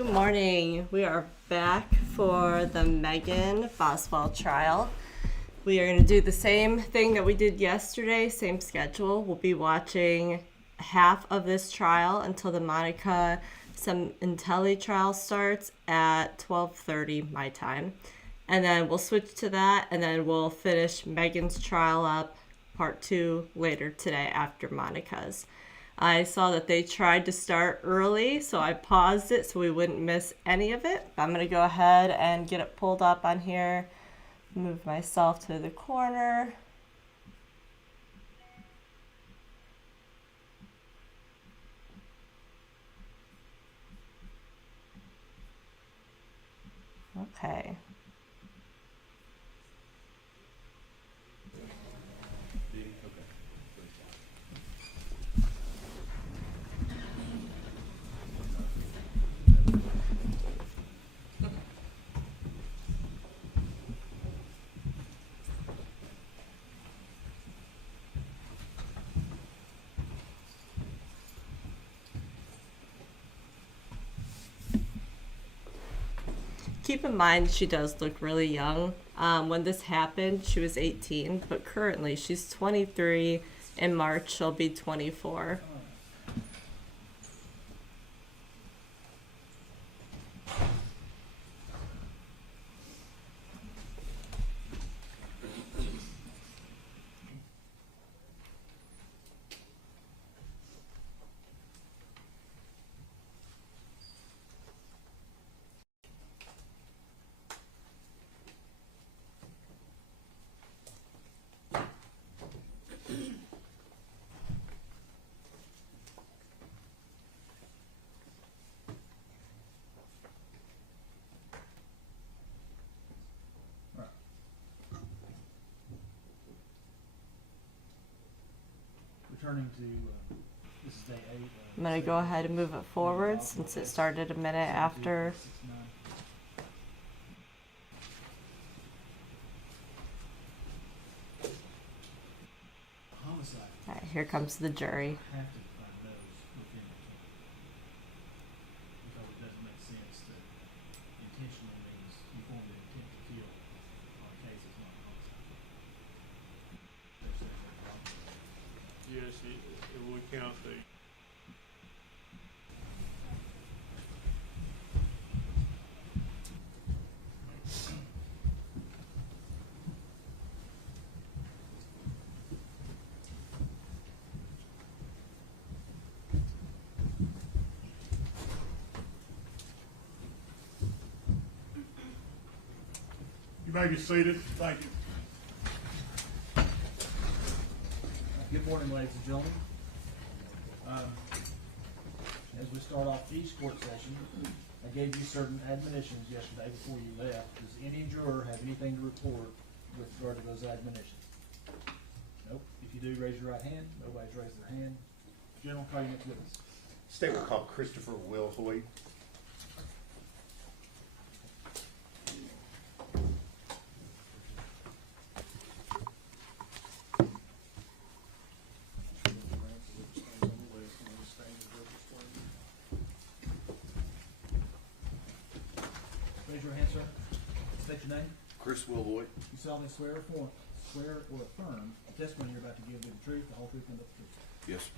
Good morning. We are back for the Megan Boswell trial. We are going to do the same thing that we did yesterday, same schedule. We'll be watching half of this trial until the Monica Intelli trial starts at 12:30 my time. And then we'll switch to that, and then we'll finish Megan's trial up, part 2, later today after Monica's. I saw that they tried to start early, so I paused it so we wouldn't miss any of it. I'm going to go ahead and get it pulled up on here. Move myself to the corner. Okay. Keep in mind, she does look really young. When this happened, she was 18, but currently she's 23. In March, she'll be 24. Returning to this is day 8. I'm going to go ahead and move it forward since it started a minute after. Homicide. All right, here comes the jury. Have to find those within the county. Because it doesn't make sense that intentionally means you formed an intent to kill on a case that's not a homicide. They're saying they're wrong. Yes, it would count the. You may be seated. Thank you. Good morning, ladies and gentlemen. As we start off each court session, I gave you certain admonitions yesterday before you left. Does any juror have anything to report with regard to those admonitions? Nope. If you do, raise your right hand. Nobody's raised their hand. General, call your next witness. State will call Christopher Wilhoit. Raise your hand, sir. State your name. Chris Wilhoit. You solemnly swear or affirm the testimony you're about to give is the truth, the whole truth, and nothing but the truth.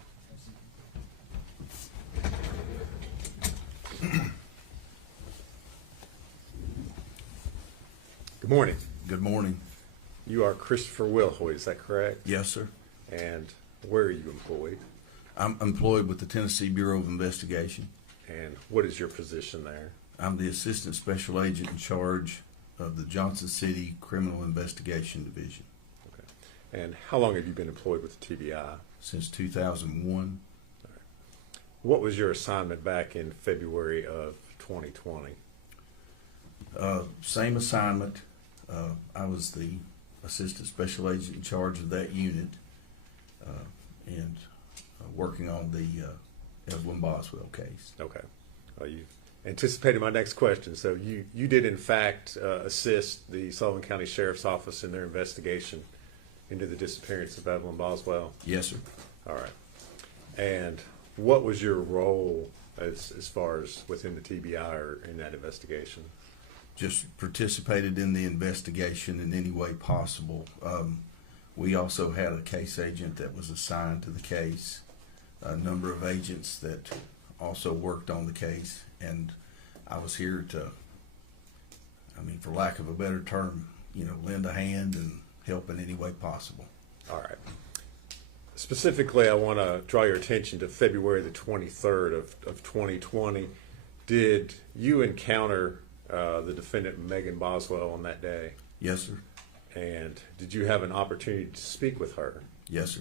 Yes. Good morning. Good morning. You are Christopher Wilhoit, is that correct? Yes, sir. And where are you employed? I'm employed with the Tennessee Bureau of Investigation. And what is your position there? I'm the Assistant Special Agent in charge of the Johnson City Criminal Investigation Division Okay. And how long have you been employed with the TBI? since 2001. What was your assignment back in February of 2020? Same assignment. I was the Assistant Special Agent in charge of that unit and working on the Evelyn Boswell case. Okay. Well, you anticipated my next question. So you did, in fact, assist the Sullivan County Sheriff's Office in their investigation into the disappearance of Evelyn Boswell? Yes, sir. All right. And what was your role as far as within the TBI or in that investigation? Just participated in the investigation in any way possible. We also had a case agent that was assigned to the case, a number of agents that also worked on the case, and I was here to, for lack of a better term, lend a hand and help in any way possible. All right. Specifically, I want to draw your attention to February the 23rd of 2020. Did you encounter the defendant, Megan Boswell, on that day? Yes, sir. And did you have an opportunity to speak with her? Yes, sir.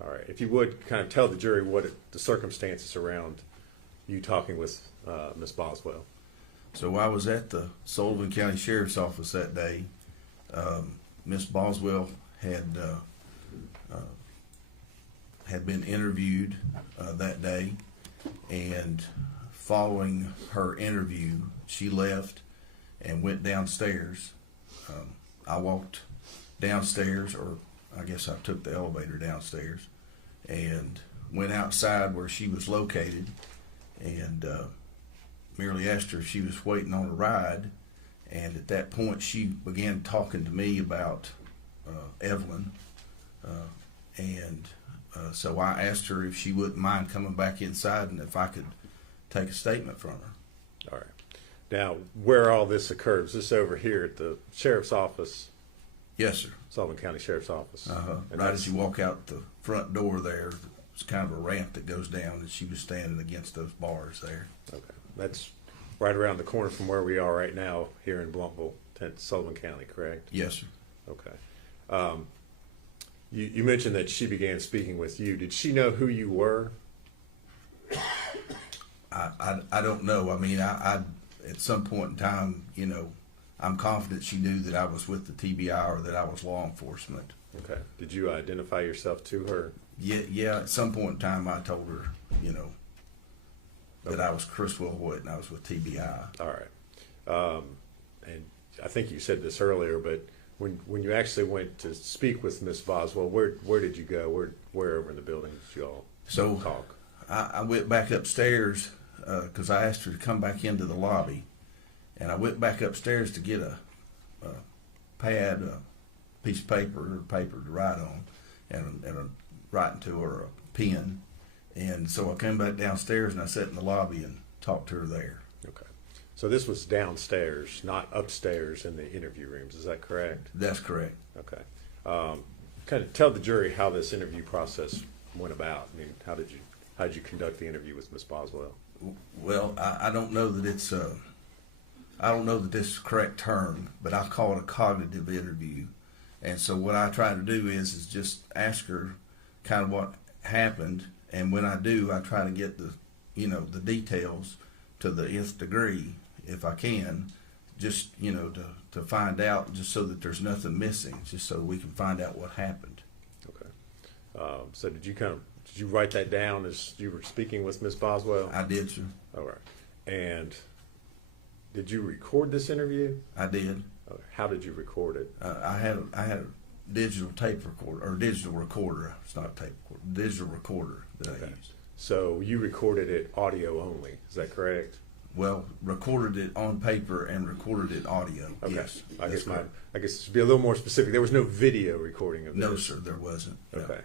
All right. If you would kind of tell the jury what the circumstances around you talking with Miss Boswell. So I was at the Sullivan County Sheriff's Office that day. Miss Boswell had been interviewed that day, and following her interview, she left and went downstairs. I walked downstairs, or I guess I took the elevator downstairs, and went outside where she was located, and merely asked her if she was waiting on a ride. And at that point, she began talking to me about Evelyn, and so I asked her if she wouldn't mind coming back inside and if I could take a statement from her. All right. Now, where all this occurred, was this over here at the sheriff's office? Yes, sir. Sullivan County Sheriff's Office. Right as you walk out the front door there, it's kind of a ramp that goes down, and she was standing against those bars there. Okay. That's right around the corner from where we are right now here in Blumpville, Sullivan County, correct? Yes, sir. Okay. You mentioned that she began speaking with you. Did she know who you were? I don't know. I at some point in time, I'm confident she knew that I was with the TBI or that I was law enforcement. Okay. Did you identify yourself to her? Yeah. At some point in time, I told her, that I was Chris Hoyt and I was with TBI. All right. And I think you said this earlier, but when you actually went to speak with Miss Boswell, where did you go? Where over in the building did you all talk? I went back upstairs because I asked her to come back into the lobby, and I went back upstairs to get a pad, a piece of paper to write on, and a writing to her, a pen. And so I came back downstairs and I sat in the lobby and talked to her there. Okay. So this was downstairs, not upstairs in the interview rooms. Is that correct? That's correct. Okay. Kind of tell the jury how this interview process went about. How did you conduct the interview with Miss Boswell? Well, I don't know that it's I don't know that this is the correct term, but I call it a cognitive interview. And so what I try to do is just ask her kind of what happened. And when I do, I try to get the details to the nth degree, if I can, just, to find out, just so that there's nothing missing, just so we can find out what happened. Okay. So did you write that down as you were speaking with Miss Boswell? I did, sir. All right. And did you record this interview? I did. How did you record it? I had a digital tape recorder, or digital recorder. It's not a tape recorder, digital recorder that I used. So you recorded it audio only, is that correct? Well, recorded it on paper and recorded it audio. Okay. Yes. I guess to be a little more specific, there was no video recording of this. No, sir, there wasn't. Okay.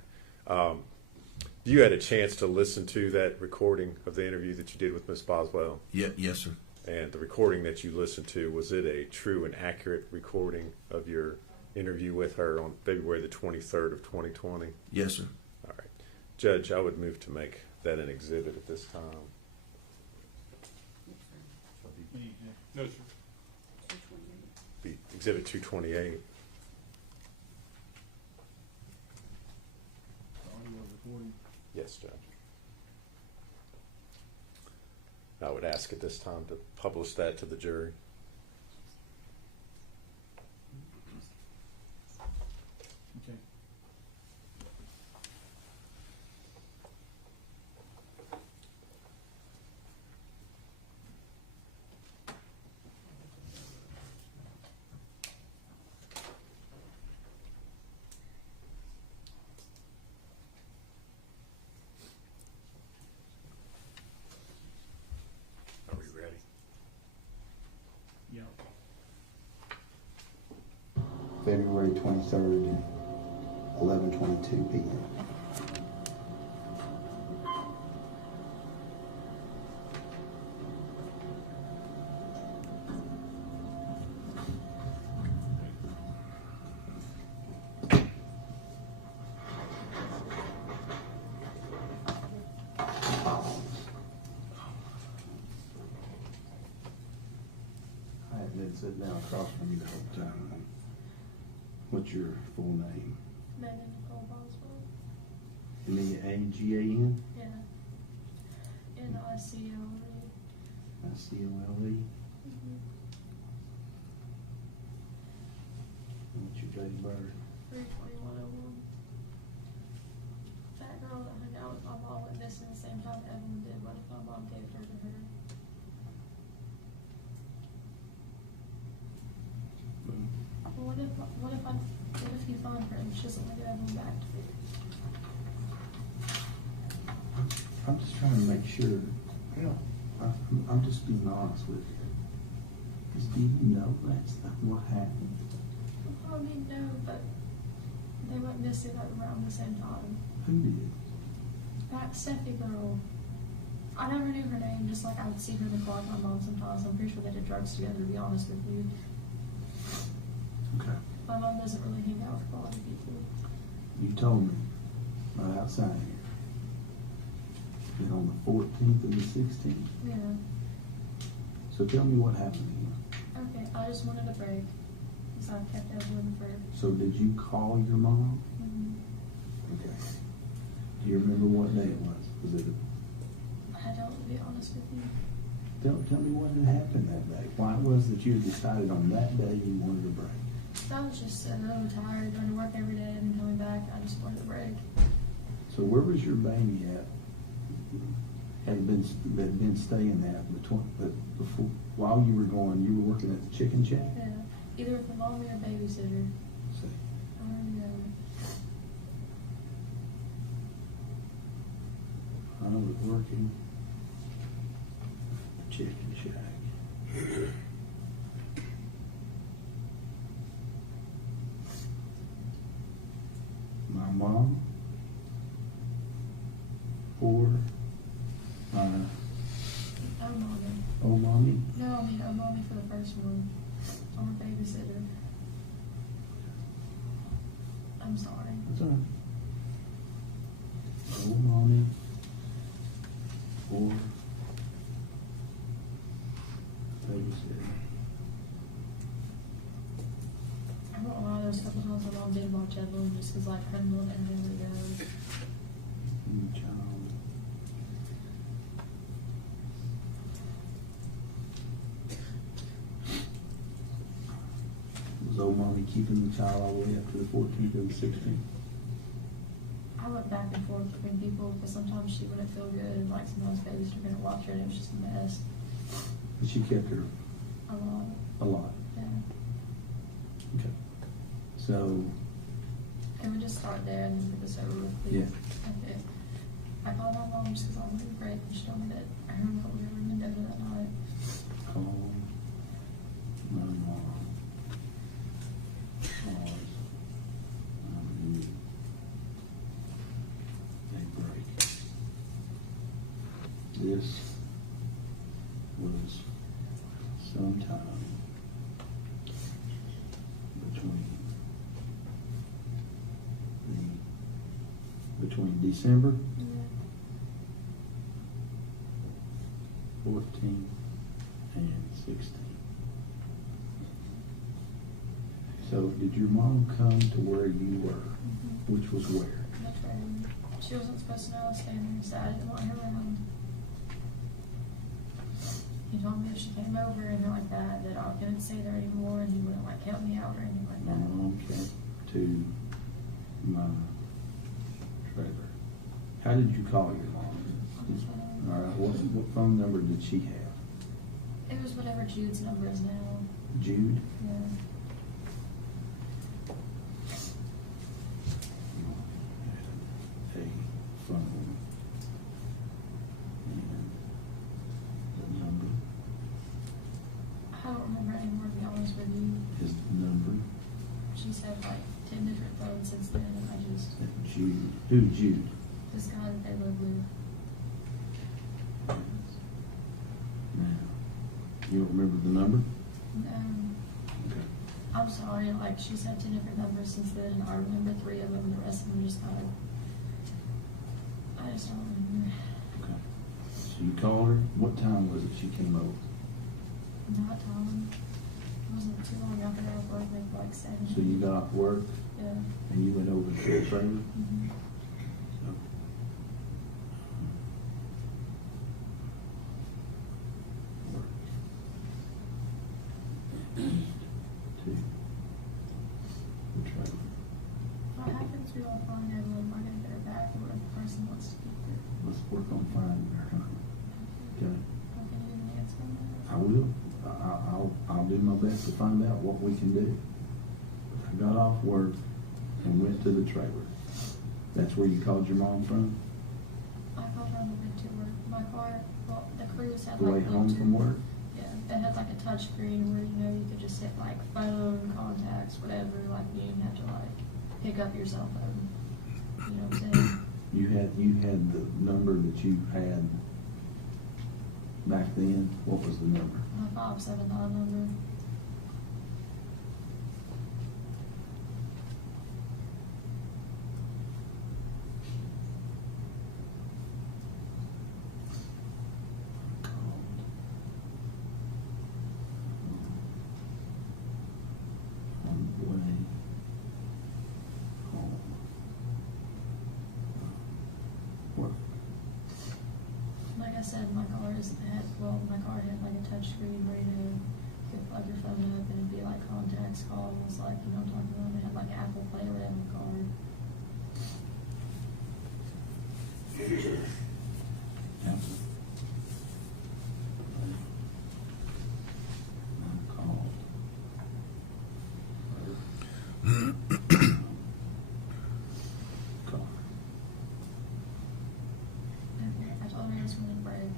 You had a chance to listen to that recording of the interview that you did with Miss Boswell? Yes, sir. And the recording that you listened to, was it a true and accurate recording of your interview with her on February the 23rd of 2020? Yes, sir. All right. Judge, I would move to make that an exhibit at this time. No, sir. Be Exhibit 228. Audio recording. Yes, Judge. I would ask at this time to publish that to the jury. Okay. February 23rd, 11:22 p.m. I had Ned sit down across from you the whole time. What's your full name? Megan Nicole Boswell. M-E-A-G-A-N? Yeah. N-I-C-O-L-E. I-C-O-L-E? Mm-hmm. What's your date of birth? 3/21/01. That girl that hung out with my mom went missing the same time Evelyn did. What if my mom gave her to her? What if you find her and she doesn't want to give Evelyn back to me? I'm just trying to make sure. I'm just being honest with you. Because do you know that's not what happened? I mean, no, but they went missing around the same time. Who did? That Steffi girl, I never knew her name, just like I would see her in the car with my mom sometimes. I'm pretty sure they did drugs together, to be honest with you. Okay. My mom doesn't really hang out with quality people. You told me right outside here that on the 14th and the 16th. Yeah. So tell me what happened again. Okay, I just wanted a break. Because I've kept Evelyn for. So did you call your mom? Okay. Do you remember what day it was? Was it I don't, to be honest with you. tell me what had happened that day. Why it was that you decided on that day you wanted a break? I was just so tired, going to work every day and then coming back. I just wanted a break. So where was your baby at? Had been staying at before while you were going? You were working at the chicken shack. Yeah. Either with my mom or a babysitter. See, I don't really know. I was working at the chicken shack. My mom or my Oh, mommy. old mommy. No, I mean, oh, mommy for the first one. I'm a babysitter. I'm sorry. That's all right. Old mommy or babysitter. I won't lie, there's a couple times my mom did watch Evelyn just because, like, her little and really goes. Child. Was old mommy keeping the child all the way up to the 14th and the 16th? I went back and forth between people because sometimes she wouldn't feel good, and like sometimes babies were gonna watch her, and it was just a mess. And she kept her A lot. a lot. Yeah. Okay. So, Can we just start there and then get this over with, please? Yeah. Okay. I called my mom just because I wanted a break, and she told me that her and what we were in Denver that night. call my mom. Cause I need a break. This was sometime between December Yeah. 14th and 16th. So did your mom come to where you were, Mm-hmm. which was where? That's right. She wasn't supposed to know I was staying there, so I didn't want her around. He told me if she came over and like that I couldn't stay there anymore, and he wouldn't like help me out or anything like My that. mom came to my trailer. How did you call your mom? On the phone. All right, what phone number did she have? It was whatever Jude's number is now. Jude? Yeah. A phone. And the number, I don't remember anymore, to be honest with you. his number. She said Jude? Who's Jude? This guy that they live with. Now, you don't remember the number? Okay. I'm sorry, like, she's had 2 different numbers since then, and I remember 3 of them, the rest of them just kind of, I just don't remember. Okay. So you called her, what time was it she came over? Not Tom. It wasn't too long after I was working, maybe like 7. So you got off work Yeah. and you went over to the trailer? Mhm. To the trailer. What happens we all find Evelyn? Am I gonna get her back, or if the person wants to keep her? Let's work on finding her. Okay. How can you give me an answer on that? I will. I'll do my best to find out what we can do. I got off work and went to the trailer. That's where you called your mom from? I called her on the way to work. My car, well, the cruise had The way like home from work? Yeah, it had like a touch screen where, you know, you could just hit like phone, contacts, whatever, like you didn't have to like pick up your cell phone. You know what I'm saying? You had the number that you had back then. What was the number? My 579 number. On the way home. Work. Like I said, my car had like a touch screen where, you know, you could plug your phone up and it'd be like contacts, calls, like, you know what I'm talking about? It had like Apple Play or whatever in the car. I told her I just wanted a break.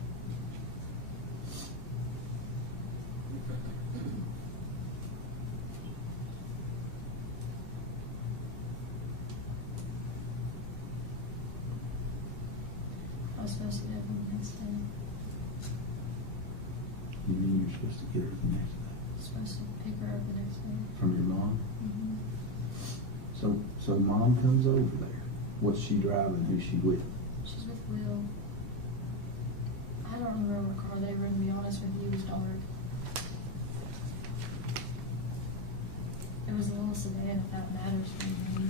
I was supposed to get her the next day. You mean you're supposed to get her the next day? I was supposed to pick her up the next day. From your mom? Mm-hmm. So mom comes over there. What's she driving? Who's she with? She's with Will. I don't remember what car they were in, to be honest with you. It was dark. It was a little sedan, if that matters for me.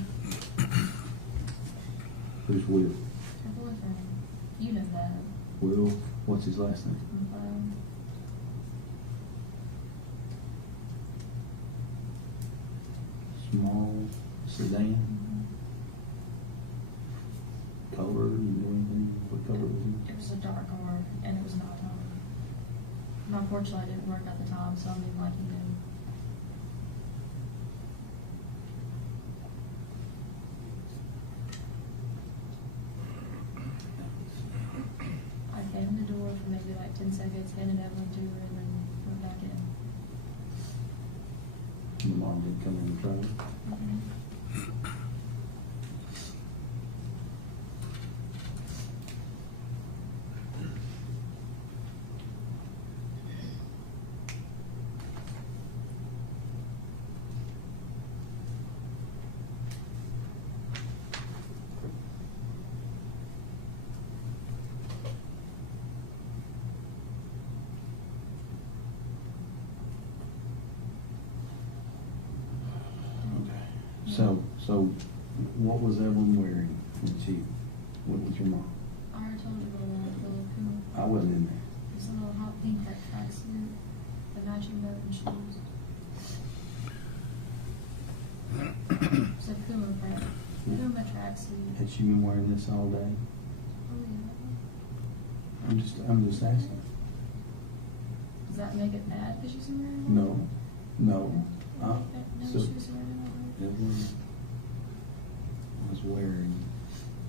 Who's Will? Her boyfriend. You know that. Will, what's his last name? Small sedan, color, you know anything? What color was it? It was a dark car, and it was not on. And unfortunately, it didn't work at the time, so I mean, like, you know. I came in the door for maybe like 10 seconds, handed Evelyn to her, and then went back in. Your mom didn't come in the trailer? So what was Evelyn wearing when she went with your mom? I already told you about the little Puma. I wasn't in there. It's a little hot pink tracksuit, the matching belt and shoes. It's a Puma tracksuit. Had she been wearing this all day? Oh yeah. I'm just asking. Does that make it bad because she's wearing it? No, no. No, So she was wearing it all day. Evelyn was wearing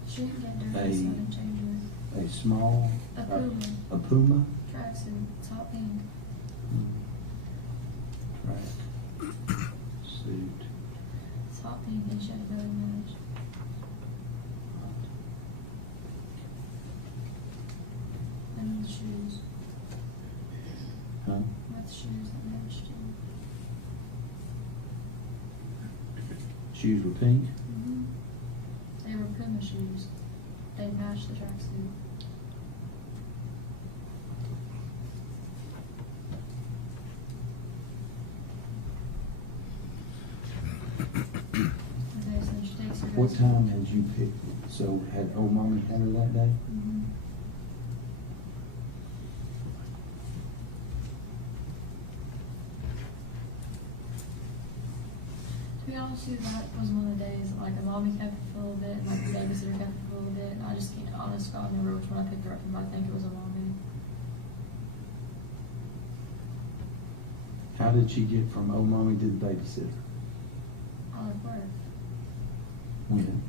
She didn't get dirty, so I didn't change her. a small, A Puma a Puma tracksuit. It's hot pink. track suit. It's hot pink and she had a belly match. Huh? With shoes that matched too. Shoes were pink? Mm-hmm. They were Puma shoes. They matched the tracksuit. Okay, so she takes her. What time had you picked, so had old mommy had her that day? Mm-hmm. To be honest with you, that was one of the days, like, a mommy kept her for a little bit, and like, the babysitter kept her for a little bit, and I just can't, honest God, remember which one I picked her up from, but I think it was a mommy. How did she get from old mommy to the babysitter? I left work. When?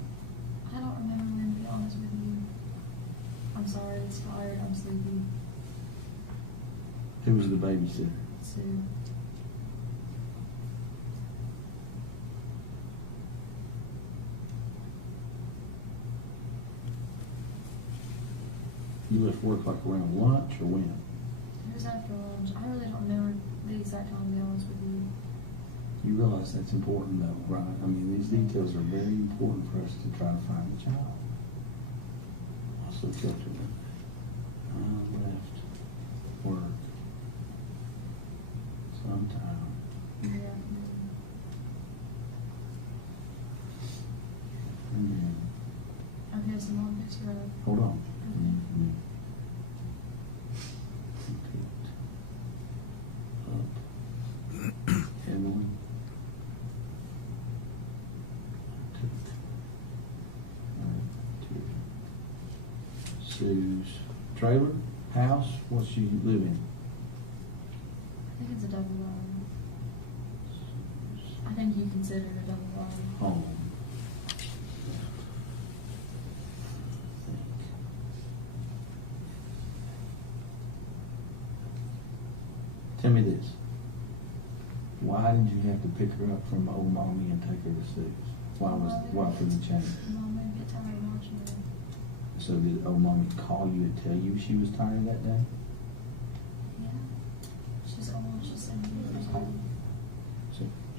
I don't remember when, to be honest with you. I'm sorry, it's tired, I'm sleepy. Who was the babysitter? Sue. You left work like around lunch or when? It was after lunch. I really don't remember the exact time, to be honest with you. You realize that's important though, right? I mean, these details are very important for us to try to find the child. Also tell her that I left work sometime. Yeah. And then, Okay, so mom picks her up. hold on. Mhm. Picked up Evelyn. Took her to Sue's trailer, house. What's she live in? I think it's a double wide. I think you consider it a double wide. Home. Tell me this. Why did you have to pick her up from old mommy and take her to Sue's? Why for the change? Mom would get tired of watching her. So did old mommy call you and tell you she was tired that day? Yeah. She's old, she's 70 years old.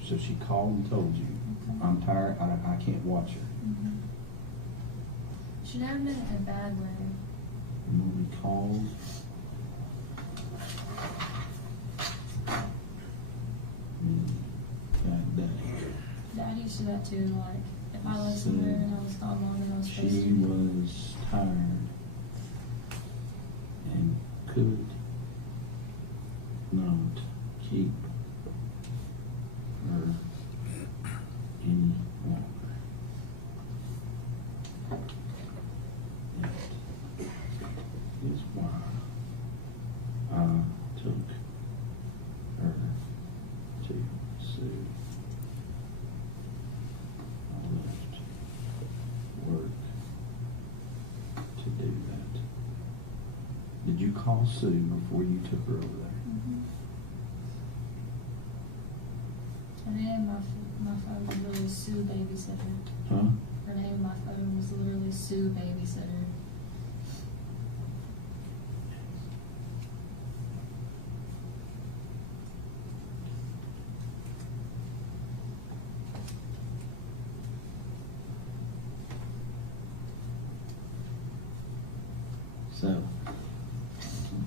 So she called and told you, I'm tired, I can't watch her. Mm-hmm. She never did it in a bad way. And mommy calls. That day. Dad used to do that too, like, if I left somewhere and I was gone longer than I was supposed She to. was tired and could not keep her any longer. That is why I took her to Sue. I left work to do that. Did you call Sue before you took her over there? Mm-hmm. Her name on my phone was literally Sue Babysitter. Huh? Her name on my phone was literally Sue Babysitter. So,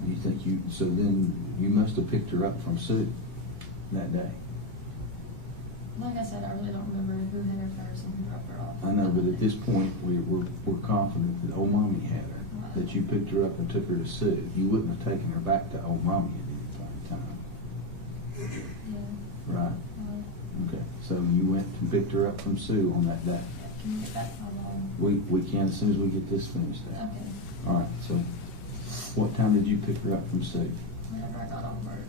you think so then you must have picked her up from Sue that day. Like I said, I really don't remember who had her first and who dropped her off. I know, but at this point, we're confident that old mommy had her, that you picked her up and took her to Sue. You wouldn't have taken her back to old mommy at any point in time. Yeah. Right? Well, Okay, so you went and picked her up from Sue on that day. can you get back how long? We can as soon as we get this finished out. Okay. All right, so what time did you pick her up from Sue? Whenever I got off work.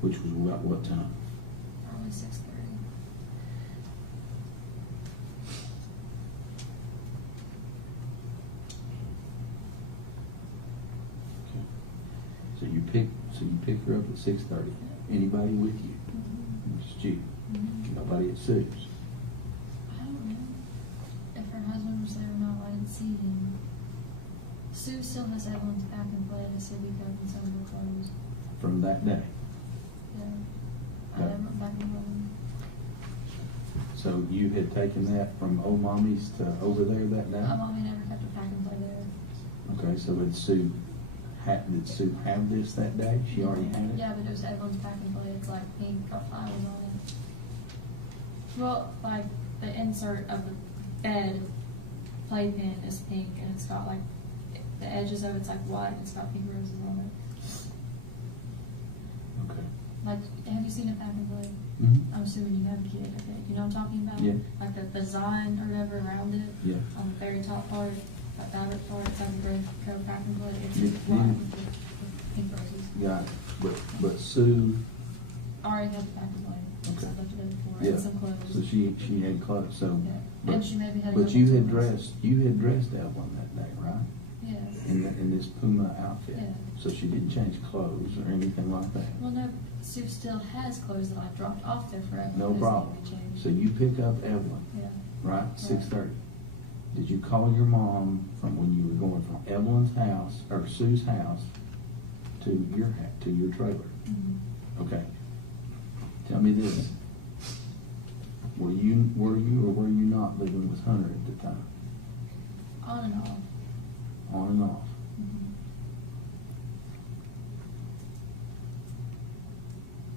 Which was about what time? Probably 6:30. Okay. So So you pick her up at 6:30. Anybody with you? Just you. Nobody at Sue's. I don't know if her husband was there or not. I didn't see him. Sue still has Evelyn's pack and play to City Cup and some of her clothes. From that day. Yeah. I Yeah. never went back and home. So you had taken that from old mommy's to over there that day? My mommy never kept a pack and play there. Okay, so did Sue have this that day? She already had it? Yeah, but it was Evelyn's pack and play. It's like pink, got flowers on it. Well, like the insert of the bed playpen is pink, and it's got like the edges of it's like white, and it's got pink roses on it. Okay. Like, have you seen a pack and play? Mm-hmm. I'm assuming you have a kid. Okay, you know what I'm talking about? Yeah. Like the design or whatever around it. Yeah. On the very top part, that fabric part, it's like a gray coat pack and play. It's Yeah, white yeah. with pink roses. Got it. But Sue, I already had the pack and play. Okay. So I left it in before. yeah, And some clothes. so she had clothes, so. Yeah. But, And she maybe had a but couple you had clothes. dressed Evelyn that day, right? Yeah. In this Puma outfit? Yeah. So she didn't change clothes or anything like that? Well, no, Sue still has clothes that I dropped off there for Evelyn. No because problem. they changed. So you pick up Evelyn, Yeah. right, 6:30. Did you call your mom from when you were going from Evelyn's house, or Sue's house, to your trailer? Mhm. Okay. Tell me this. Were you or were you not living with Hunter at the time? On and off. On and off. Mhm.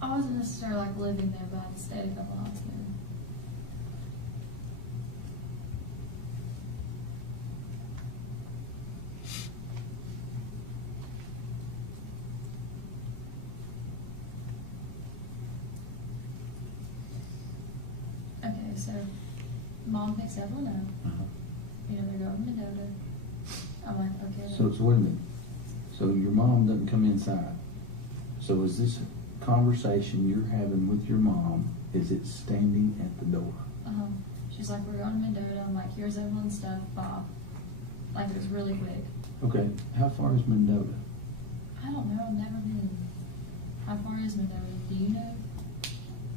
I wasn't necessarily like living there, but I stayed a couple nights there. Okay, so mom picks Evelyn up. Uh-huh. You know, they're going to Mendota. I'm like, okay. So wait a minute. So your mom doesn't come inside. So is this a conversation you're having with your mom? Is it standing at the door? She's like, we're going to Mendota. I'm like, here's Evelyn's stuff, Bob. Like, it was really quick. Okay. How far is Mendota? I don't know. I've never been. How far is Mendota? Do you know?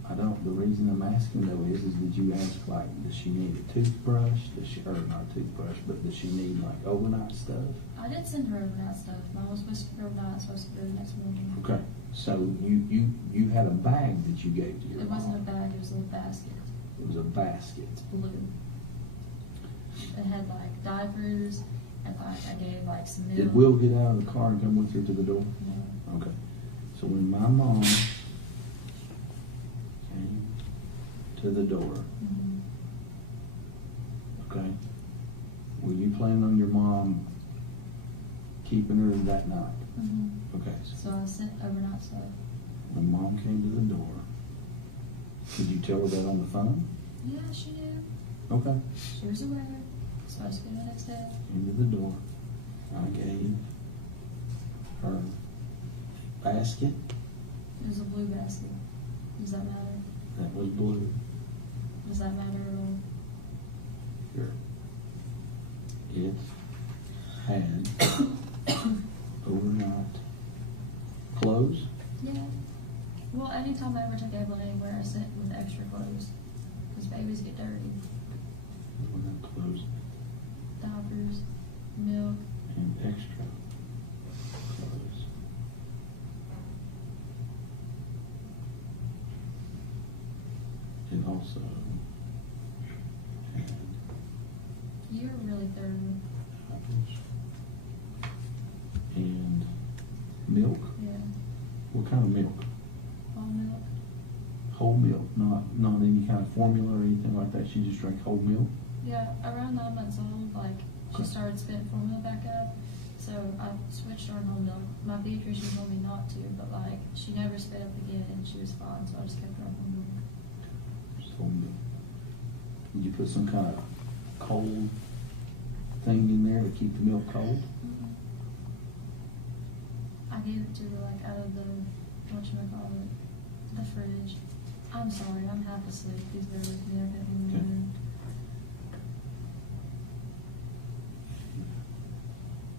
I don't. The reason I'm asking though is did you ask like, does she need a toothbrush? Or not a toothbrush, but does she need like overnight stuff? I did send her overnight stuff. Mom was supposed to go overnight. Supposed to go the next morning. Okay. So you had a bag that you gave to your It mom. wasn't a bag. It was a little basket. It was a basket. It's blue. It had like diapers and like I gave like some milk. Did Will get out of the car and come with her to the door? No. Okay. So when my mom came to the door, Mhm. okay, were you planning on your mom keeping her that night? Mhm. Okay. So I sent overnight stuff. When mom came to the door, did you tell her that on the phone? Yeah, she knew. Okay. She was aware. Supposed to be the next day. Into the door. I gave her basket It was a blue basket. Does that matter? that was blue. Does that matter at all? Here. It had overnight clothes. Yeah. Well, anytime I ever took Evelyn anywhere, I sent with extra clothes. Because babies get dirty. Overnight clothes Diapers, milk. and extra clothes. It also had You're really thorough. apples and milk. Yeah. What kind of milk? All milk. Whole milk, not any kind of formula or anything like that. She just drank whole milk. Yeah, around 9 months old, like, she Okay. started spitting formula back up. So I switched her on whole milk. My pediatrician told me not to, but like, she never spit up again and she was fine, so I just kept her on whole milk. Just whole milk. Did you put some kind of cold thing in there to keep the milk cold? I gave it to her like out of the, whatchamacallit, the fridge. I'm sorry, I'm half asleep. Please bear with me. I've got in the Okay. room.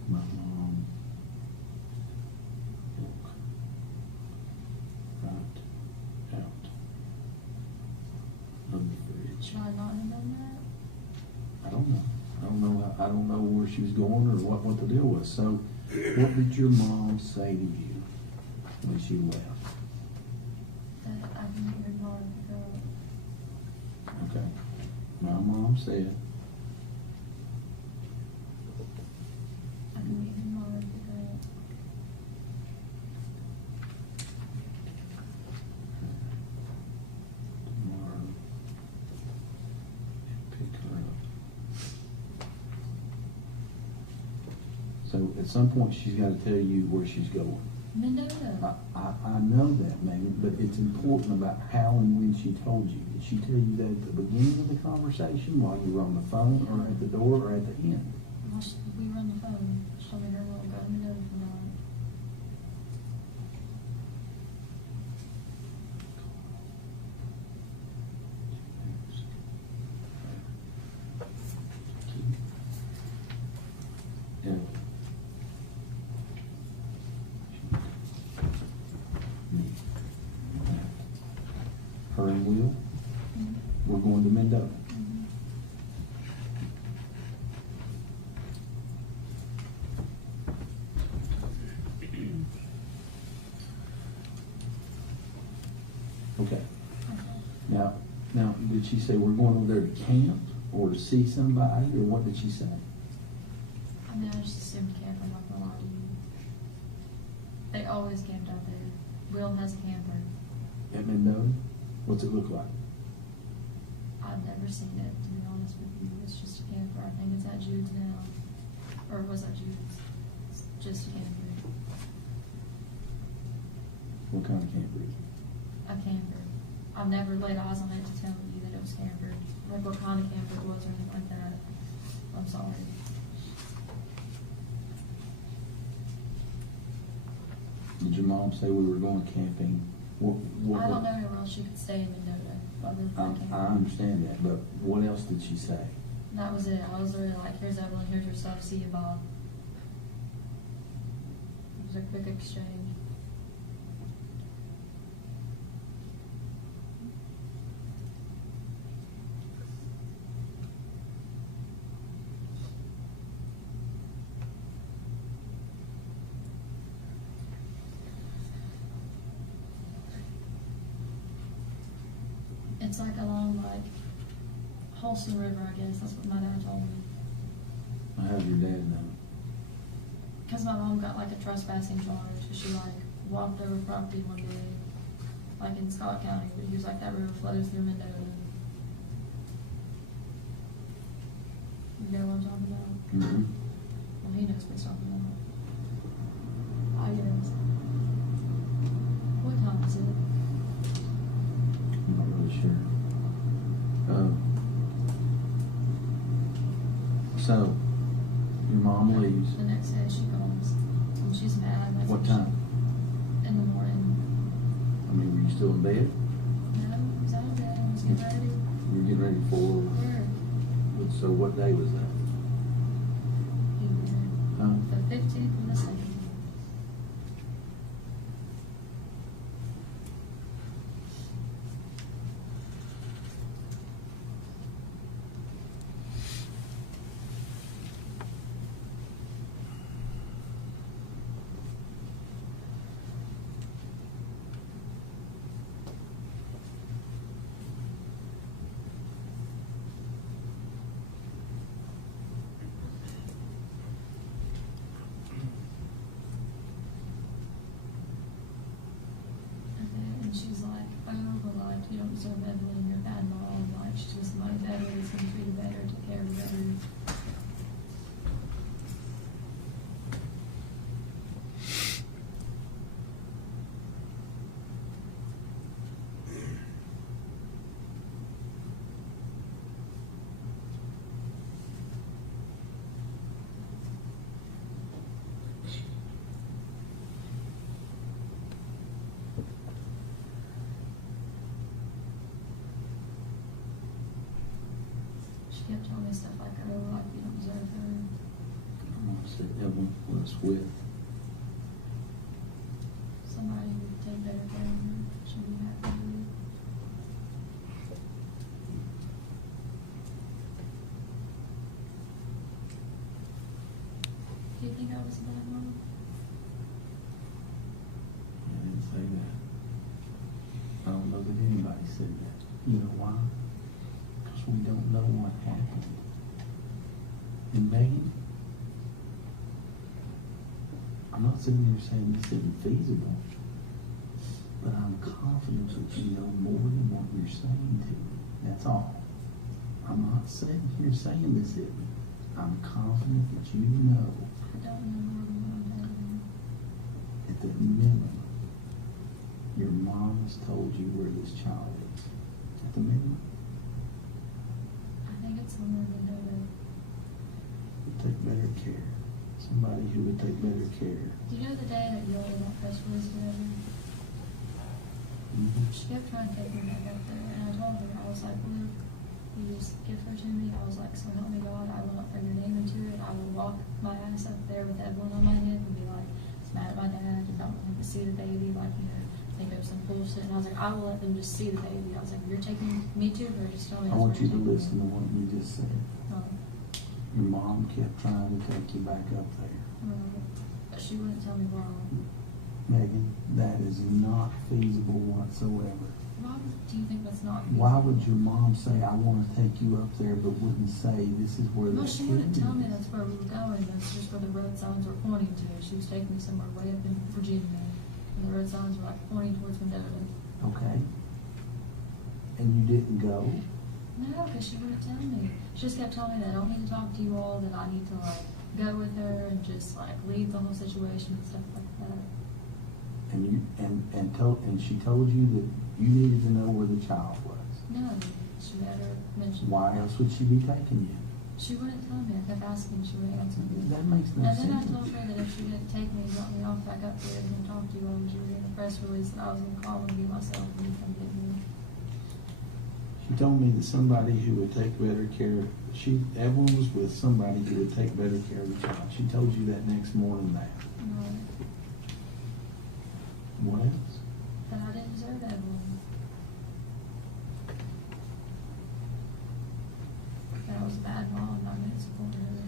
My mom milk don't know where she was going or what the deal was. So, what did your mom say to you when she left? That I can meet her tomorrow and pick her up. Okay. My mom said, I can meet her tomorrow and pick her up. tomorrow, pick her up. So at some point, she's got to tell you where she's going. Mendota. I know that, Megan, but it's important about how and when she told you. Did she tell you that at the beginning of the conversation, while you were on the phone, or at the door, or at the end? Well, we were on the phone. She told me her little go to Mendota tomorrow. Yeah. Her and Will, we're going to Mendota. Okay. Now, did she say we're going over there to camp or to see somebody, or what did she say? I mean, I just assumed camp, I'm not gonna lie to you. They always camped out there. Will has a camper. At Mendota? What's it look like? I've never seen it, to be honest with you. It's just a camper. I think it's at Jude's now. Or was that Jude's? It's just a camper. What kind of camper is it? A camper. I've never laid eyes on it to tell you that it was camper. Like what kind of camper it was or anything like that. I'm sorry. Did your mom say we were going camping? I don't know where else she could stay in Mendota other than that camper. I understand that, but what else did she say? That was it. I was literally like, here's Evelyn, here's your stuff, see you, Bob. It was a quick exchange. It's like along like Holston River, I guess. That's what my dad told me. How did your dad know? Because my mom got like a trespassing charge. She like walked over property one day, like in Scott County. But he was like, that river flows through Mendota. You know what I'm talking about? Mm-hmm. Well, he knows what he's talking about. I guess. What time is it? I'm not really sure. So, your mom leaves. The next day she comes. And she's mad. That's What she- time? In the morning. I mean, were you still in bed? No, I was out of bed. I was getting ready. You were getting ready for, Where? so what day was that? Huh? The 15th and the 2nd. And she's like, oh, but like, you don't deserve Evelyn, you're a bad mom. Like, she was money better, was going to treat you better, took care of you better. She kept telling me stuff like, oh, like, you don't deserve her. My mom said Evelyn was with. Somebody who would take better care of her. She'd be happy with you. was a bad mom. I didn't say that. I don't know that anybody said that. You know why? Because we don't know what happened. And Megan, I'm not sitting here saying this isn't feasible, but I'm confident that you know more than what you're saying to me. That's all. I'm not sitting here saying this isn't. I'm confident that you know I don't know more than what I'm telling you. at the minimum your mom has told you where this child is. At the minimum. I think it's somewhere we know that. Would take better care. Somebody who would take better care. Do you know the day that you all got press release together? She kept trying to take me back up there, and I told her, I was like, look, you just give her to me. I was like, so help me God, I will not bring your name into it. I will walk my ass up there with Evelyn on my head and be like, it's mad at my dad, and don't want to see the baby, like, you know, think it was some bullshit. And I was like, I will let them just see the baby. I was like, you're taking me to her, just tell me. I want you to listen to what you just said. Um, Your mom kept trying to take you back up there. but she wouldn't tell me why. Megan, that is not feasible whatsoever. Why do you think that's not? Why would your mom say, I want to take you up there, but wouldn't say, this is where Well, the she kid wouldn't tell me is? that's where we were going. That's just where the road signs were pointing to. She was taking me somewhere way up in Virginia, and the road signs were like pointing towards Mendota. Okay. And you didn't go? No, because she wouldn't tell me. She just kept telling me that I don't need to talk to you all, that I need to like go with her and just like leave the whole situation and stuff like that. And you and she told you that you needed to know where the child was. No, she never mentioned. Why else would she be taking you? She wouldn't tell me. I kept asking, she wouldn't answer me. That makes no And sense. then I told her that if she didn't take me, drop me off back up there and talk to you all, she would get a press release that I was gonna call and be myself and you come get me. She told me that somebody who would take better care, Evelyn was with somebody who would take better care of the child. She told you that next morning that. What else? That I didn't deserve Evelyn. That I was a bad mom, not gonna support her.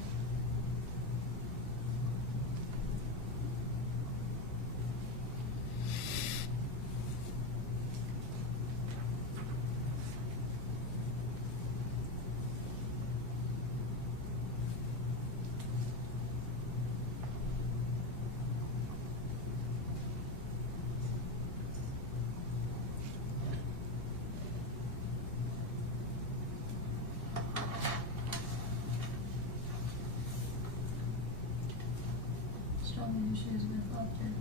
She told me who she was with after.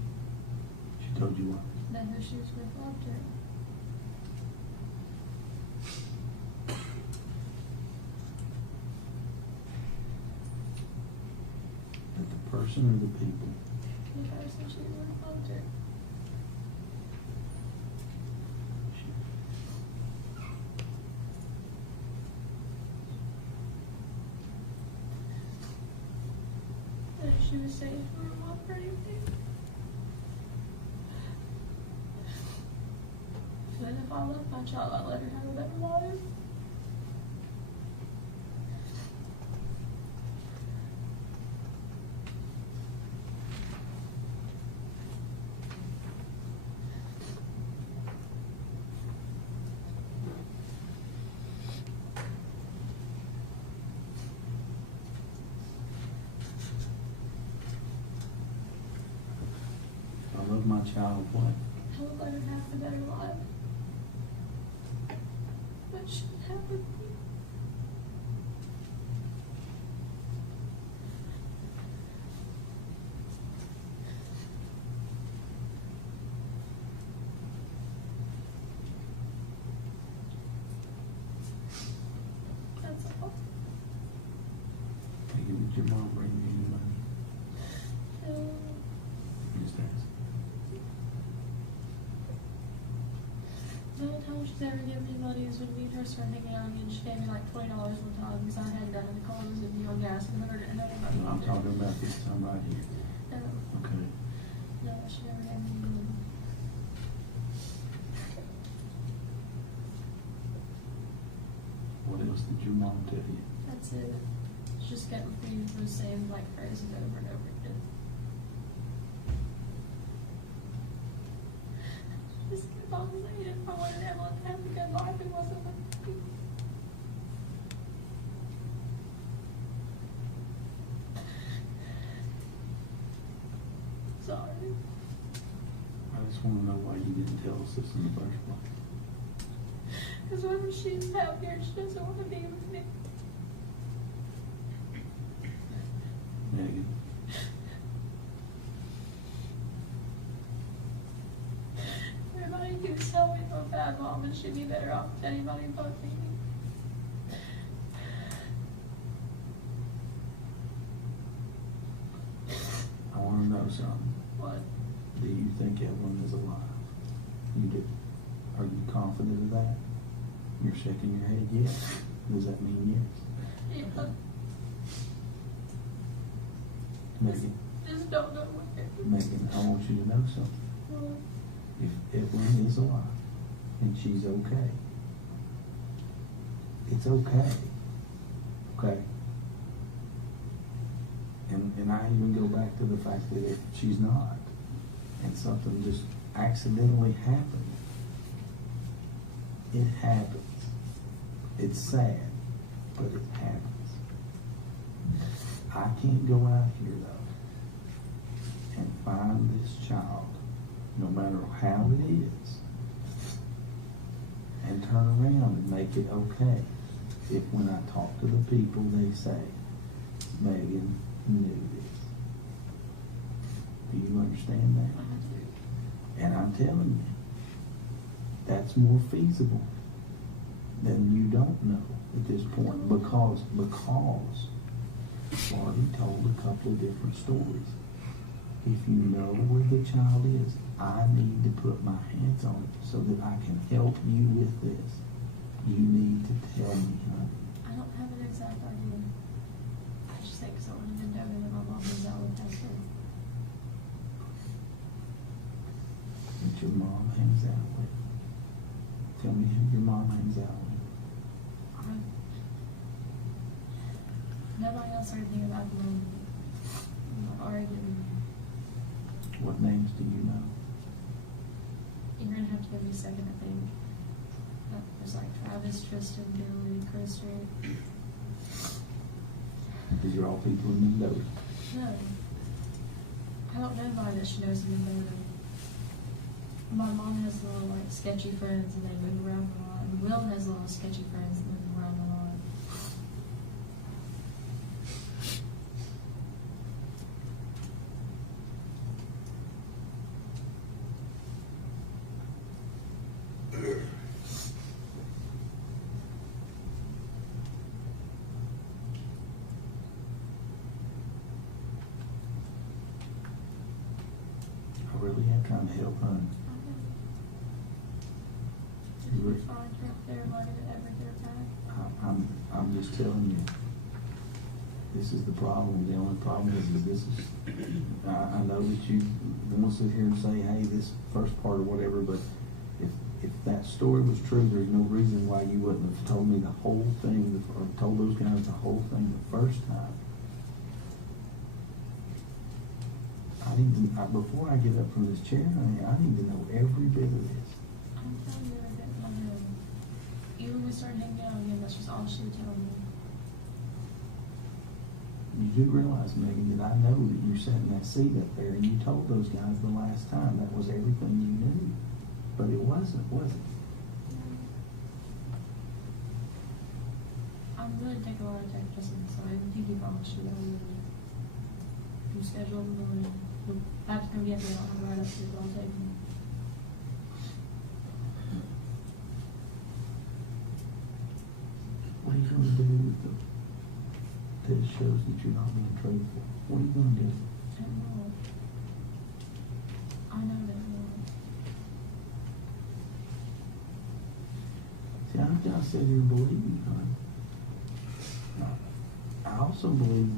She told you what? Then who she was with after. That the person or the people? The person she was with after. And if she was safe for a month or anything. Then if I left my child, I'd let her have a better life. I love my child, what? I would let her have a better life. But she didn't have with me. That's all. Megan, did your mom bring you any money? Just ask. The only time she's ever given me money is when me and her started hanging out again. She gave me like $20 one time because I hadn't gotten in the car and was giving me on gas and her didn't have any money. No, I'm talking about this time right here. No, Okay. no, she never gave me any money. What else did your mom tell you? That's it. She just kept repeating those same like phrases over and over again. phone saying if I wanted Evelyn to have a good life, it wasn't with me. Sorry. I just wanna know why you didn't tell us this in the first place. Because when she's happier, she doesn't want to be with me. Megan, Everybody keeps telling me I'm a bad mom and she'd be better off with anybody but me. I wanna know something. What? Do you think Evelyn is alive? You do. Are you confident of that? You're shaking your head yes. Does that mean yes? Yeah. Megan, Just don't know where. Megan, I want you to know something. What? If Evelyn is alive and she's okay, it's okay. Okay? And I even go back to the fact that if she's not, and something just accidentally happened, it happens. It's sad, but it happens. I can't go out here though and find this child, no matter how it is, and turn around and make it okay if when I talk to the people they say, Megan knew this. Do you understand that? I do. And I'm telling you, that's more feasible than you don't know at this point because Marty told a couple of different stories. If you know where the child is, I need to put my hands on it so that I can help you with this. You need to tell me, honey. I don't have an exact idea. I just think someone in the know that my mom was out with her. That your mom hangs out with. Tell me who your mom hangs out with. Nobody else heard anything about the mom. I'm not arguing. What names do you know? You're gonna have to give me a second, I think. There's like Travis, Tristan, Billy, Christian. These are all people in Mendoza. No. I don't know anybody that she knows in Mendoza. My mom has little like sketchy friends and they move around a lot. And Will has little sketchy friends that move around a lot. I really am trying to help, honey. If you find her up there, let her ever get back. I'm just telling you, this is the problem. The only problem is this is, I know that you want to sit here and say, hey, this first part or whatever, but if that story was true, there's no reason why you wouldn't have told me the whole thing, or told those guys the whole thing the first time. Before I get up from this chair, I need to know every bit of this. I'm telling you everything I know. Even when we started hanging out again, that's just all she would tell me. You do realize, Megan, that I know that you sat in that seat up there and you told those guys the last time that was everything you knew. But it wasn't, was it? I'm going to take a lot of text messages, so I think you promised you that we would. You schedule in the morning. You'll have to come get me. I'll have right up to the I'll take me. What are you going to do with them? That shows that you're not being truthful. What are you going to do? I don't know. I know that more. See, I've got to sit here and believe you, honey. I also believe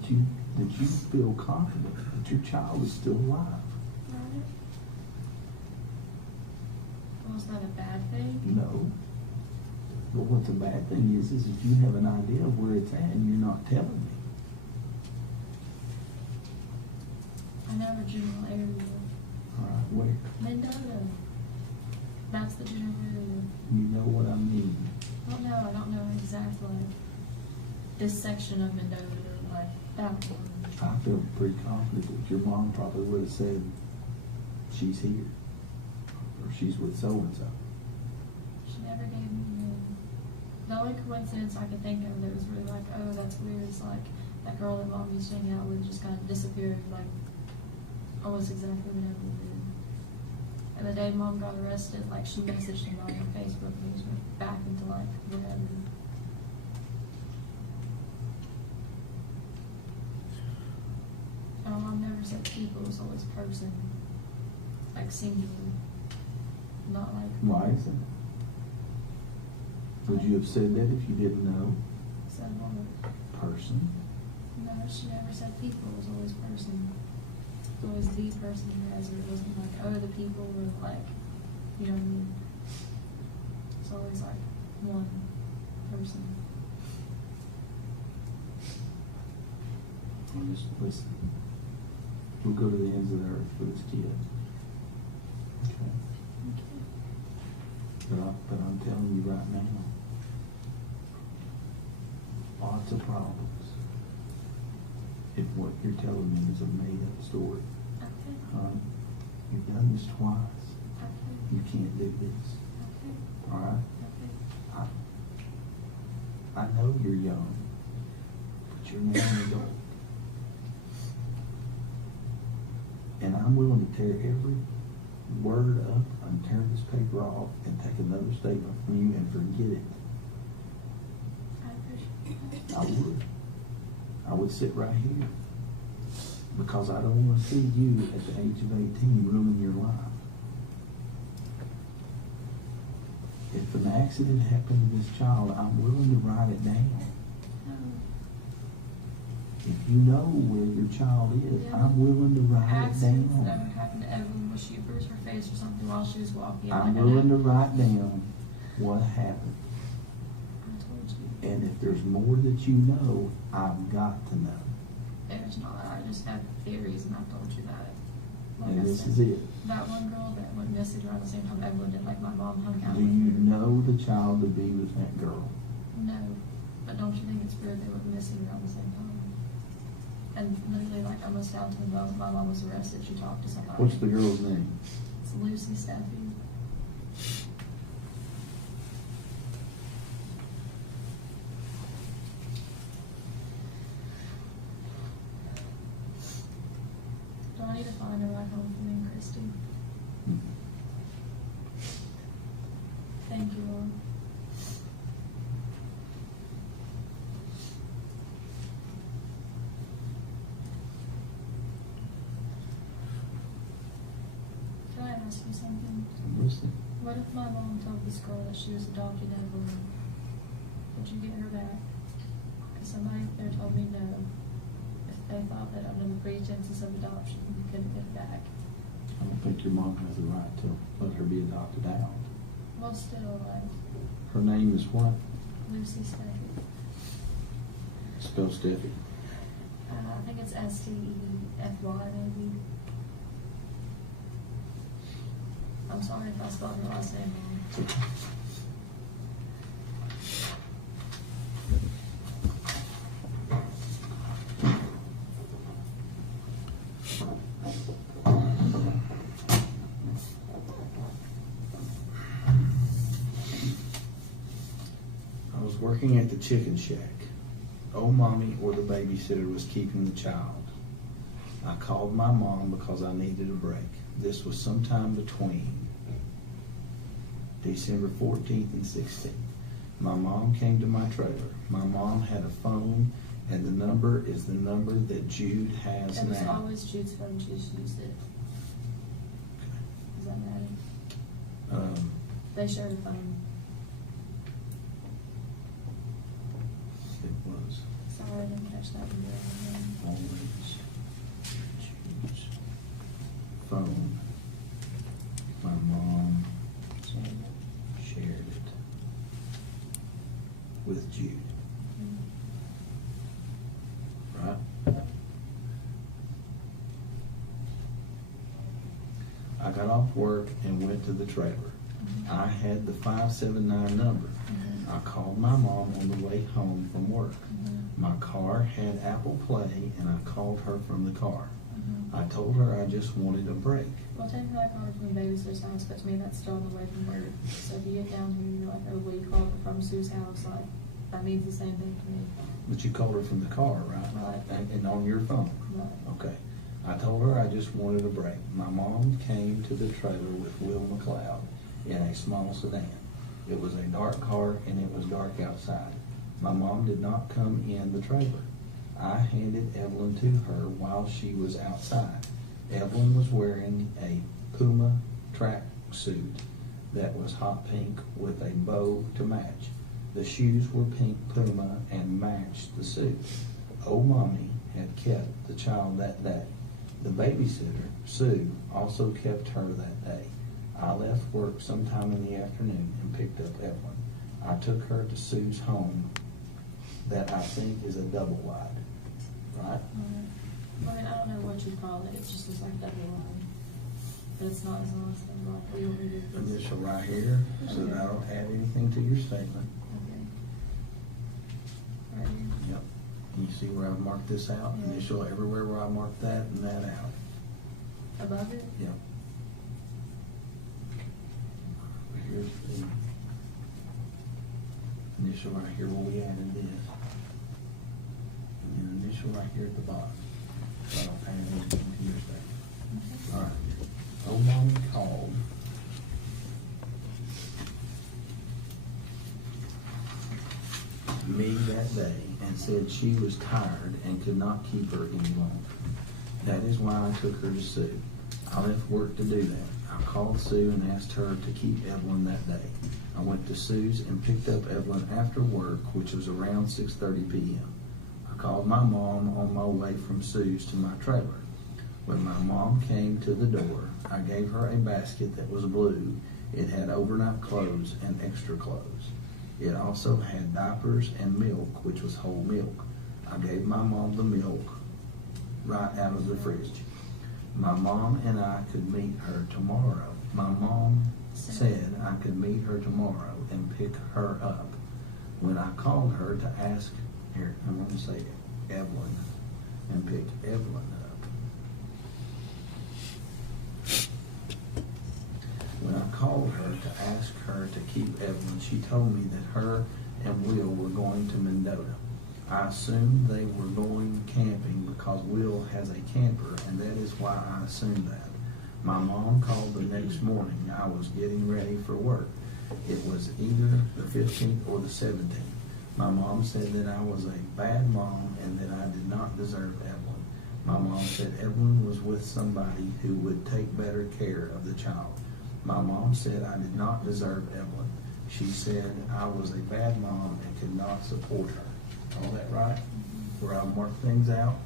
that you feel confident that your child is still alive. Right? Well, is that a bad thing? No. But what the bad thing is that you have an idea of where it's at and you're not telling me. I know a general area. All right, where? Mendoza. About that's the general area. You know what I mean? Well, no, I don't know exactly this section of Mendoza, like that one. I feel pretty confident that your mom probably would have said, she's here, or she's with so-and-so. She never gave me a name. The only coincidence I could think of that was really like, oh, that's weird, is like that girl that mom used to hang out with just kind of disappeared, like almost exactly when Evelyn did. And the day mom got arrested, like she messaged him on her Facebook and he just went back into like whatever. Mom never said people, it was always person, like singular, not like. Why isn't it? Would you have said that if you didn't know? Said what? Person? No, she never said people, it was always person. It was always the person who has it. It wasn't like, oh, the people were like, you know what I mean? It's always like one person. Well, just listen. We'll go to the ends of the earth for this kid. Okay? Okay. But I'm telling you right now, lots of problems. If what you're telling me is a made-up story. Okay. You've done this twice. Okay. You can't do this. Okay. All right? Okay. I know you're young, but you're not an adult. And I'm willing to tear every word up and tear this paper off and take another statement from you and forget it. I appreciate that. I would. I would sit right here. Because I don't want to see you at the age of 18 ruin your life. If an accident happened to this child, I'm willing to write it down. If you know where your child is, Yeah. I'm willing to write it Accidents never down. happened to Evelyn where she bruised her face or something while she was walking. I'm Like, willing to I know. write down what happened. I told you. And if there's more that you know, I've got to know. There's not. I just have theories, and I told you that. Like And I this said, is it. that one girl that went missing around the same time Evelyn did, like my mom hung out Do with you her. know the child to be with that girl? No, but don't you think it's weird they went missing around the same time? And literally, like almost down to the moment my mom was arrested, she talked to somebody. What's the girl's name? It's Lucy Steffi. Do I need to find a ride home for me and Christy? Thank you, Lord. Can I ask you something? I'm listening. What if my mom told this girl that she was adopted Evelyn? Would you get her back? Because somebody there told me no. If they thought that under the pretenses of adoption, you couldn't get her back. I don't think your mom has the right to let her be adopted out. Well, still, like, Her name is what? Lucy Steffi. Spell Steffi. I think it's Stefy, maybe. I'm sorry if I spelled her last name wrong. I was working at the chicken shack. Old mommy or the babysitter was keeping the child. I called my mom because I needed a break. This was sometime between December 14th and 16th. My mom came to my trailer. My mom had a phone, and the number is the number that Jude has It was now. always Jude's phone, she just used it. Does that matter? They shared a phone. It was Sorry, I didn't catch that one. always Jude's phone. My mom Shared it. shared it with Jude, right? I got off work and went to the trailer. I had the 579 number. I called my mom on the way home from work. My car had Apple Play, and I called her from the car. I told her I just wanted a break. Well, technically I called from babysitter's house, but to me that's still on the way from work. So if you get down here, you're like, oh, well, you called from Sue's house, like, that means the same thing to me. But you called her from the car, right? Right. And on your phone? But Okay. I told her I just wanted a break. My mom came to the trailer with Will McLeod in a small sedan. It was a dark car and it was dark outside. My mom did not come in the trailer. I handed Evelyn to her while she was outside. Evelyn was wearing a Puma track suit that was hot pink with a bow to match. The shoes were pink Puma and matched the suit. Old Mommy had kept the child that day. The babysitter, Sue, also kept her that day. I left work sometime in the afternoon and picked up Evelyn. I took her to Sue's home that I think is a double wide, right? I mean, I don't know what you call it, it just looks like double line. But it's not as long as double line. What do you want me to do? Initial right here, so that I don't add anything to your statement. Okay. Right here. Yep. And you see where I've marked this out? Yeah. Initial everywhere where I marked that and that out. Above it? Yep. Here's the initial right here where we added this. And then initial right here at the bottom. So I don't add anything to your statement. All right. Old Mommy called. Me that day and said she was tired and could not keep her any longer. That is why I took her to Sue. I left work to do that. I called Sue and asked her to keep Evelyn that day. I went to Sue's and picked up Evelyn after work, which was around 6:30 p.m. I called my mom on my way from Sue's to my trailer. When my mom came to the door, I gave her a basket that was blue. It had overnight clothes and extra clothes. It also had diapers and milk, which was whole milk. I gave my mom the milk right out of the fridge. My mom and I could meet her tomorrow. My mom said I could meet her tomorrow and pick her up. When I called her to ask, here, I'm going to say Evelyn, and pick Evelyn up. When I called her to ask her to keep Evelyn, she told me that her and Will were going to Mendota. I assumed they were going camping because Will has a camper, and that is why I assumed that. My mom called the next morning. I was getting ready for work. It was either the 15th or the 17th. My mom said that I was a bad mom and that I did not deserve Evelyn. My mom said Evelyn was with somebody who would take better care of the child. My mom said I did not deserve Evelyn. She said I was a bad mom and could not support her. All that right? Where I marked things out?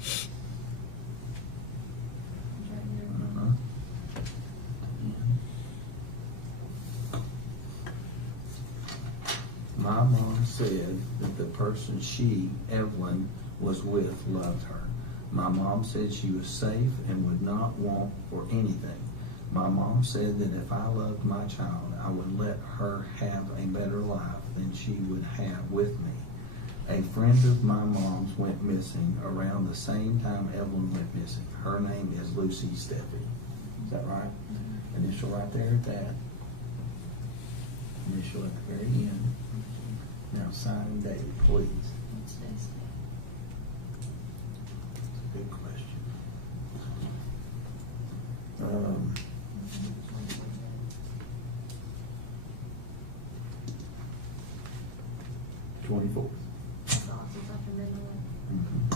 It's right here. Uh-huh. My mom said that the person she, Evelyn, was with loved her. My mom said she was safe and would not want for anything. My mom said that if I loved my child, I would let her have a better life than she would have with me. A friend of my mom's went missing around the same time Evelyn went missing. Her name is Lucy Steffi. Is that right? Initial right there at that. Initial at the very end. Now sign and date, please. What's this? Good question. 24. It's off, it's after midnight. Mhm.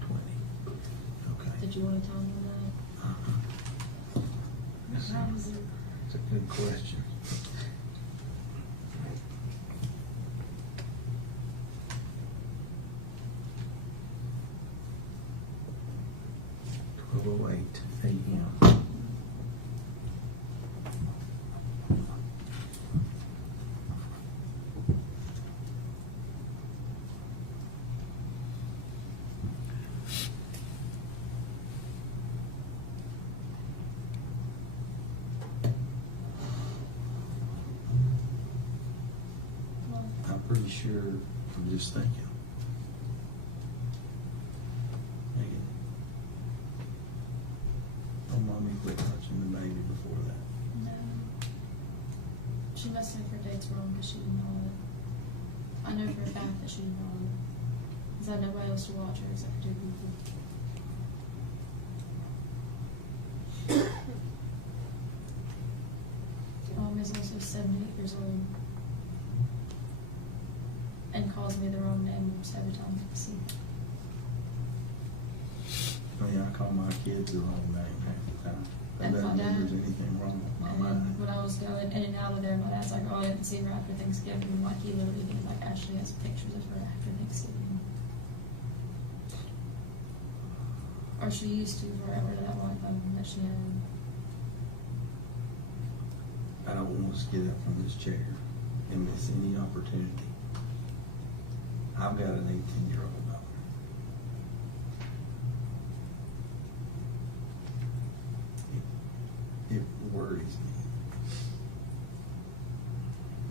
20. Okay. Did you want to tell me that? It's a good question. AM. sure, I'm just thinking. Megan, don't mommy quit touching the baby before that. No. She must have her dates wrong because she didn't know it. I know for a fact that she didn't know it. Because I had nobody else to watch her except for 2 people. Mom is also 78 years old. And calls me the wrong name almost every time I see her. I mean, I call my kids the wrong name half the time. That And doesn't my mean dad. there's anything wrong with my And then mind. when I was going in and out of there, my dad's like, oh, I haven't seen her after Thanksgiving. And like, he literally, like, actually has pictures of her after Thanksgiving. Or she used to forever, that one phone that she had. I don't want us to get up from this chair and miss any opportunity. I've got an 18-year-old daughter. It worries me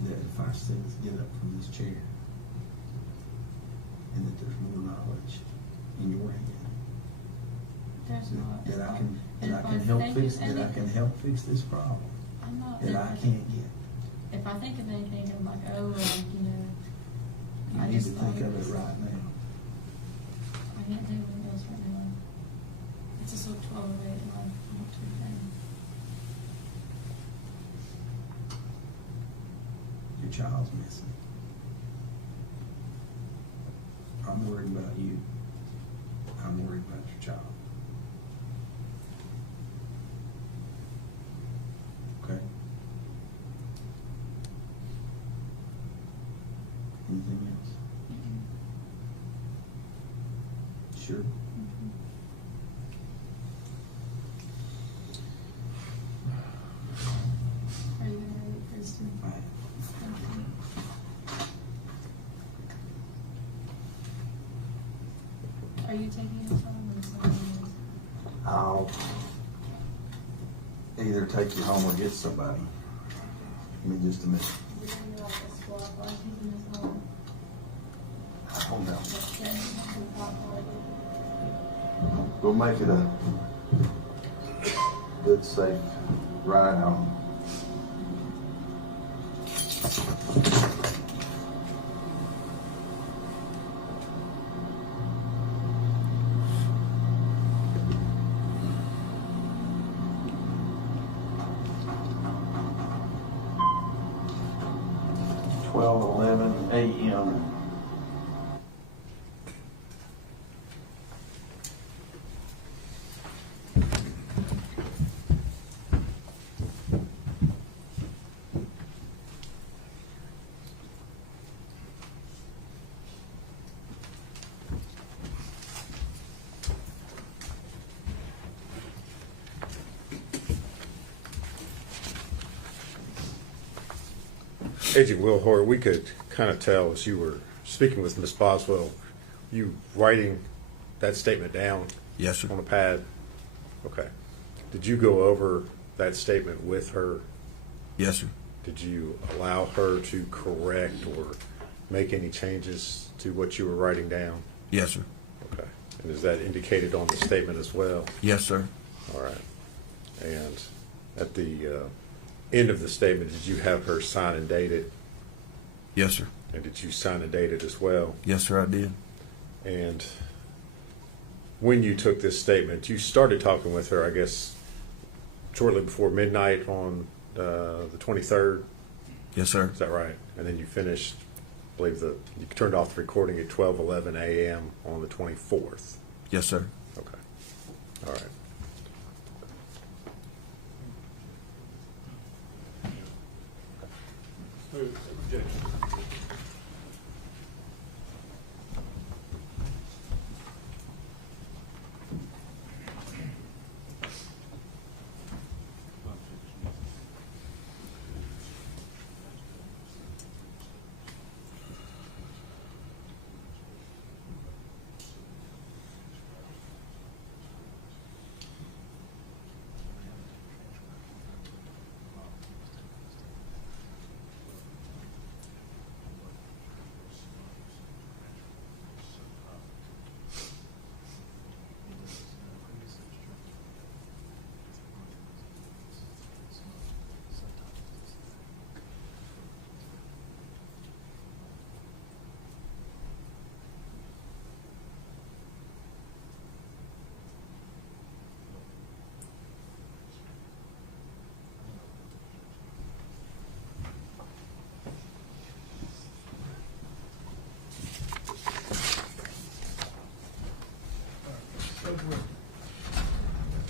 that if I say let's get up from this chair and that there's more knowledge in your hand, There's not. that I can, And that I if can I help think fix, of that I can anything- help fix this problem I'm not. that I can't get. If I think of anything, I'm like, oh, like, you know. You I need just to thought think of was- it right now. I can't think of anything else right now. It's just like 12:08 and I'm not too bad. Your child's missing. I'm worried about you. I'm worried about your child. Okay? Anything else? Sure. Are you gonna read it first? Fine. Are you taking it home or somebody else? I'll either take you home or get somebody. Give me just a minute. You're gonna do like a squad, like taking this home. I don't know. Like, yeah, you have to walk like We'll make it a good, safe ride home. it. 12:11 a.m. Agent Will Hoare, we could kind of tell as you were speaking with Ms. Boswell, you writing that statement down Yes, sir. on a pad? Okay. Did you go over that statement with her? Yes, sir. Did you allow her to correct or make any changes to what you were writing down? Yes, sir. Okay. And is that indicated on the statement as well? Yes, sir. All right. And at the end of the statement, did you have her sign and date it? Yes, sir. And did you sign and date it as well? Yes, sir, I did. And when you took this statement, you started talking with her, I guess, shortly before midnight on the 23rd. Yes, sir. Is that right? And then you finished, I believe you turned off the recording at 12:11 a.m. on the 24th. Yes, sir. Okay. All right. Objection.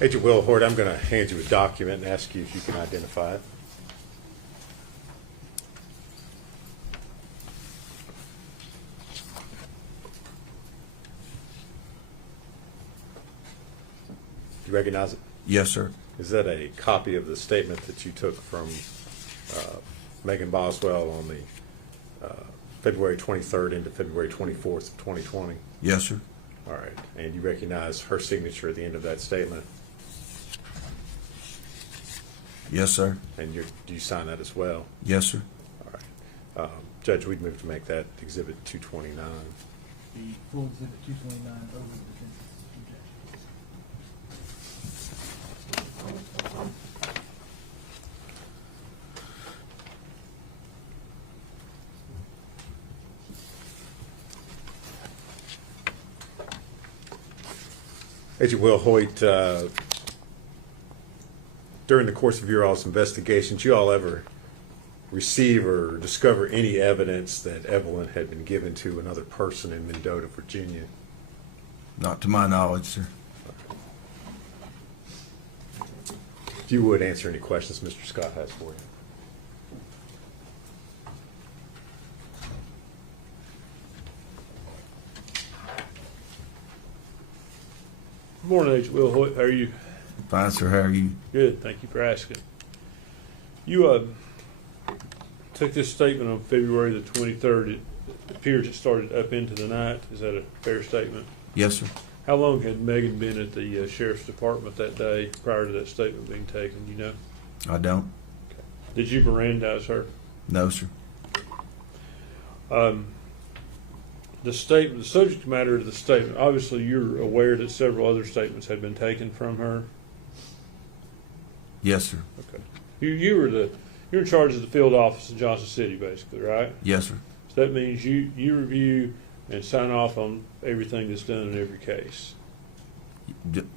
Agent Will Hort, I'm going to hand you a document and ask you if you can identify it. Do you recognize it? Yes, sir. Is that a copy of the statement that you took from Megan Boswell on the February 23rd into February 24th of 2020? Yes, sir. All right. And you recognize her signature at the end of that statement? Yes, sir. And do you sign that as well? Yes, sir. All right. Judge, we'd move to make that Exhibit 229. The full exhibit 229 over the defense's objection. Agent Will Hoyt, during the course of your all's investigations, you all ever receive or discover any evidence that Evelyn had been given to another person in Mendota, Virginia? Not to my knowledge, sir. If you would answer any questions Mr. Scott has for you. Good morning, Agent Will Hoyt. How are you? Fine, sir. How are you? Good. Thank you for asking. You took this statement on February the 23rd. It appears it started up into the night. Is that a fair statement? Yes, sir. How long had Megan been at the sheriff's department that day prior to that statement being taken? Do you know? I don't. Did you Mirandize her? No, sir. The statement, the subject matter of the statement, obviously you're aware that several other statements had been taken from her. Yes, sir. Okay. You're in charge of the field office in Johnson City, basically, right? Yes, sir. So that means you review and sign off on everything that's done in every case.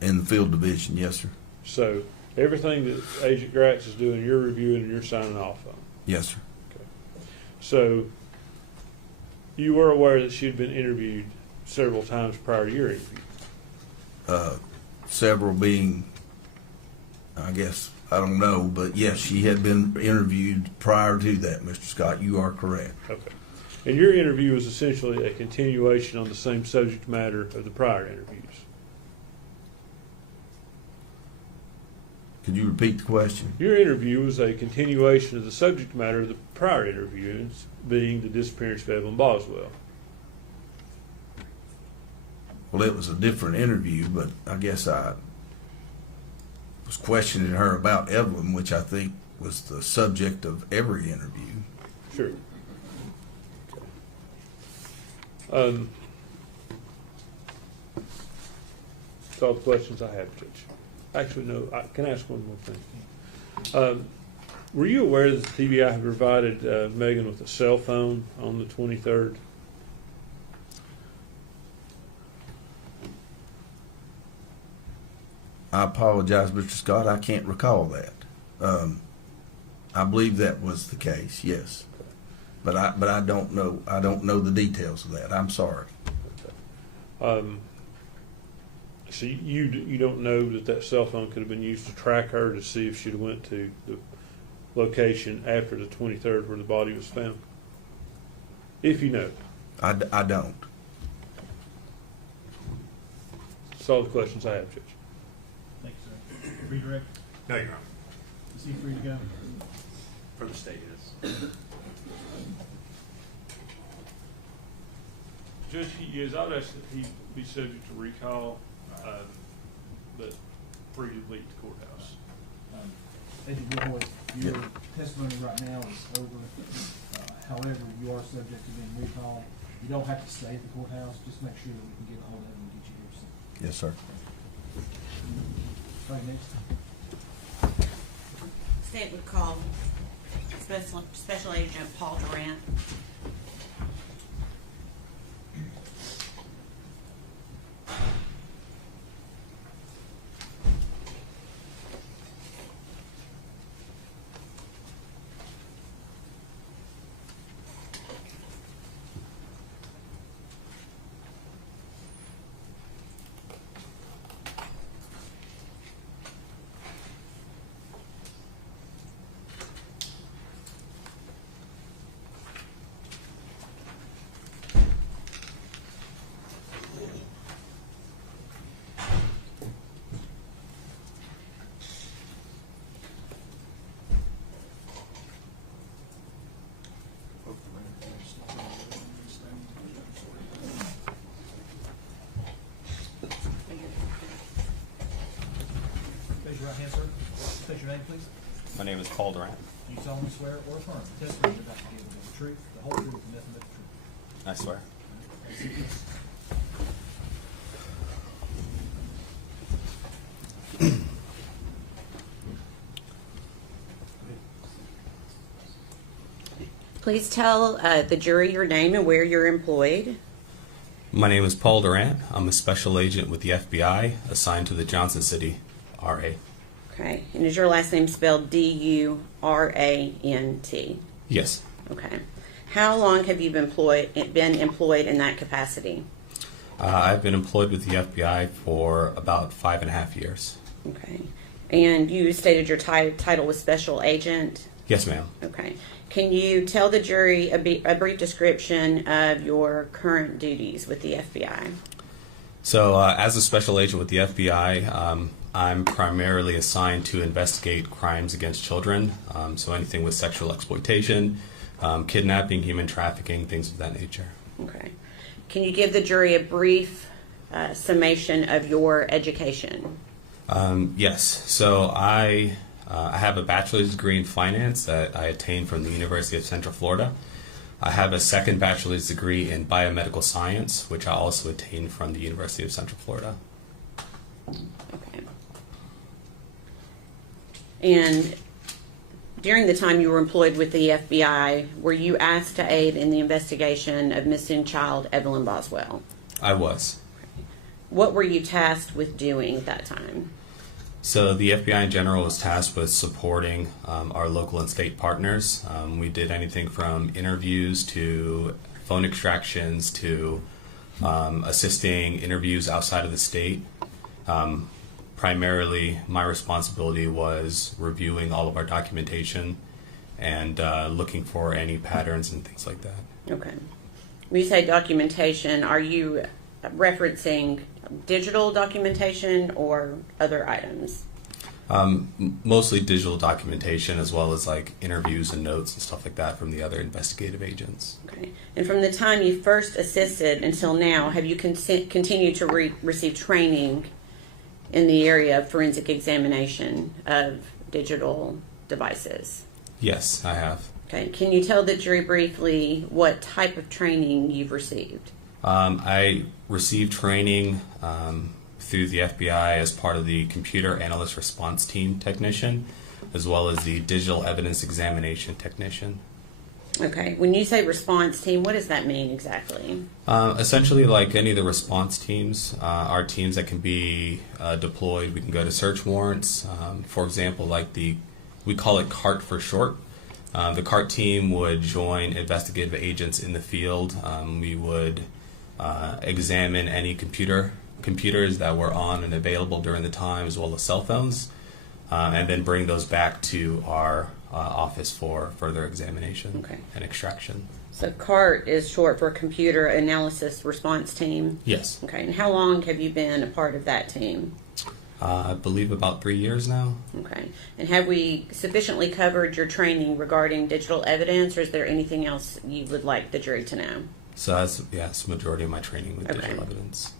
In the field division, yes, sir. So everything that Agent Gratz is doing, you're reviewing and you're signing off on. Yes, sir. So you were aware that she'd been interviewed several times prior to your interview. Several being, I guess, I don't know, but yes, she had been interviewed prior to that, Mr. Scott. You are correct. Okay. And your interview was essentially a continuation on the same subject matter of the prior interviews. Could you repeat the question? Your interview was a continuation of the subject matter of the prior interviews, being the disappearance of Evelyn Boswell. Well, it was a different interview, but I guess I was questioning her about Evelyn, which I think was the subject of every interview. Sure. That's all the questions I have, Judge. Actually, no, I can ask one more thing. Were you aware that the TBI had provided Megan with a cell phone on the 23rd? I apologize, Mr. Scott. I can't recall that. I believe that was the case, yes. But I don't know. I don't know the details of that. I'm sorry. So you don't know that cell phone could have been used to track her to see if she'd went to the location after the 23rd where the body was found? If you know. I don't. That's all the questions I have, Judge. Thank you, sir. Redirect. No, Your Honor. Is he free to go? For the state, yes. Judge, he is. I'd ask that he be subject to recall, but free to leave the courthouse. Agent Woodward, your Yeah. testimony right now is over. However, you are subject to being recalled. You don't have to stay at the courthouse. Just make sure that we can get a hold of him and get you here soon. Yes, sir. Right, next. State would call Special Agent Paul Durant. Raise your right hand, sir. State your name, please. My name is Paul Durant. Do you solemnly swear or affirm the testimony you're about to give will be the truth, the whole truth, and nothing but the truth? I swear. Please tell the jury your name and where you're employed. My name is Paul Durant. I'm a special agent with the FBI assigned to the Johnson City RA. Okay. And is your last name spelled D-U-R-A-N-T? Yes. Okay. How long have you been employed in that capacity? I've been employed with the FBI for about 5.5 years. Okay. And you stated your title was special agent? Yes, ma'am. Okay. Can you tell the jury a brief description of your current duties with the FBI? So, as a special agent with the FBI, I'm primarily assigned to investigate crimes against children. So anything with sexual exploitation, kidnapping, human trafficking, things of that nature. Okay. Can you give the jury a brief summation of your education? Yes. So I have a bachelor's degree in finance that I attained from the University of Central Florida. I have a second bachelor's degree in biomedical science, which I also attained from the University of Central Florida. Okay. And during the time you were employed with the FBI, were you asked to aid in the investigation of missing child Evelyn Boswell? I was. What were you tasked with doing at that time? So the FBI in general was tasked with supporting our local and state partners. We did anything from interviews to phone extractions to assisting interviews outside of the state. Primarily, my responsibility was reviewing all of our documentation and looking for any patterns and things like that. Okay. When you say documentation, are you referencing digital documentation or other items? Mostly digital documentation, as well as like interviews and notes and stuff like that from the other investigative agents. Okay. And from the time you first assisted until now, have you continued to receive training in the area of forensic examination of digital devices? Yes, I have. Okay. Can you tell the jury briefly what type of training you've received? I received training through the FBI as part of the Computer Analyst Response Team technician, as well as the Digital Evidence Examination technician. Okay. When you say response team, what does that mean exactly? Essentially, like any of the response teams, are teams that can be deployed. We can go to search warrants. For example, like we call it CART for short. The CART team would join investigative agents in the field. We would examine any computers that were on and available during the time, as well as cell phones, and then bring those back to our office for further examination and extraction. So CART is short for Computer Analysis Response Team? Yes. Okay. And how long have you been a part of that team? I believe about 3 years now. Okay. And have we sufficiently covered your training regarding digital evidence, or is there anything else you would like the jury to know? So that's the majority of my training with digital evidence.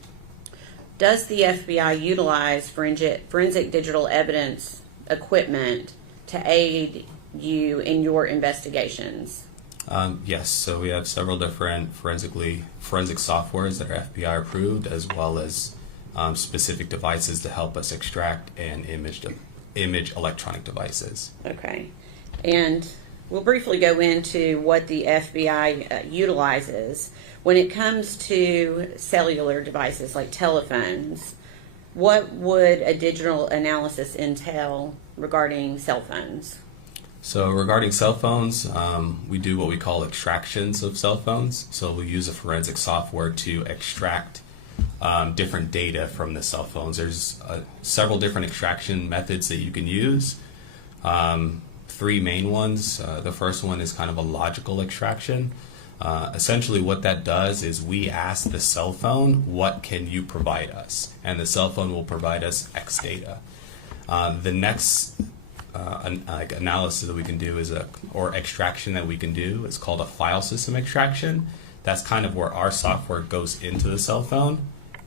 Does the FBI utilize forensic digital evidence equipment to aid you in your investigations? Yes, so we have several different forensic softwares that are FBI approved, as well as specific devices to help us extract and image electronic devices. Okay. And we'll briefly go into what the FBI utilizes. When it comes to cellular devices like telephones, what would a digital analysis entail regarding cell phones? So regarding cell phones, we do what we call extractions of cell phones. So we use a forensic software to extract different data from the cell phones. There's several different extraction methods that you can use. Three main ones. The first one is kind of a logical extraction. Essentially what that does is we ask the cell phone, what can you provide us? And the cell phone will provide us X data. The next analysis that we can do or extraction that we can do is called a file system extraction. That's kind of where our software goes into the cell phone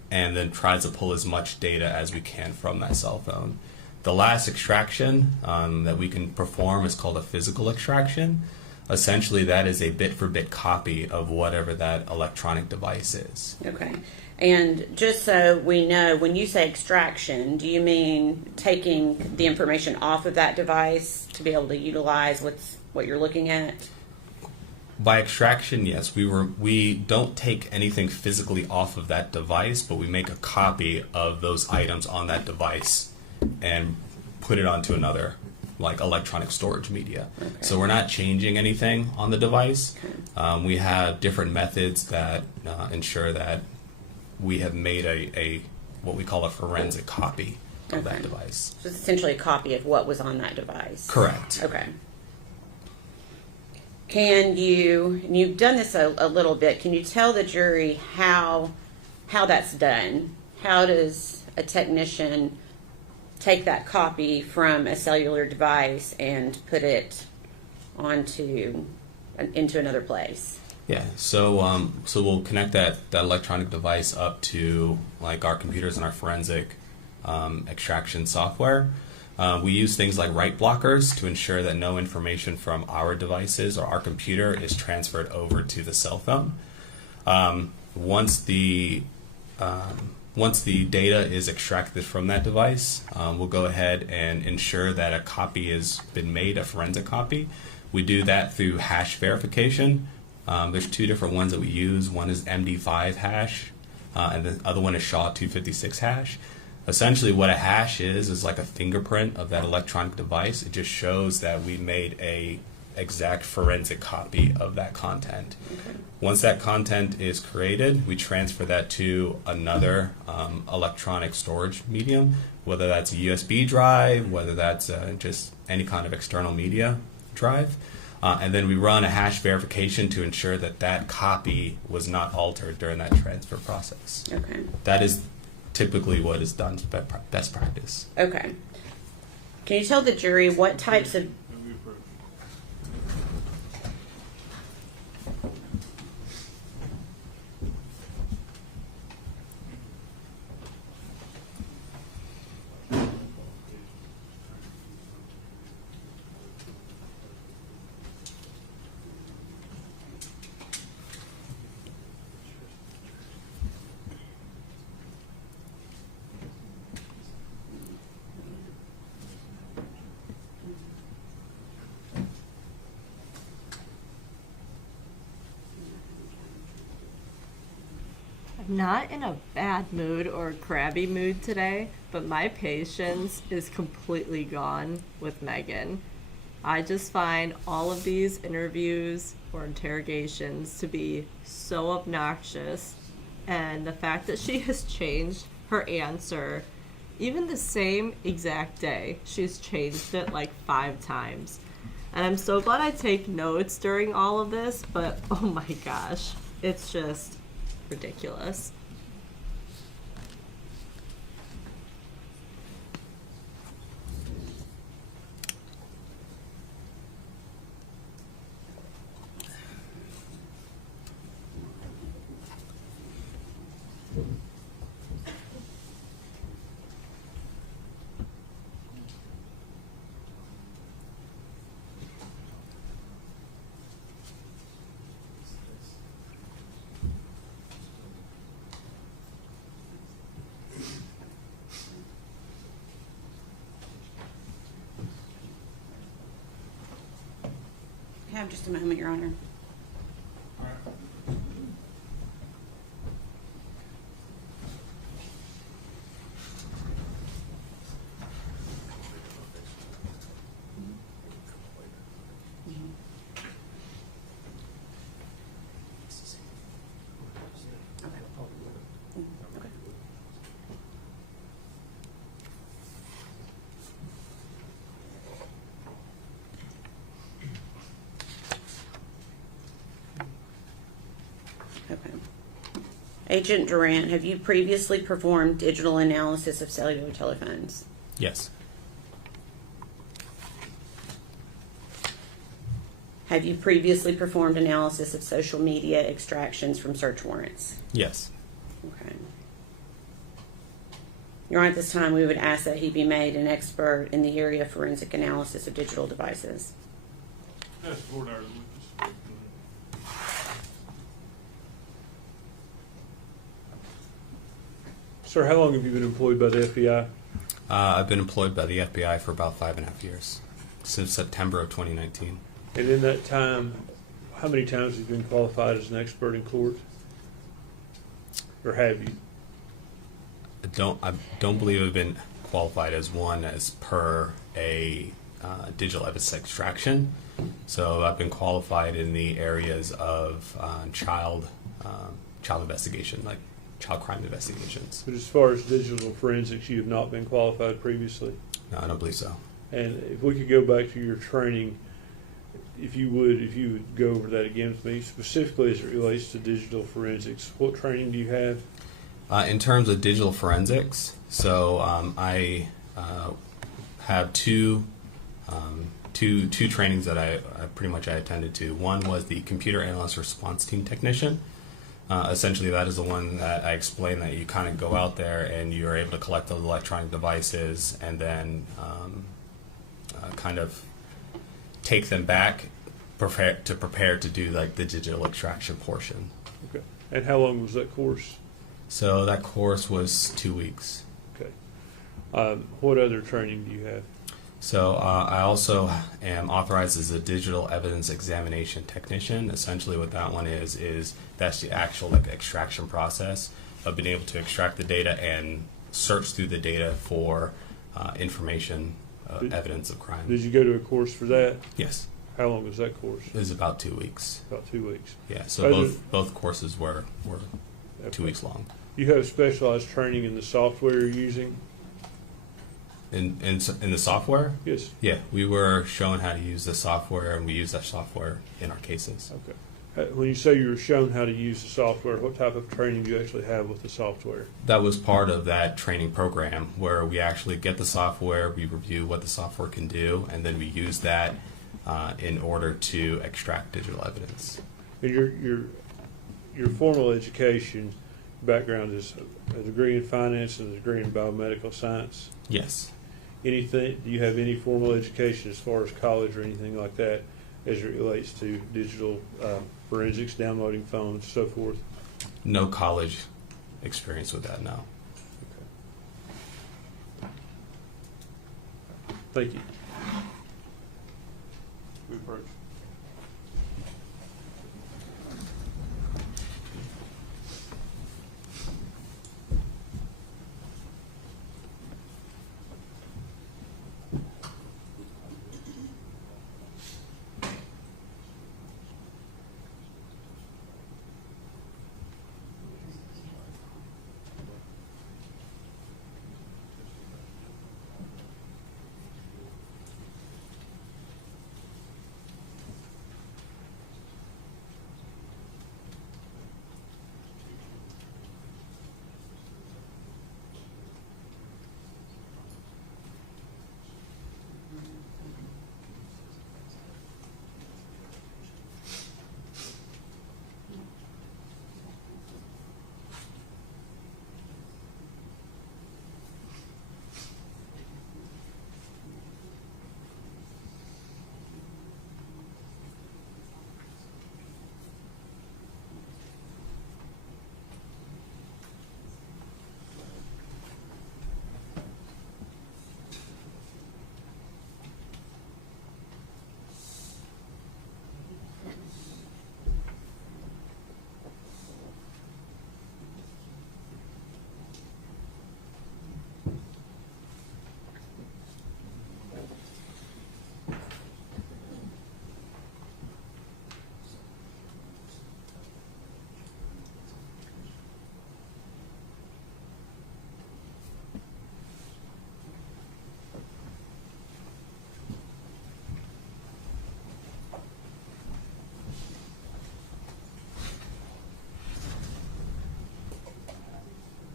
and then tries to pull as much data as we can from that cell phone. The last extraction that we can perform is called a physical extraction. Essentially, that is a bit-for-bit copy of whatever that electronic device is. Okay. And just so we know, when you say extraction, do you mean taking the information off of that device to be able to utilize what you're looking at? By extraction, yes, we don't take anything physically off of that device, but we make a copy of those items on that device and put it onto another, like electronic storage media. Okay. So we're not changing anything on the device. Okay. We have different methods that ensure that we have made a what we call a forensic copy of that device. So it's essentially a copy of what was on that device. Correct. Okay. Can you, and you've done this a little bit, can you tell the jury how that's done? How does a technician take that copy from a cellular device and put it into another place? Yeah, so we'll connect that electronic device up to like our computers and our forensic extraction software. We use things like write blockers to ensure that no information from our devices or our computer is transferred over to the cell phone. Once the data is extracted from that device, we'll go ahead and ensure that a copy has been made, a forensic copy. We do that through hash verification. There's two different ones that we use. One is MD5 hash, and the other one is SHA-256 hash. Essentially, what a hash is like a fingerprint of that electronic device. It just shows that we made a exact forensic copy of that content. Okay. Once that content is created, we transfer that to another electronic storage medium, whether that's a USB drive, whether that's just any kind of external media drive. And then we run a hash verification to ensure that that copy was not altered during that transfer process. Okay. That is typically what is done best practice. Okay. Can you tell the jury what types of... I'm not in a bad mood or a crabby mood today, but my patience is completely gone with Megan. I just find all of these interviews or interrogations to be so obnoxious, and the fact that she has changed her answer even the same exact day. She's changed it like 5 times. And I'm so glad I take notes during all of this, but oh my gosh, it's just ridiculous. Have just a moment, Your Honor. Okay. Agent Durant, have you previously performed digital analysis of cellular telephones? Yes. Have you previously performed analysis of social media extractions from search warrants? Yes. Okay. Your Honor, at this time, we would ask that he be made an expert in the area of forensic analysis of digital devices. That's court order witness. Sir, how long have you been employed by the FBI? I've been employed by the FBI for about 5.5 years, since September of 2019. And in that time, how many times have you been qualified as an expert in court? Or have you? I don't believe I've been qualified as one as per a digital evidence extraction. So I've been qualified in the areas of child investigation, like child crime investigations. But as far as digital forensics, you have not been qualified previously? No, I don't believe so. And if we could go back to your training, if you would go over that again with me, specifically as it relates to digital forensics, what training do you have? In terms of digital forensics, so I have two trainings that I attended to. One was the computer analyst response team technician. Essentially, that is the one that I explained, that you kind of go out there and you're able to collect those electronic devices and then kind of take them back, prepare to do like the digital extraction portion. Okay. And how long was that course? So that course was 2 weeks. Okay. What other training do you have? So I also am authorized as a digital evidence examination technician. Essentially what that one is that's the actual like extraction process of being able to extract the data and search through the data for information, evidence of crime. Did you go to a course for that? Yes. How long was that course? It was about 2 weeks. About 2 weeks. Yeah, so both courses were 2 weeks long. You have specialized training in the software you're using? In the software? Yes. Yeah, we were shown how to use the software, and we use that software in our cases. Okay. When you say you were shown how to use the software, what type of training do you actually have with the software? That was part of that training program where we actually get the software, we review what the software can do, and then we use that in order to extract digital evidence. And your formal education background is a degree in finance and a degree in biomedical science? Yes. Do you have any formal education as far as college or anything like that as it relates to digital forensics, downloading phones, so forth? No college experience with that, no. Thank you. We approach.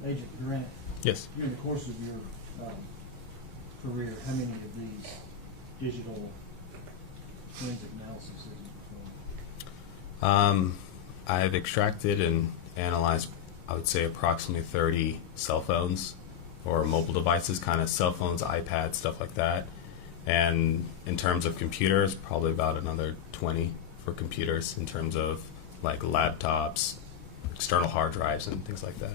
Agent Durant, Yes. during the course of your career, how many of these digital forensic analysis have you performed? I have extracted and analyzed, I would say, approximately 30 cell phones or mobile devices, kind of cell phones, iPads, stuff like that. And in terms of computers, probably about another 20 for computers in terms of like laptops, external hard drives, and things like that.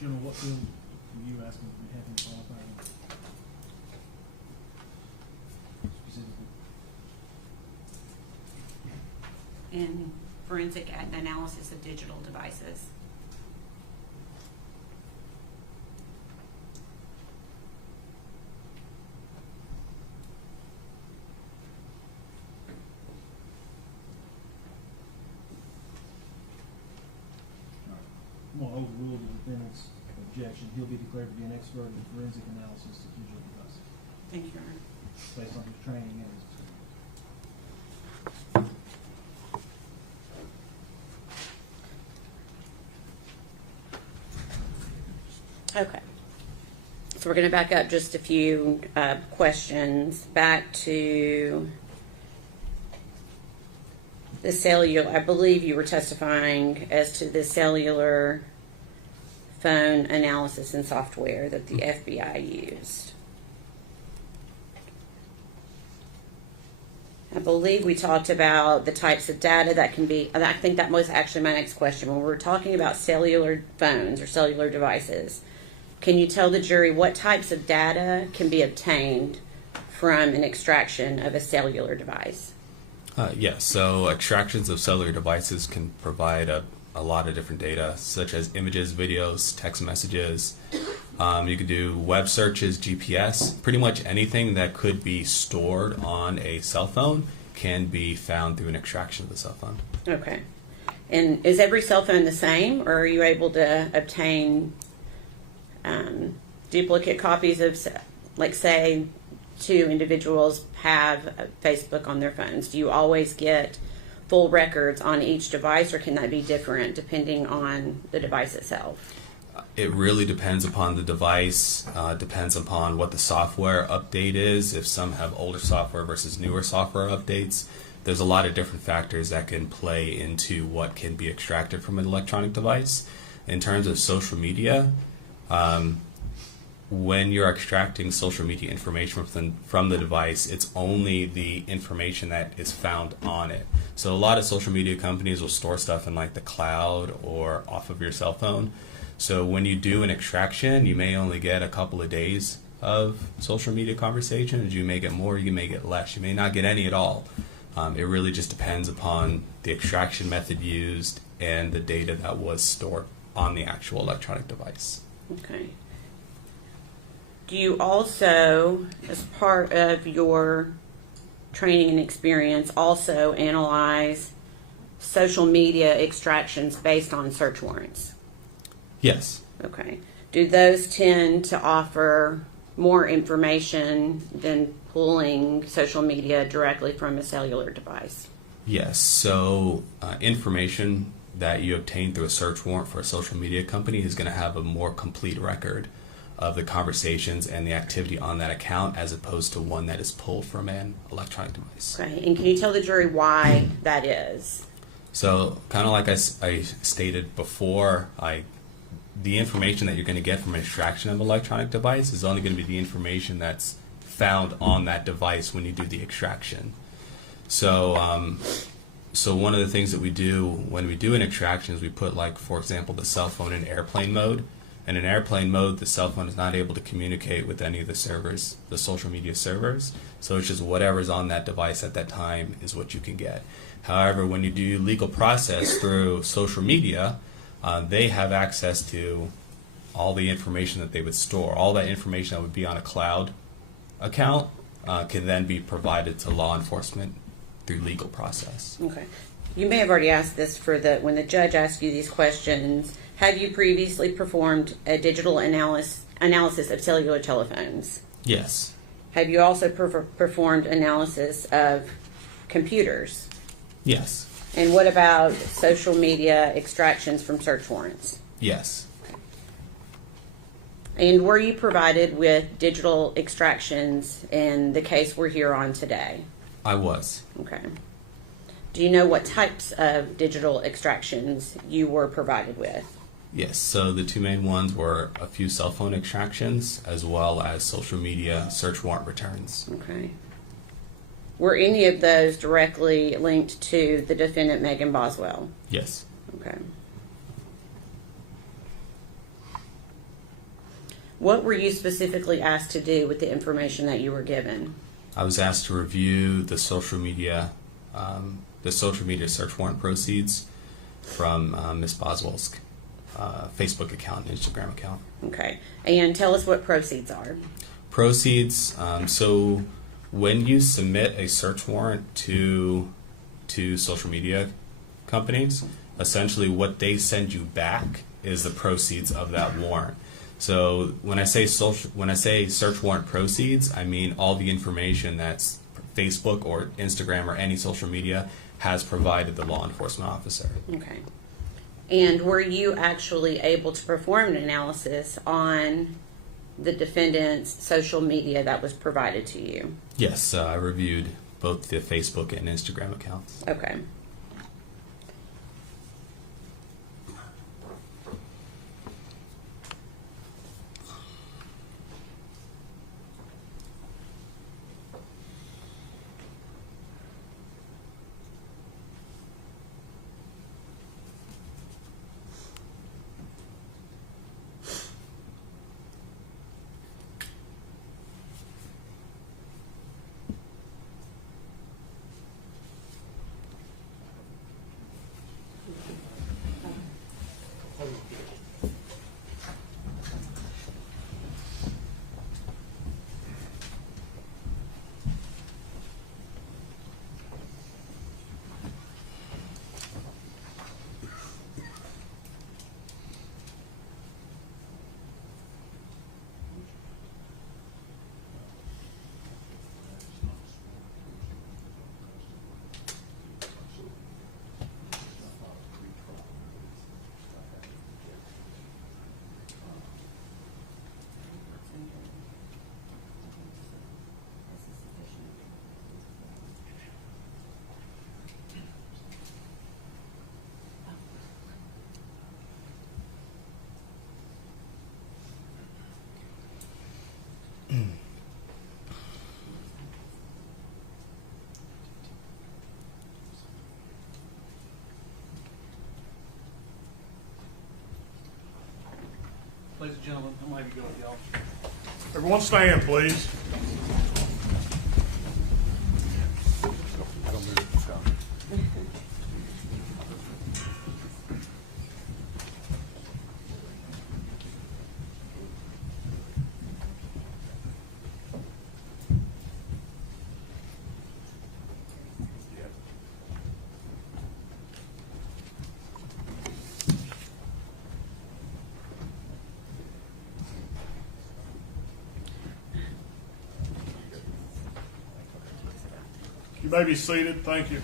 General, what field were you asking if we have any qualified specifically? In forensic analysis of digital devices. I'm going to overrule the defendant's objection. He'll be declared to be an expert in forensic analysis of digital devices Thank you, Your Honor. based on his training and his experience. Okay. So we're going to back up just a few questions back to the cellular. I believe you were testifying as to the cellular phone analysis and software that the FBI used. I believe we talked about the types of data that can be, and I think that was actually my next question. When we're talking about cellular phones or cellular devices, can you tell the jury what types of data can be obtained from an extraction of a cellular device? Yes, so extractions of cellular devices can provide a lot of different data, such as images, videos, text messages. You could do web searches, GPS. Pretty much anything that could be stored on a cell phone can be found through an extraction of the cell phone. Okay. And is every cell phone the same, or are you able to obtain duplicate copies of, like, say, two individuals have Facebook on their phones? Do you always get full records on each device, or can that be different depending on the device itself? It really depends upon the device, depends upon what the software update is, if some have older software versus newer software updates. There's a lot of different factors that can play into what can be extracted from an electronic device. In terms of social media, when you're extracting social media information from the device, it's only the information that is found on it. So a lot of social media companies will store stuff in like the cloud or off of your cell phone. So when you do an extraction, you may only get a couple of days of social media conversations. You may get more, you may get less. You may not get any at all. It really just depends upon the extraction method used and the data that was stored on the actual electronic device. Okay. Do you also, as part of your training and experience, also analyze social media extractions based on search warrants? Yes. Okay. Do those tend to offer more information than pulling social media directly from a cellular device? Yes. So information that you obtain through a search warrant for a social media company is going to have a more complete record of the conversations and the activity on that account as opposed to one that is pulled from an electronic device. Okay. And can you tell the jury why that is? So kind of like I stated before, the information that you're going to get from an extraction of an electronic device is only going to be the information that's found on that device when you do the extraction. So so one of the things that we do when we do an extraction is we put, like, for example, the cell phone in airplane mode. And in airplane mode, the cell phone is not able to communicate with any of the servers, the social media servers. So it's just whatever's on that device at that time is what you can get. However, when you do legal process through social media, they have access to all the information that they would store. All that information that would be on a cloud account can then be provided to law enforcement through legal process. Okay. You may have already asked this when the judge asked you these questions. Have you previously performed a digital analysis of cellular telephones? Yes. Have you also performed analysis of computers? Yes. And what about social media extractions from search warrants? Yes. And were you provided with digital extractions in the case we're here on today? I was. Okay. Do you know what types of digital extractions you were provided with? Yes, so the two main ones were a few cell phone extractions as well as social media search warrant returns. Okay. Were any of those directly linked to the defendant, Megan Boswell? Yes. Okay. What were you specifically asked to do with the information that you were given? I was asked to review the social media search warrant proceeds from Ms. Boswell's Facebook account and Instagram account. Okay. And tell us what proceeds are. Proceeds, so when you submit a search warrant to social media companies, essentially what they send you back is the proceeds of that warrant. So when I say search warrant proceeds, I mean all the information that's Facebook or Instagram or any social media has provided the law enforcement officer. Okay. And were you actually able to perform an analysis on the defendant's social media that was provided to you? Yes, I reviewed both the Facebook and Instagram accounts. Okay. Ladies and gentlemen, I'm ready to go, y'all. Everyone stand, please. You may be seated. Thank you.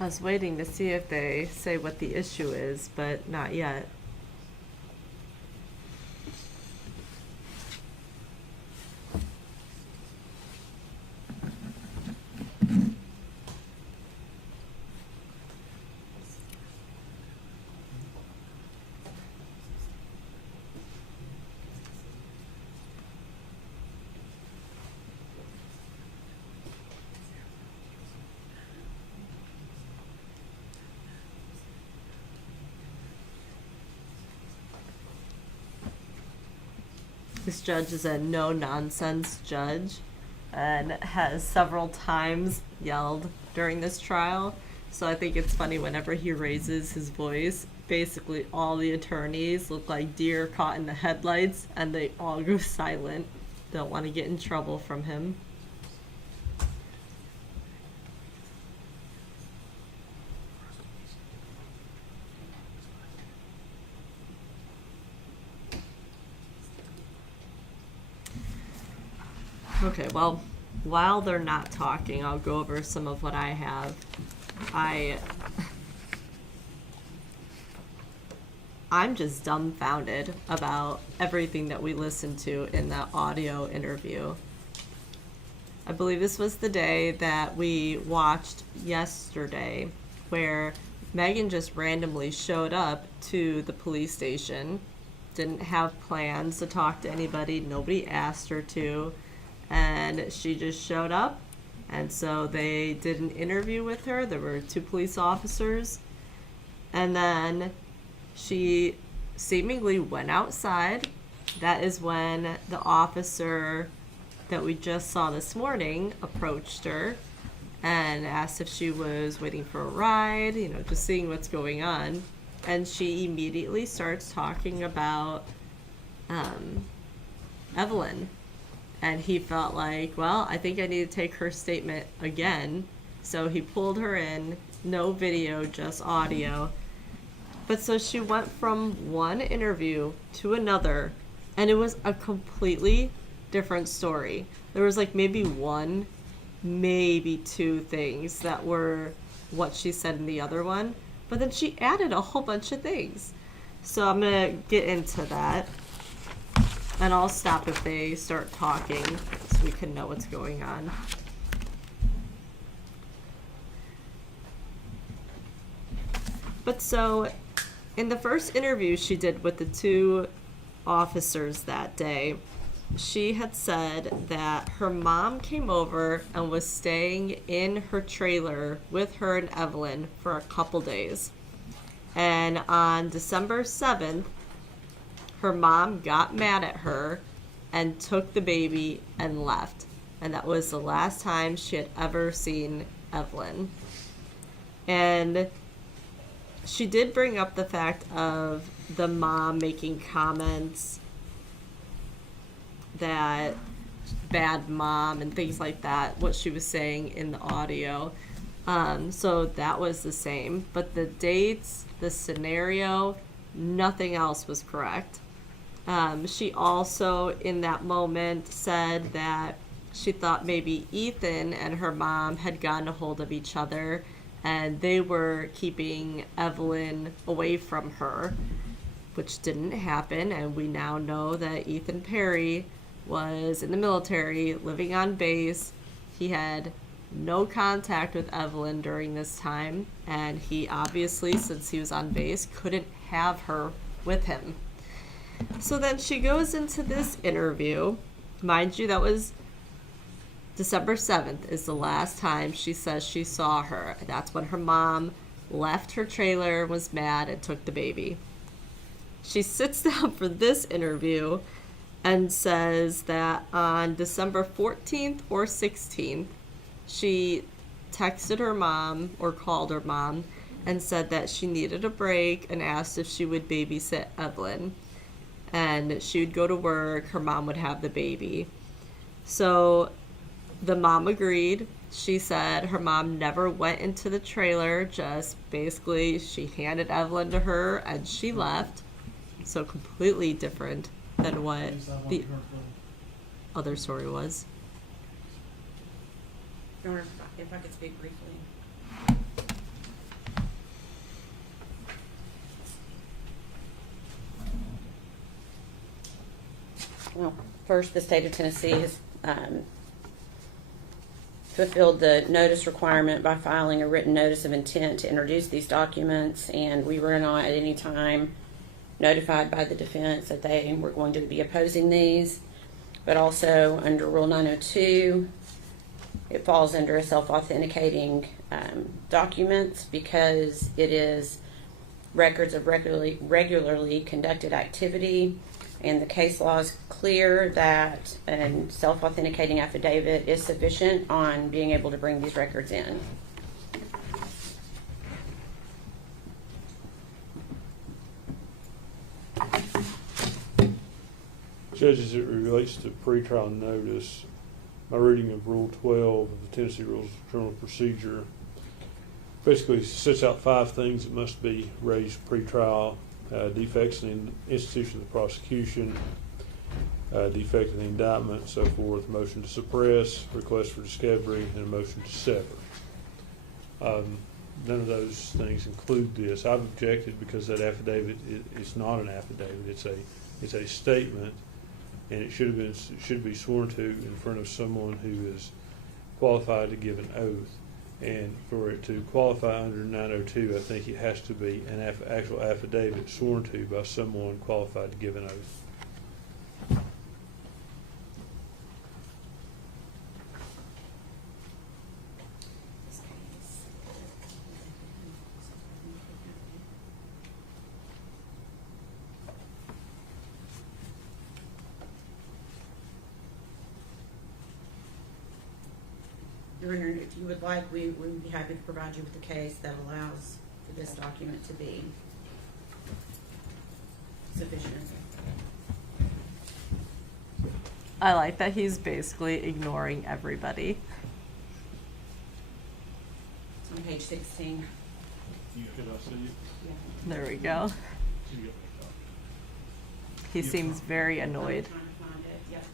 I was waiting to see if they say what the issue is, but not yet. This judge is a no-nonsense judge and has several times yelled during this trial. So I think it's funny whenever he raises his voice, basically all the attorneys look like deer caught in the headlights and they all go silent. Don't want to get in trouble from him. Okay, well, while they're not talking, I'll go over some of what I have. I'm just dumbfounded about everything that we listened to in that audio interview. I believe this was the day that we watched yesterday, where Megan just randomly showed up to the police station, didn't have plans to talk to anybody, nobody asked her to, and she just showed up. And so they did an interview with her. There were 2 police officers. And then she seemingly went outside. That is when the officer that we just saw this morning approached her and asked if she was waiting for a ride, just seeing what's going on. And she immediately starts talking about Evelyn. And he felt like, well, I think I need to take her statement again. So he pulled her in, no video, just audio. But so she went from one interview to another, and it was a completely different story. There was like maybe 1, maybe 2 things that were what she said in the other one. But then she added a whole bunch of things. So I'm going to get into that. And I'll stop if they start talking so we can know what's going on. But so, in the first interview she did with the 2 officers that day, she had said that her mom came over and was staying in her trailer with her and Evelyn for a couple days. And on December 7th, her mom got mad at her and took the baby and left. And that was the last time she had ever seen Evelyn. And she did bring up the fact of the mom making comments that bad mom and things like that, what she was saying in the audio. So that was the same. But the dates, the scenario, nothing else was correct. She also, in that moment, said that she thought maybe Ethan and her mom had gotten a hold of each other and they were keeping Evelyn away from her, which didn't happen. And we now know that Ethan Perry was in the military, living on base. He had no contact with Evelyn during this time, and he obviously, since he was on base, couldn't have her with him. So then she goes into this interview. Mind you, that was December 7th is the last time she says she saw her. That's when her mom left her trailer, was mad, and took the baby. She sits down for this interview and says that on December 14th or 16th, she texted her mom or called her mom and said that she needed a break and asked if she would babysit Evelyn. And she would go to work, her mom would have the baby. So the mom agreed. She said her mom never went into the trailer, just basically she handed Evelyn to her and she left. So completely different than what the other story was. Or if I could speak briefly. Well, first, the state of Tennessee has fulfilled the notice requirement by filing a written notice of intent to introduce these documents, and we were not at any time notified by the defense that they were going to be opposing these. But also under Rule 902, it falls under a self-authenticating documents because it is records of regularly conducted activity, And the case law is clear that a self-authenticating affidavit is sufficient on being able to bring these records in. Judge, as it relates to pretrial notice, my reading of Rule 12 of the Tennessee Rules of Criminal Procedure basically sets out 5 things that must be raised pretrial: defects in the institution of the prosecution, defect in the indictment, so forth, motion to suppress, request for discovery, and a motion to sever. None of those things include this. I've objected because that affidavit is not an affidavit. It's a statement, and it should be sworn to in front of someone who is qualified to give an oath. And for it to qualify under 902, I think it has to be an actual affidavit sworn to by someone qualified to give an oath. Your Honor, if you would like, we would be happy to provide you with a case that allows for this document to be sufficient. I like that he's basically ignoring everybody. It's on page 16. Could I see it? Yeah. There we go. He seems very annoyed. Trying to find it. Yep.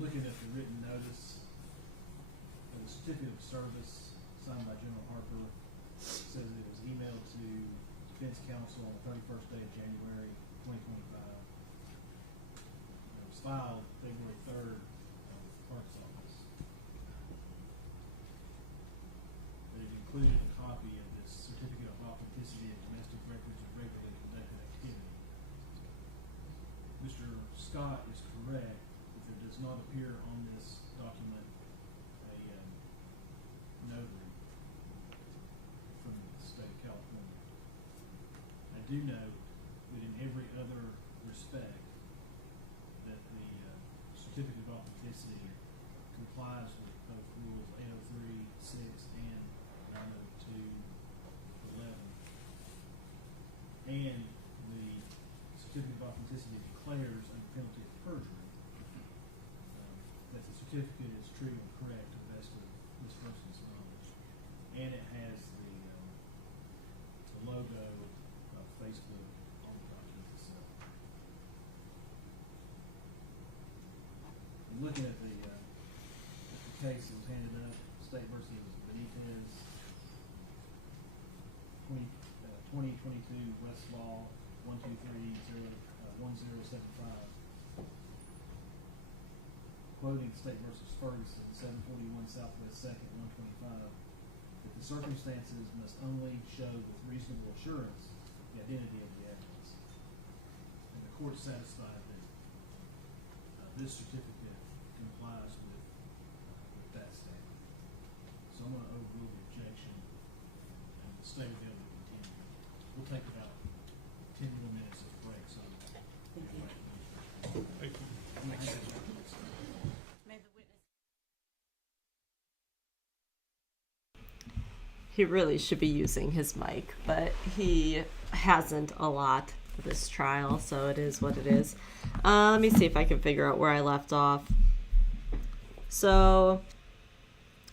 Looking at the written notice, the certificate of service signed by General Harper says it was emailed to Defense Counsel on the 31st day of January 2025. It was filed February 3rd at the clerk's office. But it included a copy of this certificate of authenticity of domestic records of regularly conducted activity. Mr. Scott is correct, if it does not appear on this document, a notary from the state of California. I do know that in every other respect, that the certificate of authenticity complies with both rules 803, 6, and 902, 11. And the certificate of authenticity declares under penalty of perjury that the certificate is true and correct to the best of this person's knowledge. And it has the logo of Facebook on the document itself. And looking at the case that was handed up, State versus Benitez, 2022 Westlaw 123-1075. Quoting State versus Ferguson, 741 Southwest 2nd, 125, that the circumstances must only show with reasonable assurance the identity of the evidence. And the court satisfied that this certificate complies with that standard. So I'm going to overrule the objection and the state of the other continue. We'll take about 10 more minutes of break. So Thank you. He really should be using his mic, but he hasn't a lot for this trial, so it is what it is. Let me see if I can figure out where I left off. So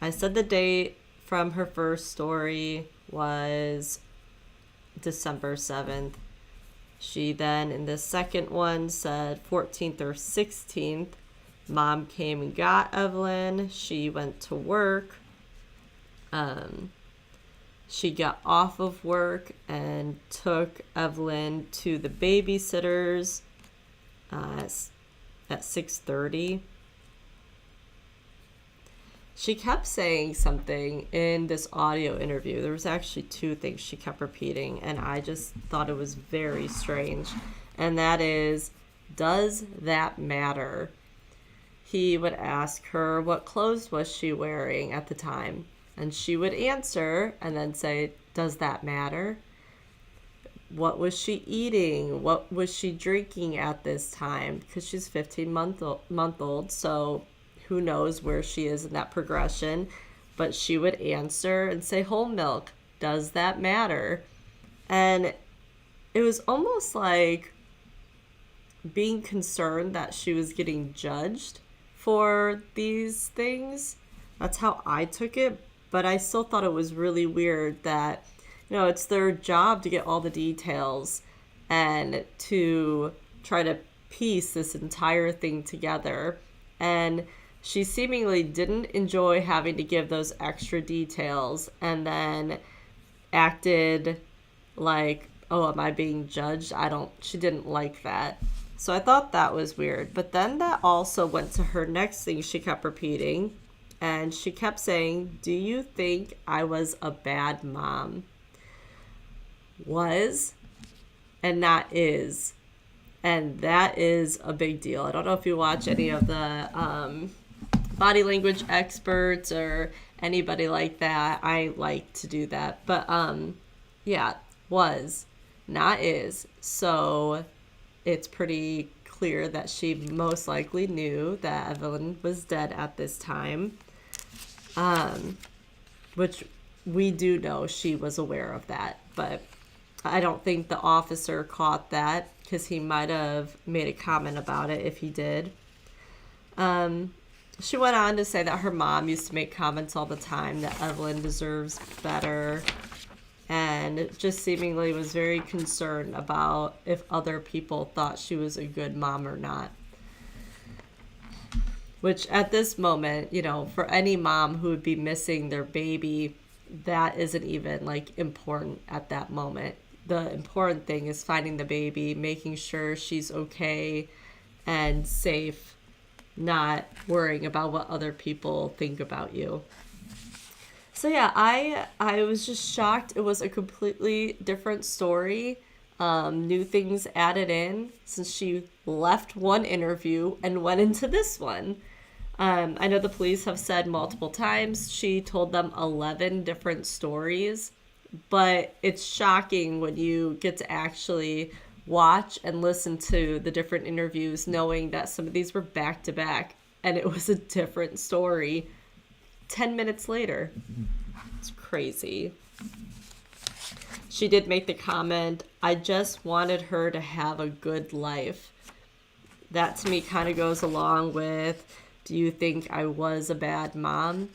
I said the date from her first story was December 7th. She then, in the second one, said 14th or 16th. Mom came and got Evelyn. She went to work. She got off of work and took Evelyn to the babysitters at 6:30. She kept saying something in this audio interview. There was actually two things she kept repeating, and I just thought it was very strange. And that is, does that matter? He would ask her what clothes was she wearing at the time. And she would answer and then say, does that matter? What was she eating? What was she drinking at this time? Because she's 15 month old, so who knows where she is in that progression. But she would answer and say whole milk. Does that matter? And it was almost like being concerned that she was getting judged for these things. That's how I took it. But I still thought it was really weird that, it's their job to get all the details and to try to piece this entire thing together. And she seemingly didn't enjoy having to give those extra details and then acted like, oh, am I being judged? She didn't like that. So I thought that was weird. But then that also went to her next thing she kept repeating. And she kept saying, do you think I was a bad mom? Was and not is. And that is a big deal. I don't know if you watch any of the body language experts or anybody like that. I like to do that. But yeah, was, not is. So it's pretty clear that she most likely knew that Evelyn was dead at this time. Which we do know she was aware of that, but I don't think the officer caught that because he might have made a comment about it if he did. She went on to say that her mom used to make comments all the time that Evelyn deserves better, and just seemingly was very concerned about if other people thought she was a good mom or not. Which at this moment, for any mom who would be missing their baby, that isn't even important at that moment. The important thing is finding the baby, making sure she's okay and safe, not worrying about what other people think about you. So yeah, I was just shocked. It was a completely different story. new things added in since she left one interview and went into this one. I know the police have said multiple times she told them 11 different stories, but it's shocking when you get to actually watch and listen to the different interviews, knowing that some of these were back to back and it was a different story 10 minutes later. It's crazy. She did make the comment, I just wanted her to have a good life. That to me kind of goes along with, do you think I was a bad mom?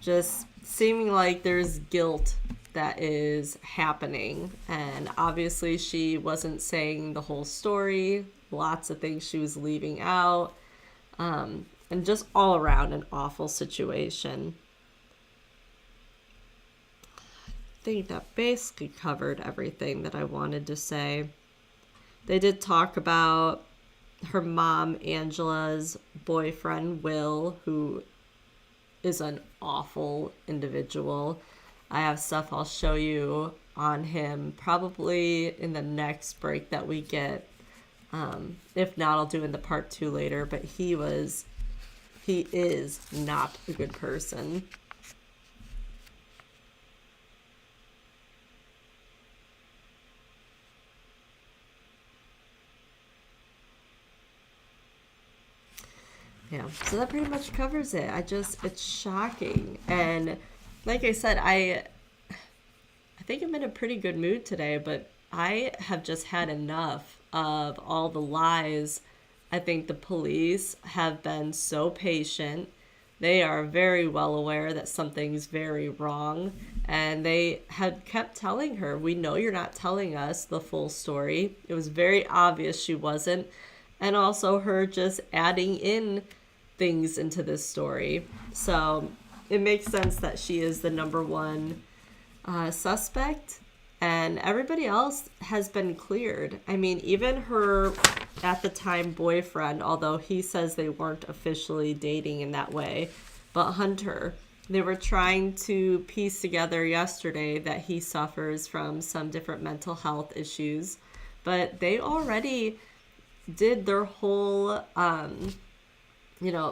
Just seeming like there's guilt that is happening. And obviously she wasn't saying the whole story. Lots of things she was leaving out. And just all around an awful situation. I think that basically covered everything that I wanted to say. They did talk about her mom, Angela's boyfriend, Will, who is an awful individual. I have stuff I'll show you on him probably in the next break that we get. If not, I'll do in the part 2 later, but he is not a good person. Yeah, so that pretty much covers it. It's shocking. And like I said, I think I'm in a pretty good mood today, but I have just had enough of all the lies. I think the police have been so patient. They are very well aware that something's very wrong. And they had kept telling her, we know you're not telling us the full story. It was very obvious she wasn't. And also her just adding in things into this story. So it makes sense that she is the number one suspect, and everybody else has been cleared. I mean, even her at the time boyfriend, although he says they weren't officially dating in that way, but Hunter, they were trying to piece together yesterday that he suffers from some different mental health issues, but they already did their whole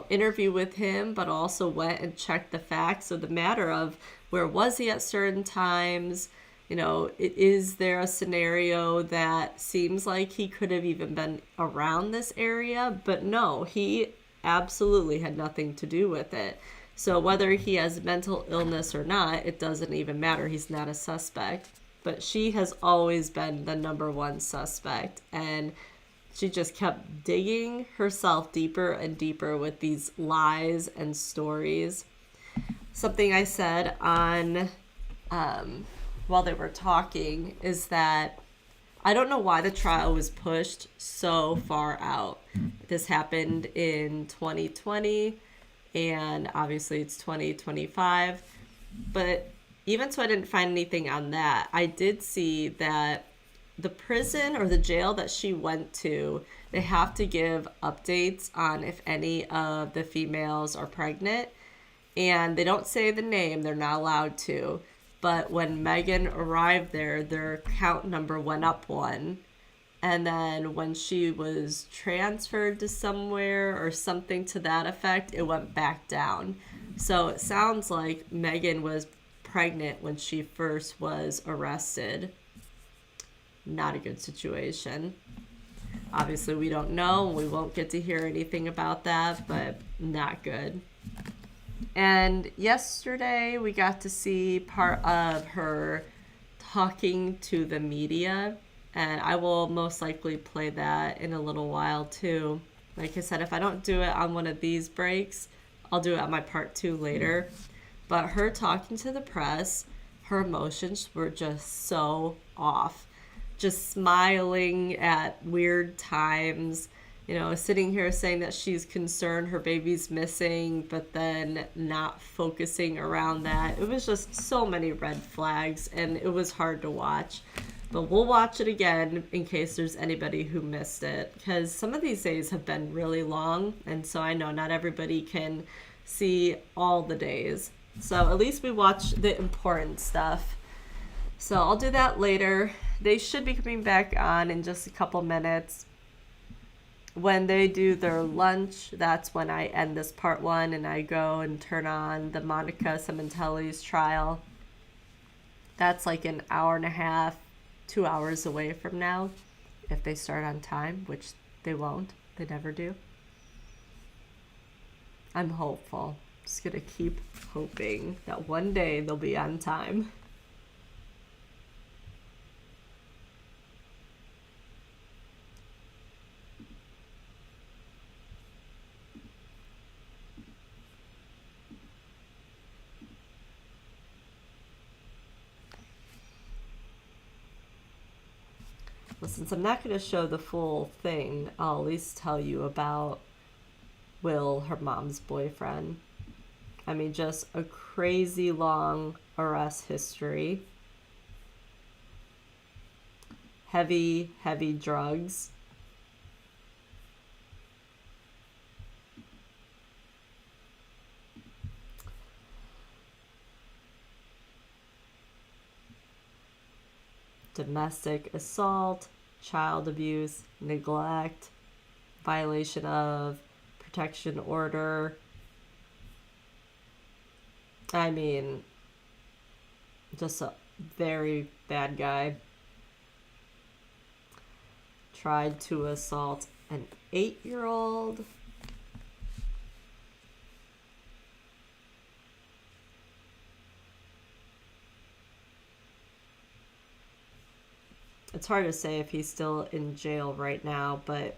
interview with him, but also went and checked the facts of the matter of where was he at certain times. Is there a scenario that seems like he could have even been around this area? But no, he absolutely had nothing to do with it. So whether he has mental illness or not, it doesn't even matter. He's not a suspect. But she has always been the number one suspect. And she just kept digging herself deeper and deeper with these lies and stories. Something I said on while they were talking is that I don't know why the trial was pushed so far out. This happened in 2020, and obviously it's 2025. But even so, I didn't find anything on that. I did see that the prison or the jail that she went to, they have to give updates on if any of the females are pregnant. And they don't say the name, they're not allowed to. But when Megan arrived there, their count number went up 1. And then when she was transferred to somewhere or something to that effect, it went back down. So it sounds like Megan was pregnant when she first was arrested. Not a good situation. Obviously, we don't know. We won't get to hear anything about that, but not good. And yesterday, we got to see part of her talking to the media, and I will most likely play that in a little while, too. Like I said, if I don't do it on one of these breaks, I'll do it on my part 2 later. But her talking to the press, her emotions were just so off. Just smiling at weird times, sitting here saying that she's concerned her baby's missing, but then not focusing around that. It was just so many red flags, and it was hard to watch. But we'll watch it again in case there's anybody who missed it, because some of these days have been really long, and so I know not everybody can see all the days. So at least we watch the important stuff. So I'll do that later. They should be coming back on in just a couple minutes. When they do their lunch, that's when I end this part 1 and I go and turn on the Monica Cementelli's trial. That's like an hour and a half, 2 hours away from now, if they start on time, which they won't. They never do. I'm hopeful. Just gonna keep hoping that one day they'll be on time. Well, since I'm not going to show the full thing, I'll at least tell you about Will, her mom's boyfriend. I mean, just a crazy long arrest history. Heavy, heavy drugs. Domestic assault, child abuse, neglect, violation of protection order. I mean, just a very bad guy. Tried to assault an 8-year-old. It's hard to say if he's still in jail right now, but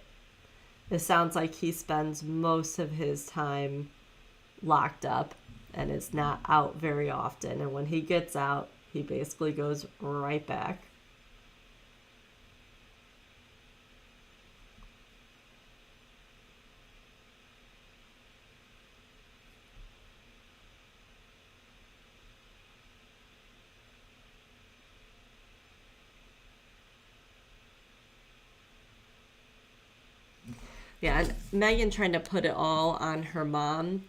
it sounds like he spends most of his time locked up and is not out very often. And when he gets out, he basically goes right back. Yeah, and Megan trying to put it all on her mom.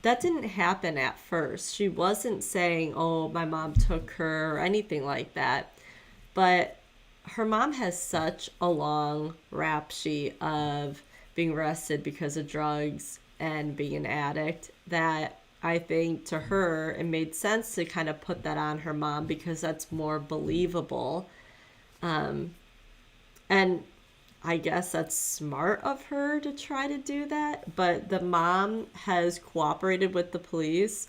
That didn't happen at first. She wasn't saying, oh, my mom took her or anything like that. But her mom has such a long rap sheet of being arrested because of drugs and being an addict that I think to her it made sense to kind of put that on her mom because that's more believable. And I guess that's smart of her to try to do that, but the mom has cooperated with the police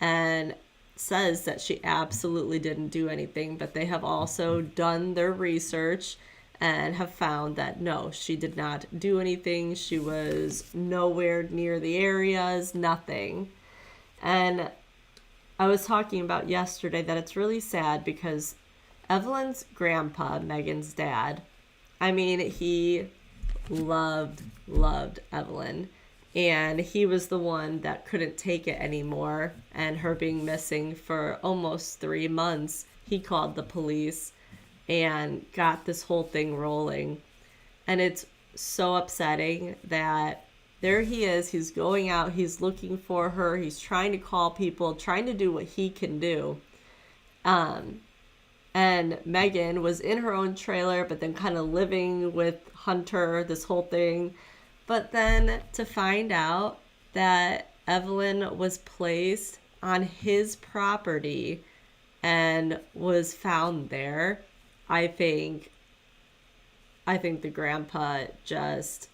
and says that she absolutely didn't do anything, but they have also done their research and have found that no, she did not do anything. She was nowhere near the areas, nothing. And I was talking about yesterday that it's really sad because Evelyn's grandpa, Megan's dad, I mean, he loved Evelyn. And he was the one that couldn't take it anymore. And her being missing for almost 3 months, he called the police and got this whole thing rolling. And it's so upsetting that there he is. He's going out. He's looking for her. He's trying to call people, trying to do what he can do. And Megan was in her own trailer, but then kind of living with Hunter, this whole thing. But then to find out that Evelyn was placed on his property and was found there, I think the grandpa just,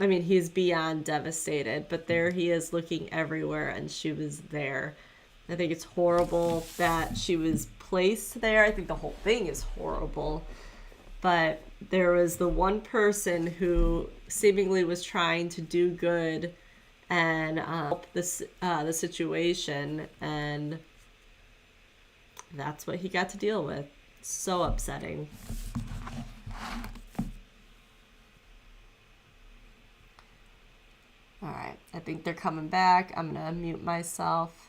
I mean, he's beyond devastated, but there he is looking everywhere and she was there. I think it's horrible that she was placed there. I think the whole thing is horrible. But there was the one person who seemingly was trying to do good and help the situation, and that's what he got to deal with. So upsetting. All right, I think they're coming back. I'm gonna mute myself.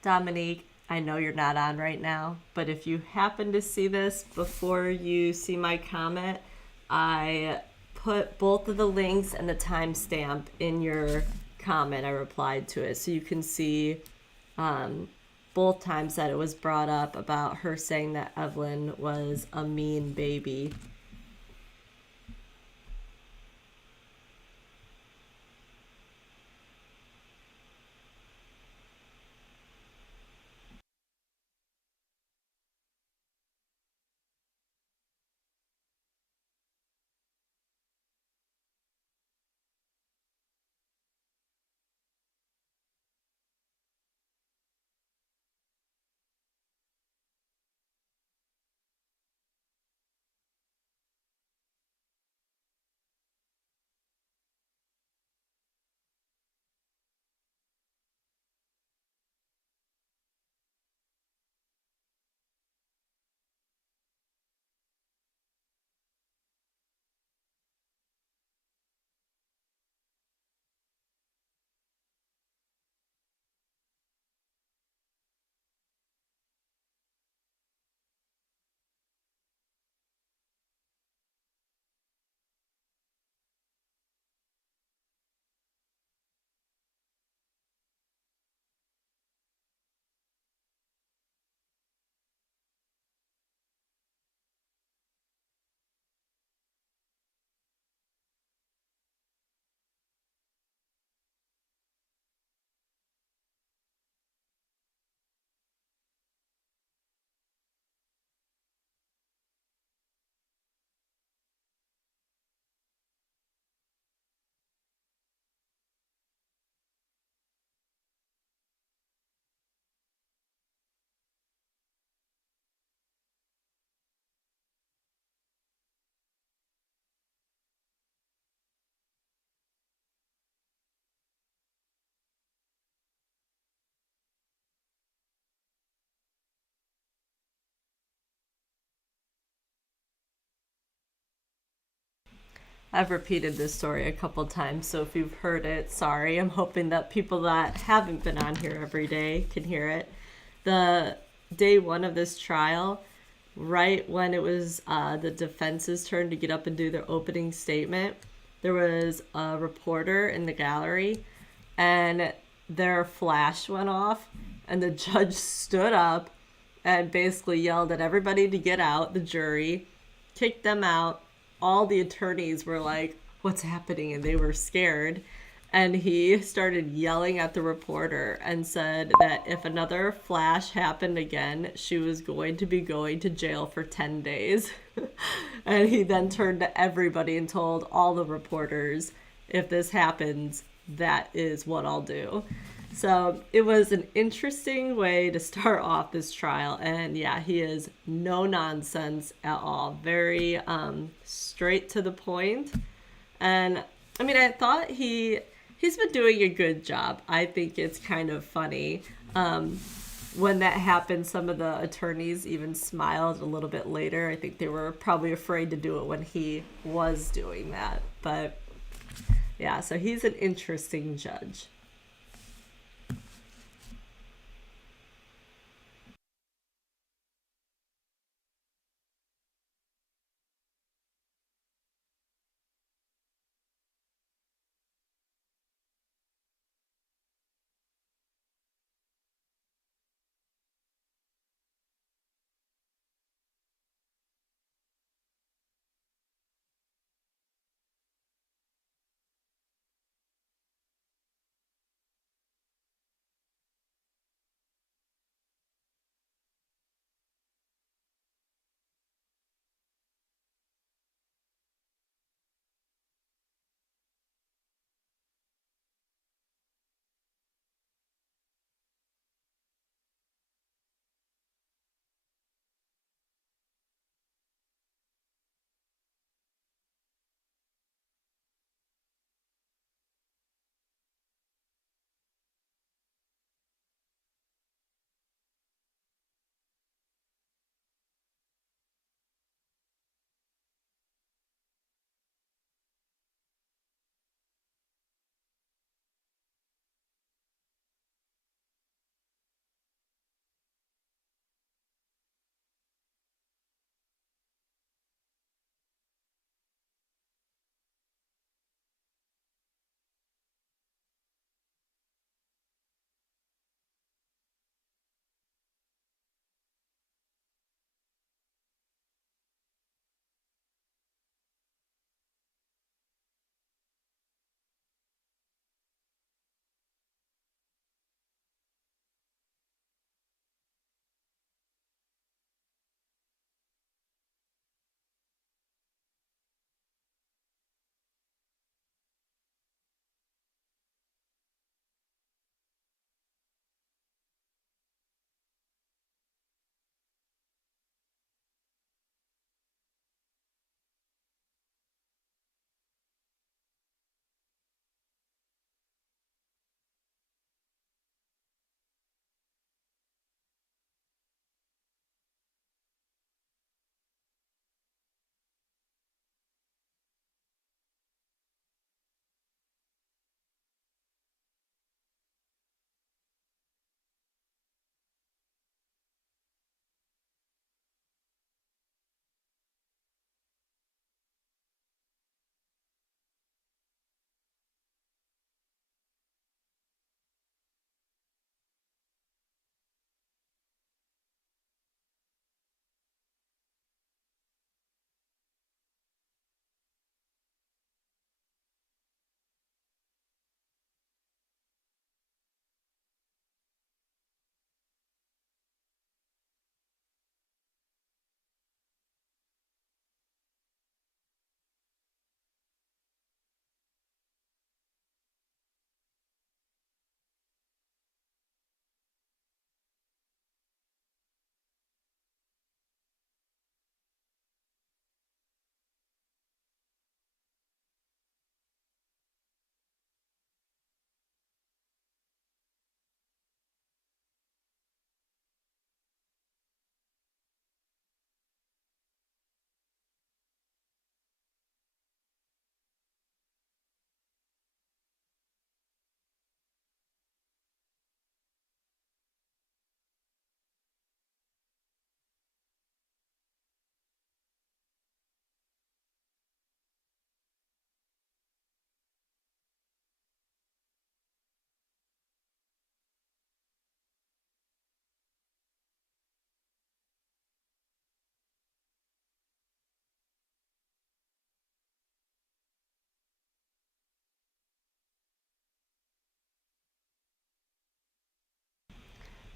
Dominique, I know you're not on right now, but if you happen to see this before you see my comment, I put both of the links and the timestamp in your comment. I replied to it so you can see both times that it was brought up about her saying that Evelyn was a mean baby. I've repeated this story a couple times, so if you've heard it, sorry. I'm hoping that people that haven't been on here every day can hear it. The day one of this trial, right when it was the defense's turn to get up and do their opening statement, there was a reporter in the gallery, and their flash went off, and the judge stood up and basically yelled at everybody to get out, the jury, kicked them out. All the attorneys were like, what's happening? And they were scared. And he started yelling at the reporter and said that if another flash happened again, she was going to be going to jail for 10 days. And he then turned to everybody and told all the reporters, if this happens, that is what I'll do. So it was an interesting way to start off this trial. And yeah, he is no nonsense at all. Very straight to the point. And I mean, I thought he's been doing a good job. I think it's kind of funny. When that happened, some of the attorneys even smiled a little bit later. I think they were probably afraid to do it when he was doing that. But yeah, so he's an interesting judge.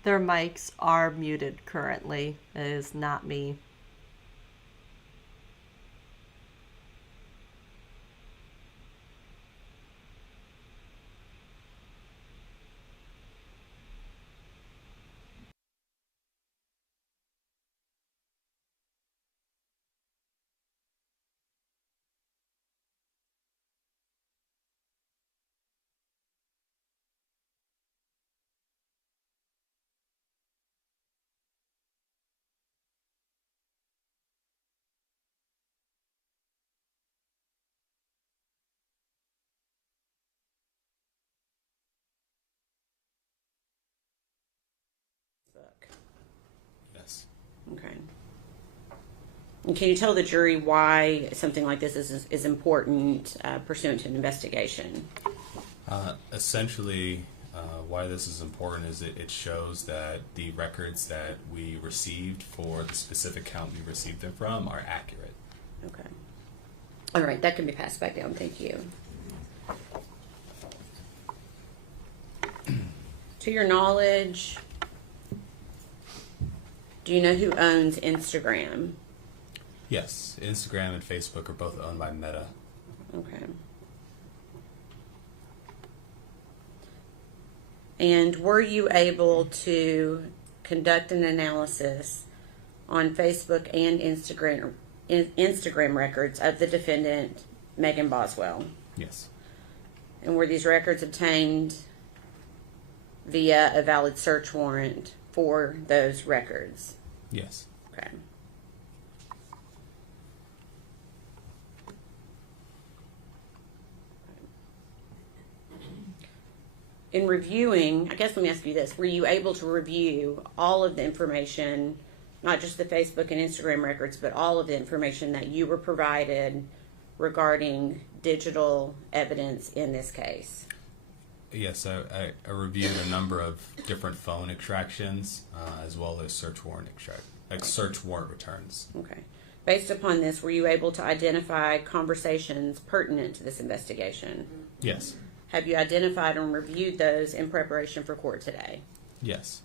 Their mics are muted currently. It is not me. Yes. Okay. And can you tell the jury why something like this is important pursuant to an investigation? Essentially, why this is important is it shows that the records that we received for the specific count we received them from are accurate. Okay. All right, that can be passed back down. Thank you. To your knowledge, do you know who owns Instagram? Yes, Instagram and Facebook are both owned by Meta. Okay. And were you able to conduct an analysis on Facebook and Instagram records of the defendant, Megan Boswell? Yes. And were these records obtained via a valid search warrant for those records? Yes. Okay. In reviewing, I guess let me ask you this. Were you able to review all of the information, not just the Facebook and Instagram records, but all of the information that you were provided regarding digital evidence in this case? Yes, I reviewed a number of different phone extractions as well as search warrant returns. Okay. Based upon this, were you able to identify conversations pertinent to this investigation? Yes. Have you identified and reviewed those in preparation for court today? Yes.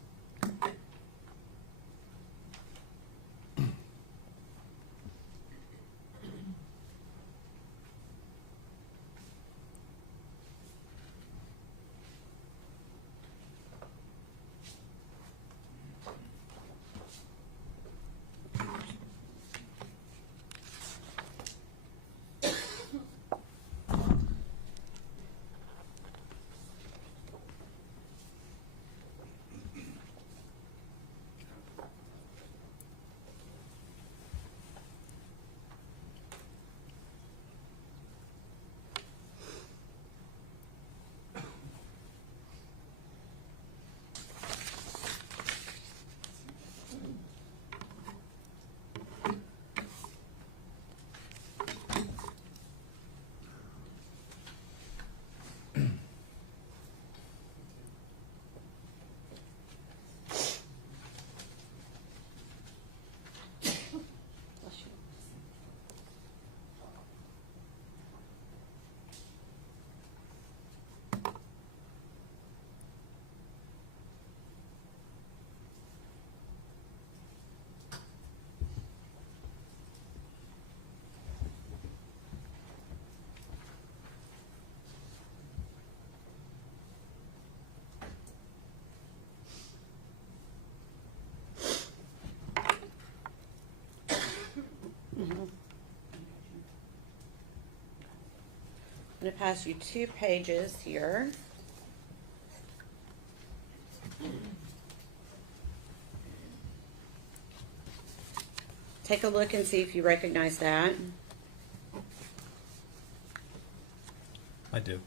I'm going to pass you 2 pages here. Take a look and see if you recognize that. I do.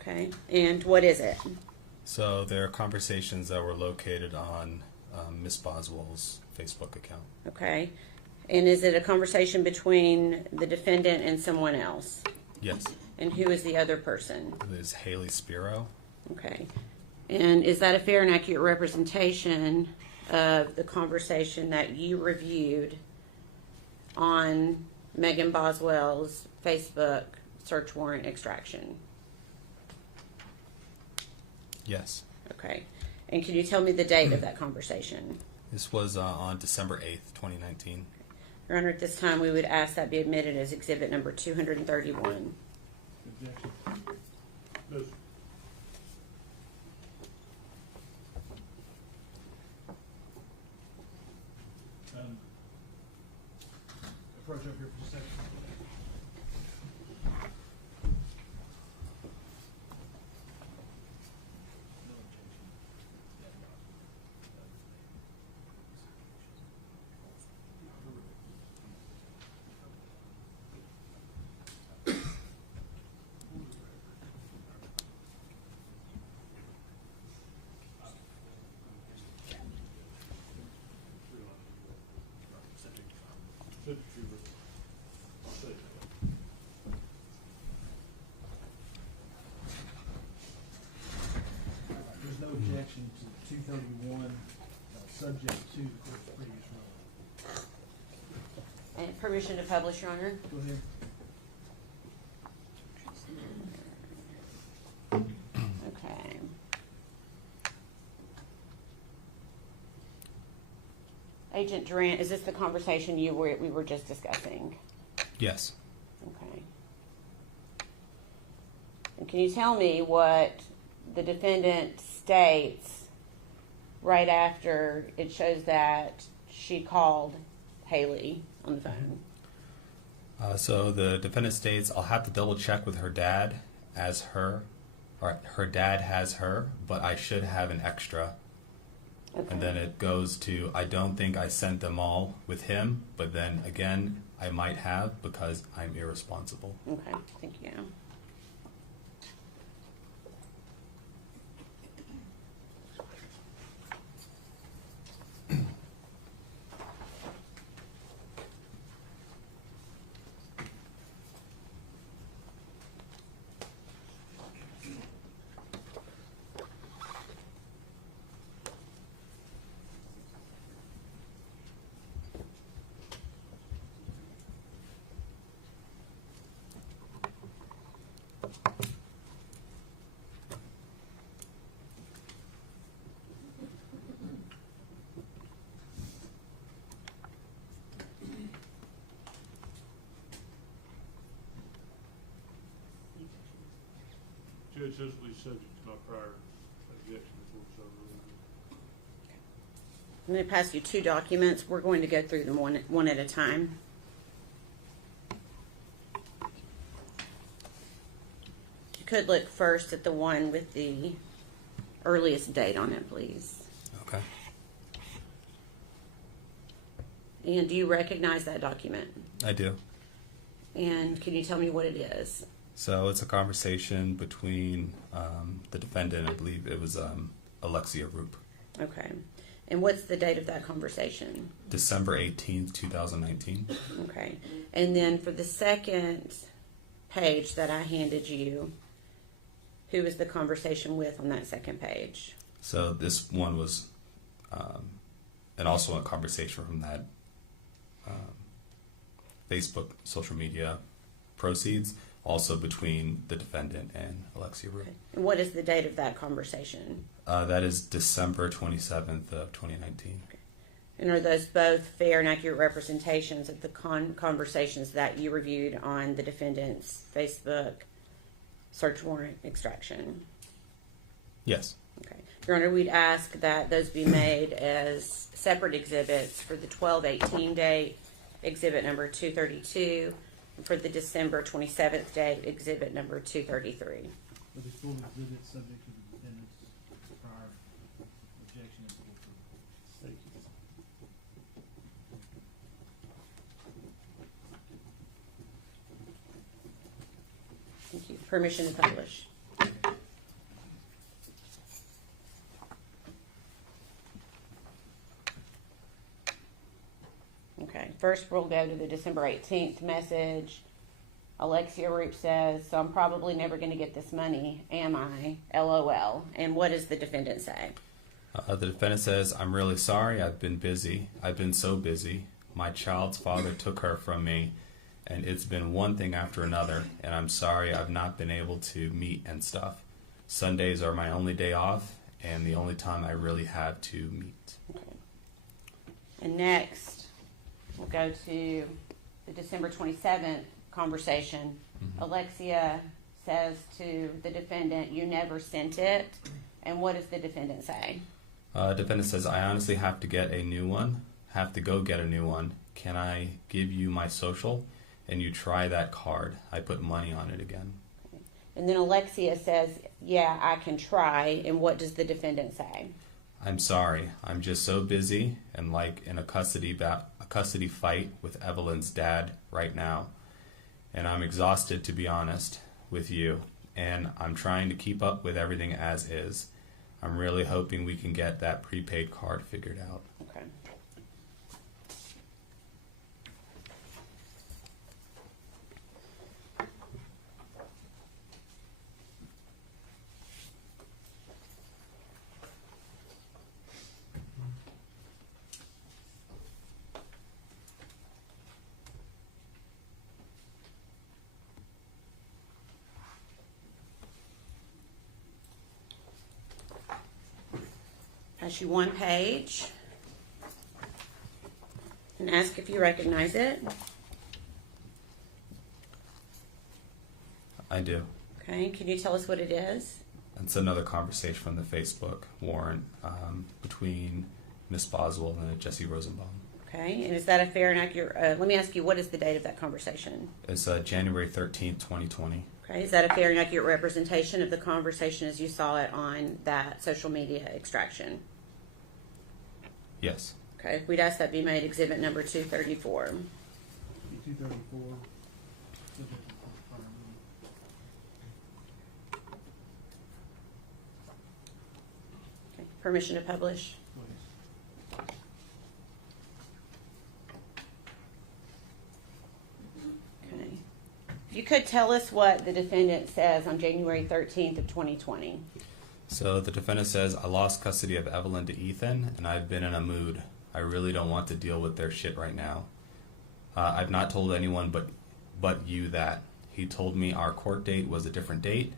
Okay. And what is it? So there are conversations that were located on Miss Boswell's Facebook account. Okay. And is it a conversation between the defendant and someone else? Yes. And who is the other person? It is Haley Spiro. Okay. And is that a fair and accurate representation of the conversation that you reviewed on Megan Boswell's Facebook search warrant extraction? Yes. Okay. And can you tell me the date of that conversation? This was on December 8th, 2019. Your Honor, at this time, we would ask that be admitted as exhibit number 231. Objection. Yes. Approach up here for just a second. No objection. There's no objection to 231, subject to the court's previous ruling. And permission to publish, Your Honor? Go ahead. Okay. Agent Durant, is this the conversation we were just discussing? Yes. Okay. And can you tell me what the defendant states right after it shows that she called Haley on the phone? So the defendant states, I'll have to double check with her dad as her, or her dad has her, but I should have an extra. Okay. And then it goes to, I don't think I sent them all with him, but then again, I might have because I'm irresponsible. Okay, thank you. Judge, this will be subject to my prior objection before it's overruled. I'm going to pass you two documents. We're going to go through them one at a time. You could look first at the one with the earliest date on it, please. Okay. And do you recognize that document? I do. And can you tell me what it is? So it's a conversation between the defendant, I believe it was Alexia Roop. Okay. And what's the date of that conversation? December 18th, 2019. Okay. And then for the second page that I handed you, who was the conversation with on that second page? So this one was, and also a conversation from that Facebook social media proceeds, also between the defendant and Alexia Roop. Okay. And what is the date of that conversation? That is December 27th of 2019. Okay. And are those both fair and accurate representations of the conversations that you reviewed on the defendant's Facebook search warrant extraction? Yes. Okay. Your Honor, we'd ask that those be made as separate exhibits for the 12/18 date, exhibit number 232, and for the December 27th date, exhibit number 233. But the full exhibit subject to the defendant's prior objection and full approval. Thank you. Thank you. Permission to publish. Okay, first we'll go to the December 18th message. Alexia Roop says, so I'm probably never going to get this money, am I? LOL. And what does the defendant say? The defendant says, I'm really sorry. I've been busy. I've been so busy. My child's father took her from me, and it's been one thing after another, and I'm sorry I've not been able to meet and stuff. Sundays are my only day off, and the only time I really have to meet. Okay. And next, we'll go to the December 27th conversation. Alexia says to the defendant, "You never sent it." And what does the defendant say? Defendant says, "I honestly have to get a new one, have to go get a new one. Can I give you my social? And you try that card. I put money on it again." And then Alexia says, "Yeah, I can try." And what does the defendant say? "I'm sorry. I'm just so busy and like in a custody fight with Evelyn's dad right now. And I'm exhausted, to be honest with you. And I'm trying to keep up with everything as is. I'm really hoping we can get that prepaid card figured out." Okay. Pass you one page and ask if you recognize it. I do. Okay, can you tell us what it is? It's another conversation from the Facebook warrant between Miss Boswell and Jesse Rosenbaum. Okay, and is that a fair and accurate? Let me ask you, what is the date of that conversation? It's January 13th, 2020. Okay, is that a fair and accurate representation of the conversation as you saw it on that social media extraction? Yes. Okay, we'd ask that be made exhibit number 234. 234. Okay, permission to publish. Okay. If you could tell us what the defendant says on January 13th of 2020. So the defendant says, "I lost custody of Evelyn to Ethan, and I've been in a mood. I really don't want to deal with their shit right now. I've not told anyone but you that. He told me our court date was a different date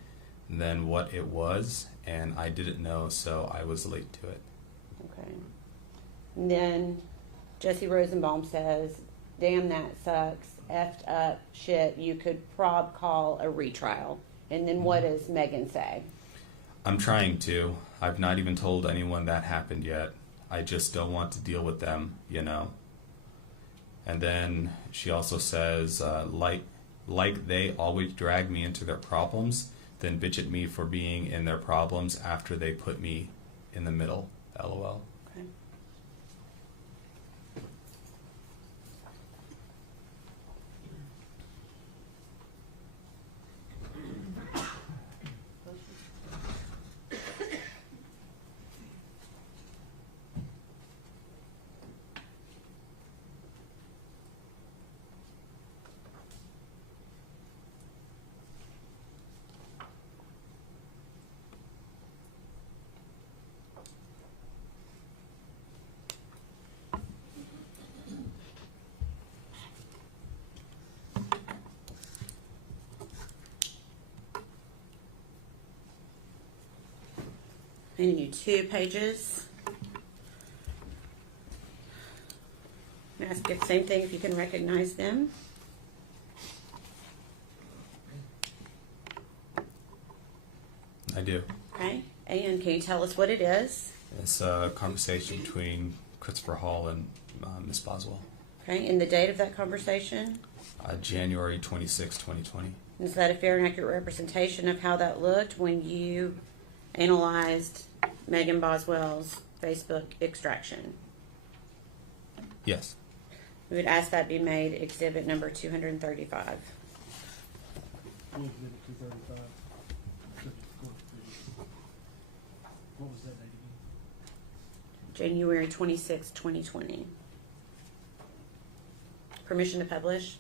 than what it was, and I didn't know, so I was late to it." Okay. And then Jesse Rosenbaum says, "Damn, that sucks. Effed up shit. You could call a retrial." And then what does Megan say? "I'm trying to. I've not even told anyone that happened yet. I just don't want to deal with them, you know." And then she also says, like they always drag me into their problems, then bitch at me for being in their problems after they put me in the middle. LOL. Okay. And you 2 pages. Ask you the same thing if you can recognize them. I do. Okay. And can you tell us what it is? It's a conversation between Christopher Hall and Miss Boswell. Okay. And the date of that conversation? January 26, 2020. Is that a fair and accurate representation of how that looked when you analyzed Megan Boswell's Facebook extraction? Yes. We would ask that be made exhibit number 235. We'll give it 235. What was that date again? January 26, 2020. Permission to publish?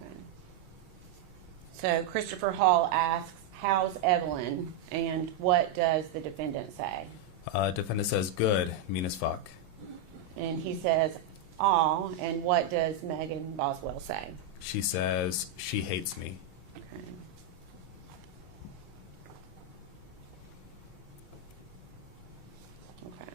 Okay. So Christopher Hall asks, "How's Evelyn?" And what does the defendant say? Defendant says, "Good, mean as fuck." And he says, "Aw." And what does Megan Boswell say? She says she hates me. Okay. Okay.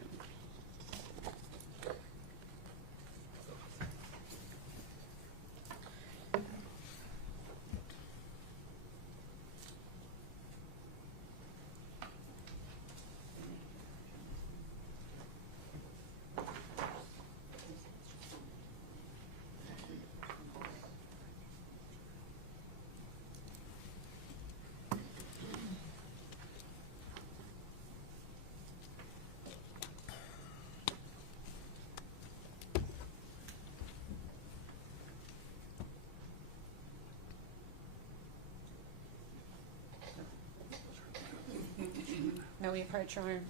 May we approach her?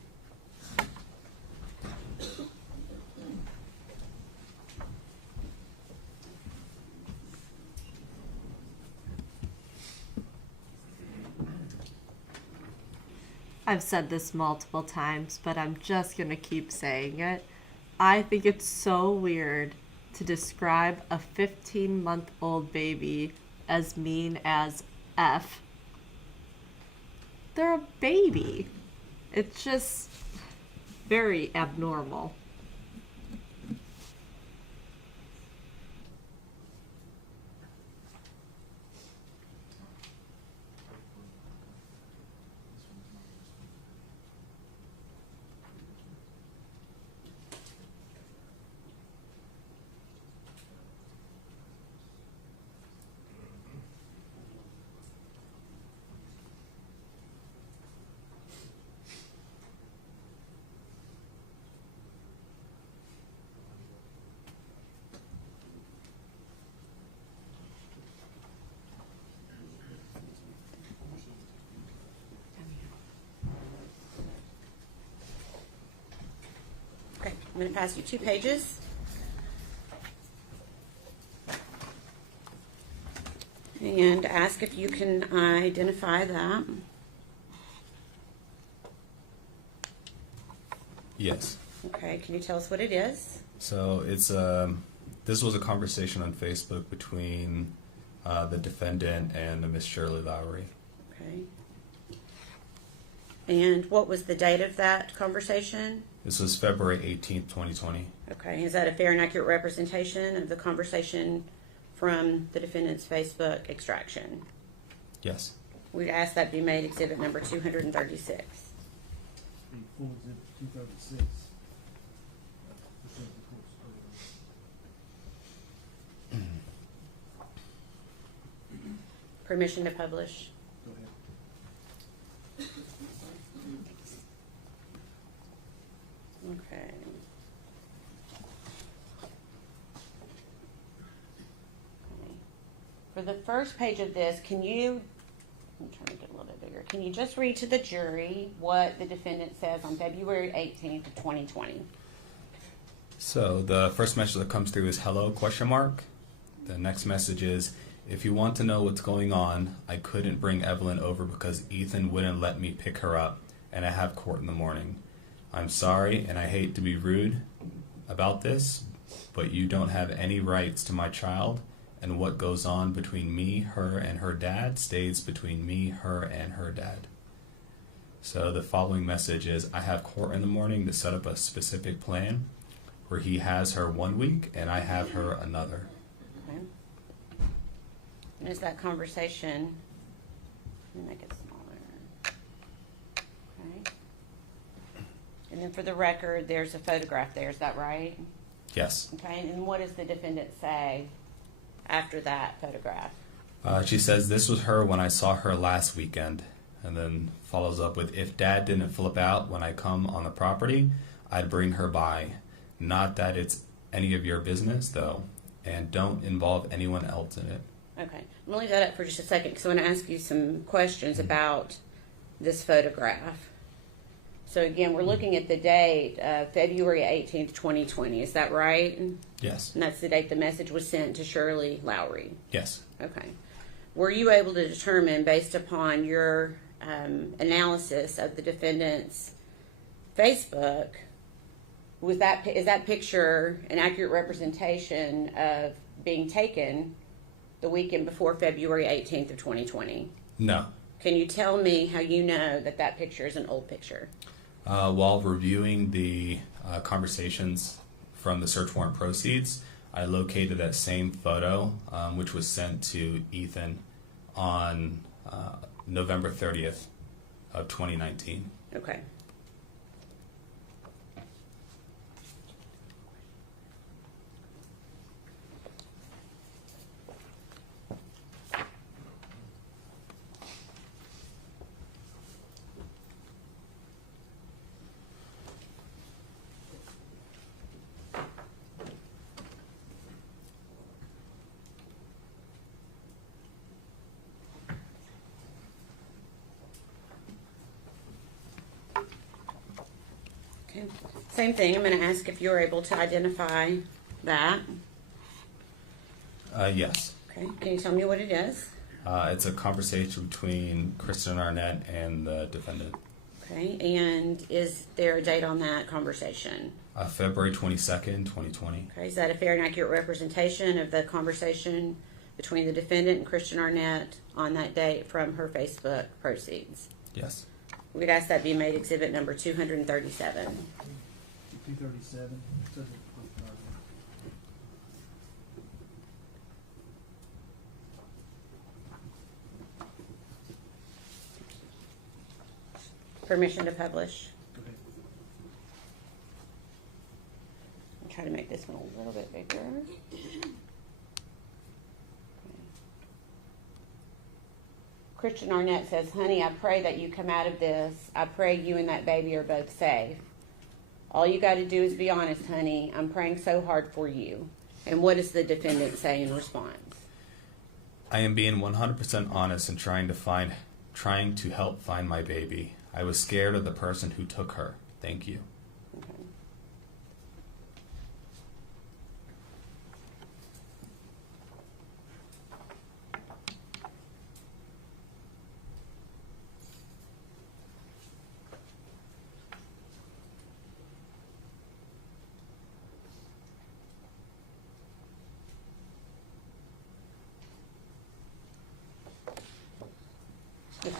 I've said this multiple times, but I'm just gonna keep saying it. I think it's so weird to describe a 15-month-old baby as mean as F. They're a baby. It's just very abnormal. Okay, I'm going to pass you 2 pages. And ask if you can identify that. Yes. Okay, can you tell us what it is? So it's this was a conversation on Facebook between the defendant and Miss Shirley Lowry. Okay. And what was the date of that conversation? This was February 18th, 2020. Okay, is that a fair and accurate representation of the conversation from the defendant's Facebook extraction? Yes. We'd ask that be made exhibit number 236. The full exhibit 236. Pursuant to the court's order. Permission to publish. Go ahead. Okay. For the first page of this, can you, I'm trying to get a little bit bigger, can you just read to the jury what the defendant says on February 18th of 2020? So the first message that comes through is hello, question mark. The next message is, if you want to know what's going on, I couldn't bring Evelyn over because Ethan wouldn't let me pick her up, and I have court in the morning. I'm sorry, and I hate to be rude about this, but you don't have any rights to my child, and what goes on between me, her, and her dad stays between me, her, and her dad. So the following message is, I have court in the morning to set up a specific plan where he has her 1 week and I have her another. Okay. And is that conversation, let me make it smaller. Okay. And then for the record, there's a photograph there, is that right? Yes. Okay, and what does the defendant say after that photograph? She says, this was her when I saw her last weekend, and then follows up with, if dad didn't flip out when I come on the property, I'd bring her by. Not that it's any of your business, though, and don't involve anyone else in it. Okay, I'm going to leave that up for just a second because I want to ask you some questions about this photograph. So again, we're looking at the date, February 18th, 2020. Is that right? Yes. And that's the date the message was sent to Shirley Lowry. Yes. Okay. Were you able to determine, based upon your analysis of the defendant's Facebook, is that picture an accurate representation of being taken the weekend before February 18th of 2020. No. Can you tell me how you know that that picture is an old picture? While reviewing the conversations from the search warrant proceeds, I located that same photo, which was sent to Ethan on November 30th of 2019. Okay. Okay. Same thing. I'm going to ask if you're able to identify that. Yes. Okay. Can you tell me what it is? It's a conversation between Kristen Arnett and the defendant. Okay. And is there a date on that conversation? February 22nd, 2020. Okay. Is that a fair and accurate representation of the conversation between the defendant and Christian Arnett on that date from her Facebook proceeds? Yes. We'd ask that be made exhibit number 237. 237, says it. Permission to publish. Okay. I'll try to make this one a little bit bigger. Christian Arnett says, "Honey, I pray that you come out of this. I pray you and that baby are both safe. All you got to do is be honest, honey. I'm praying so hard for you." And what does the defendant say in response? I am being 100% honest and trying to help find my baby. I was scared of the person who took her. Thank you. Okay. Okay.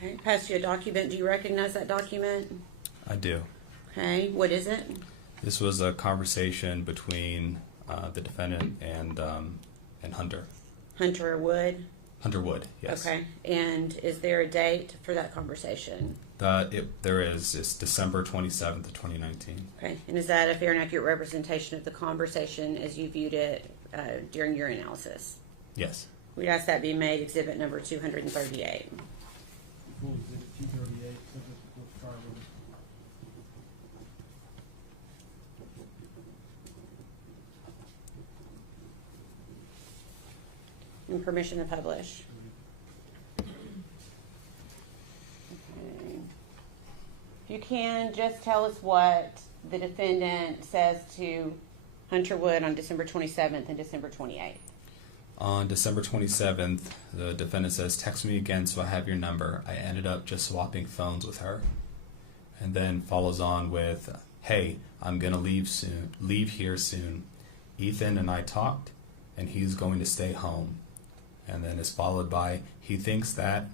Okay, pass you a document. Do you recognize that document? I do. Okay, what is it? This was a conversation between the defendant and Hunter. Hunter Wood? Hunter Wood, yes. Okay, and is there a date for that conversation? There is. It's December 27th of 2019. Okay, and is that a fair and accurate representation of the conversation as you viewed it during your analysis? Yes. We'd ask that be made exhibit number 238. Full exhibit 238, says it's before trial. And permission to publish. Okay. If you can, just tell us what the defendant says to Hunter Wood on December 27th and December 28th. On December 27th, the defendant says, "Text me again so I have your number. I ended up just swapping phones with her." And then follows on with, "Hey, I'm going to leave here soon. Ethan and I talked, and he's going to stay home." And then is followed by, he thinks that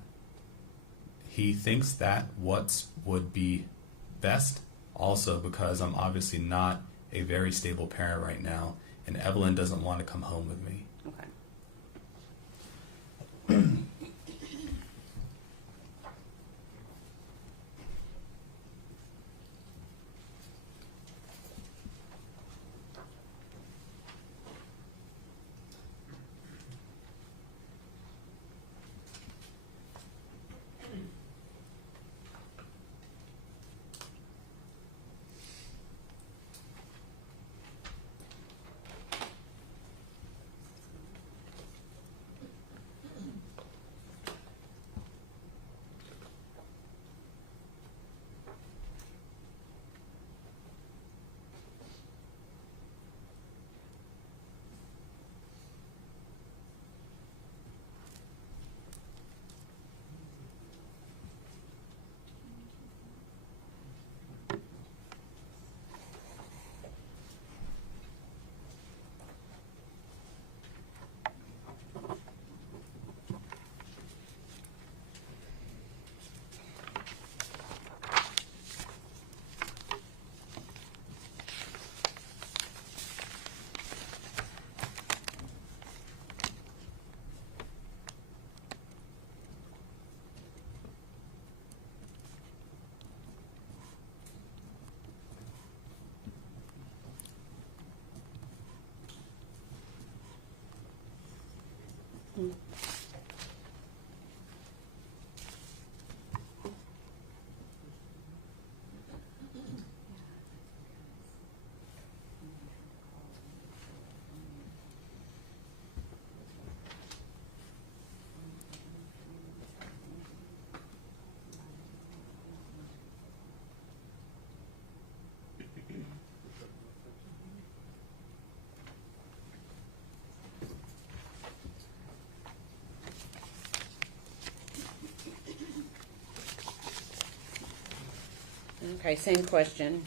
what would be best, also because I'm obviously not a very stable parent right now, and Evelyn doesn't want to come home with me. Okay. Okay, same question.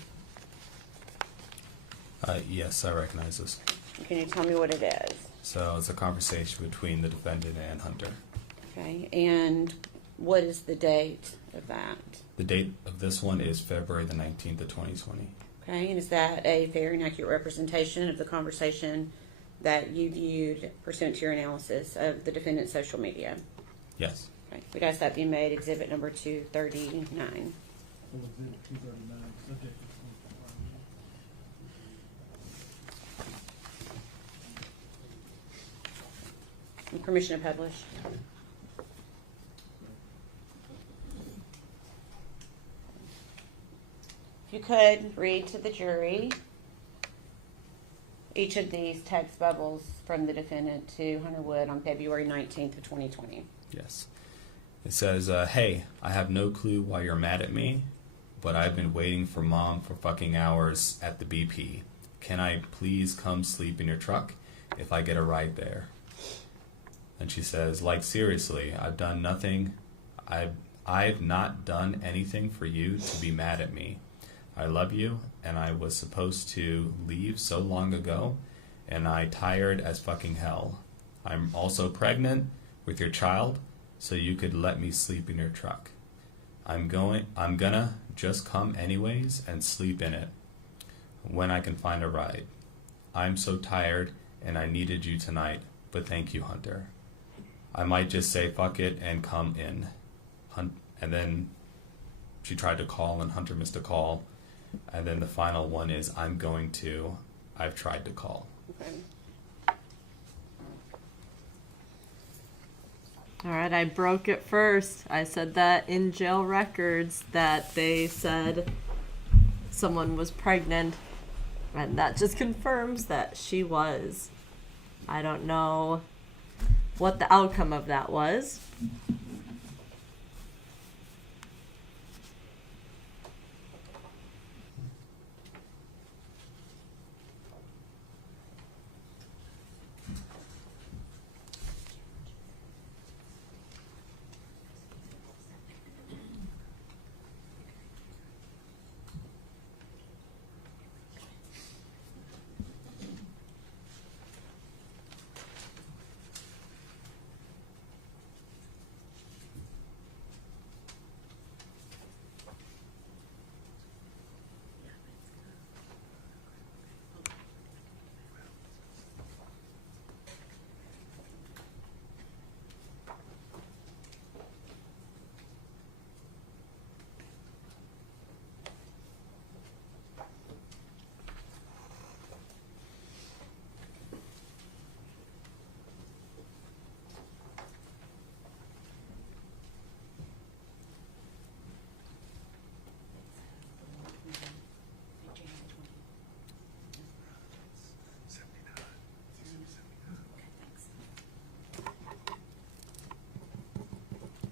Yes, I recognize this. Can you tell me what it is? So it's a conversation between the defendant and Hunter. Okay, and what is the date of that? The date of this one is February the 19th of 2020. Okay, and is that a fair and accurate representation of the conversation that you viewed pursuant to your analysis of the defendant's social media? Yes. Okay, we'd ask that be made exhibit number 239. Full exhibit 239, subject to 24 hours. And permission to publish. If you could read to the jury each of these text bubbles from the defendant to Hunter Wood on February 19th of 2020. Yes. It says, hey, I have no clue why you're mad at me, but I've been waiting for Mom for fucking hours at the BP. Can I please come sleep in your truck if I get a ride there? And she says, like, seriously, I've done nothing. I've not done anything for you to be mad at me. I love you, and I was supposed to leave so long ago, and I tired as fucking hell. I'm also pregnant with your child, so you could let me sleep in your truck. I'm gonna just come anyways and sleep in it when I can find a ride. I'm so tired, and I needed you tonight, but thank you, Hunter. I might just say fuck it and come in. And then she tried to call, and Hunter missed a call. And then the final one is, I've tried to call. Okay. All right, I broke it first. I said that in jail records that they said someone was pregnant, and that just confirms that she was. I don't know what the outcome of that was.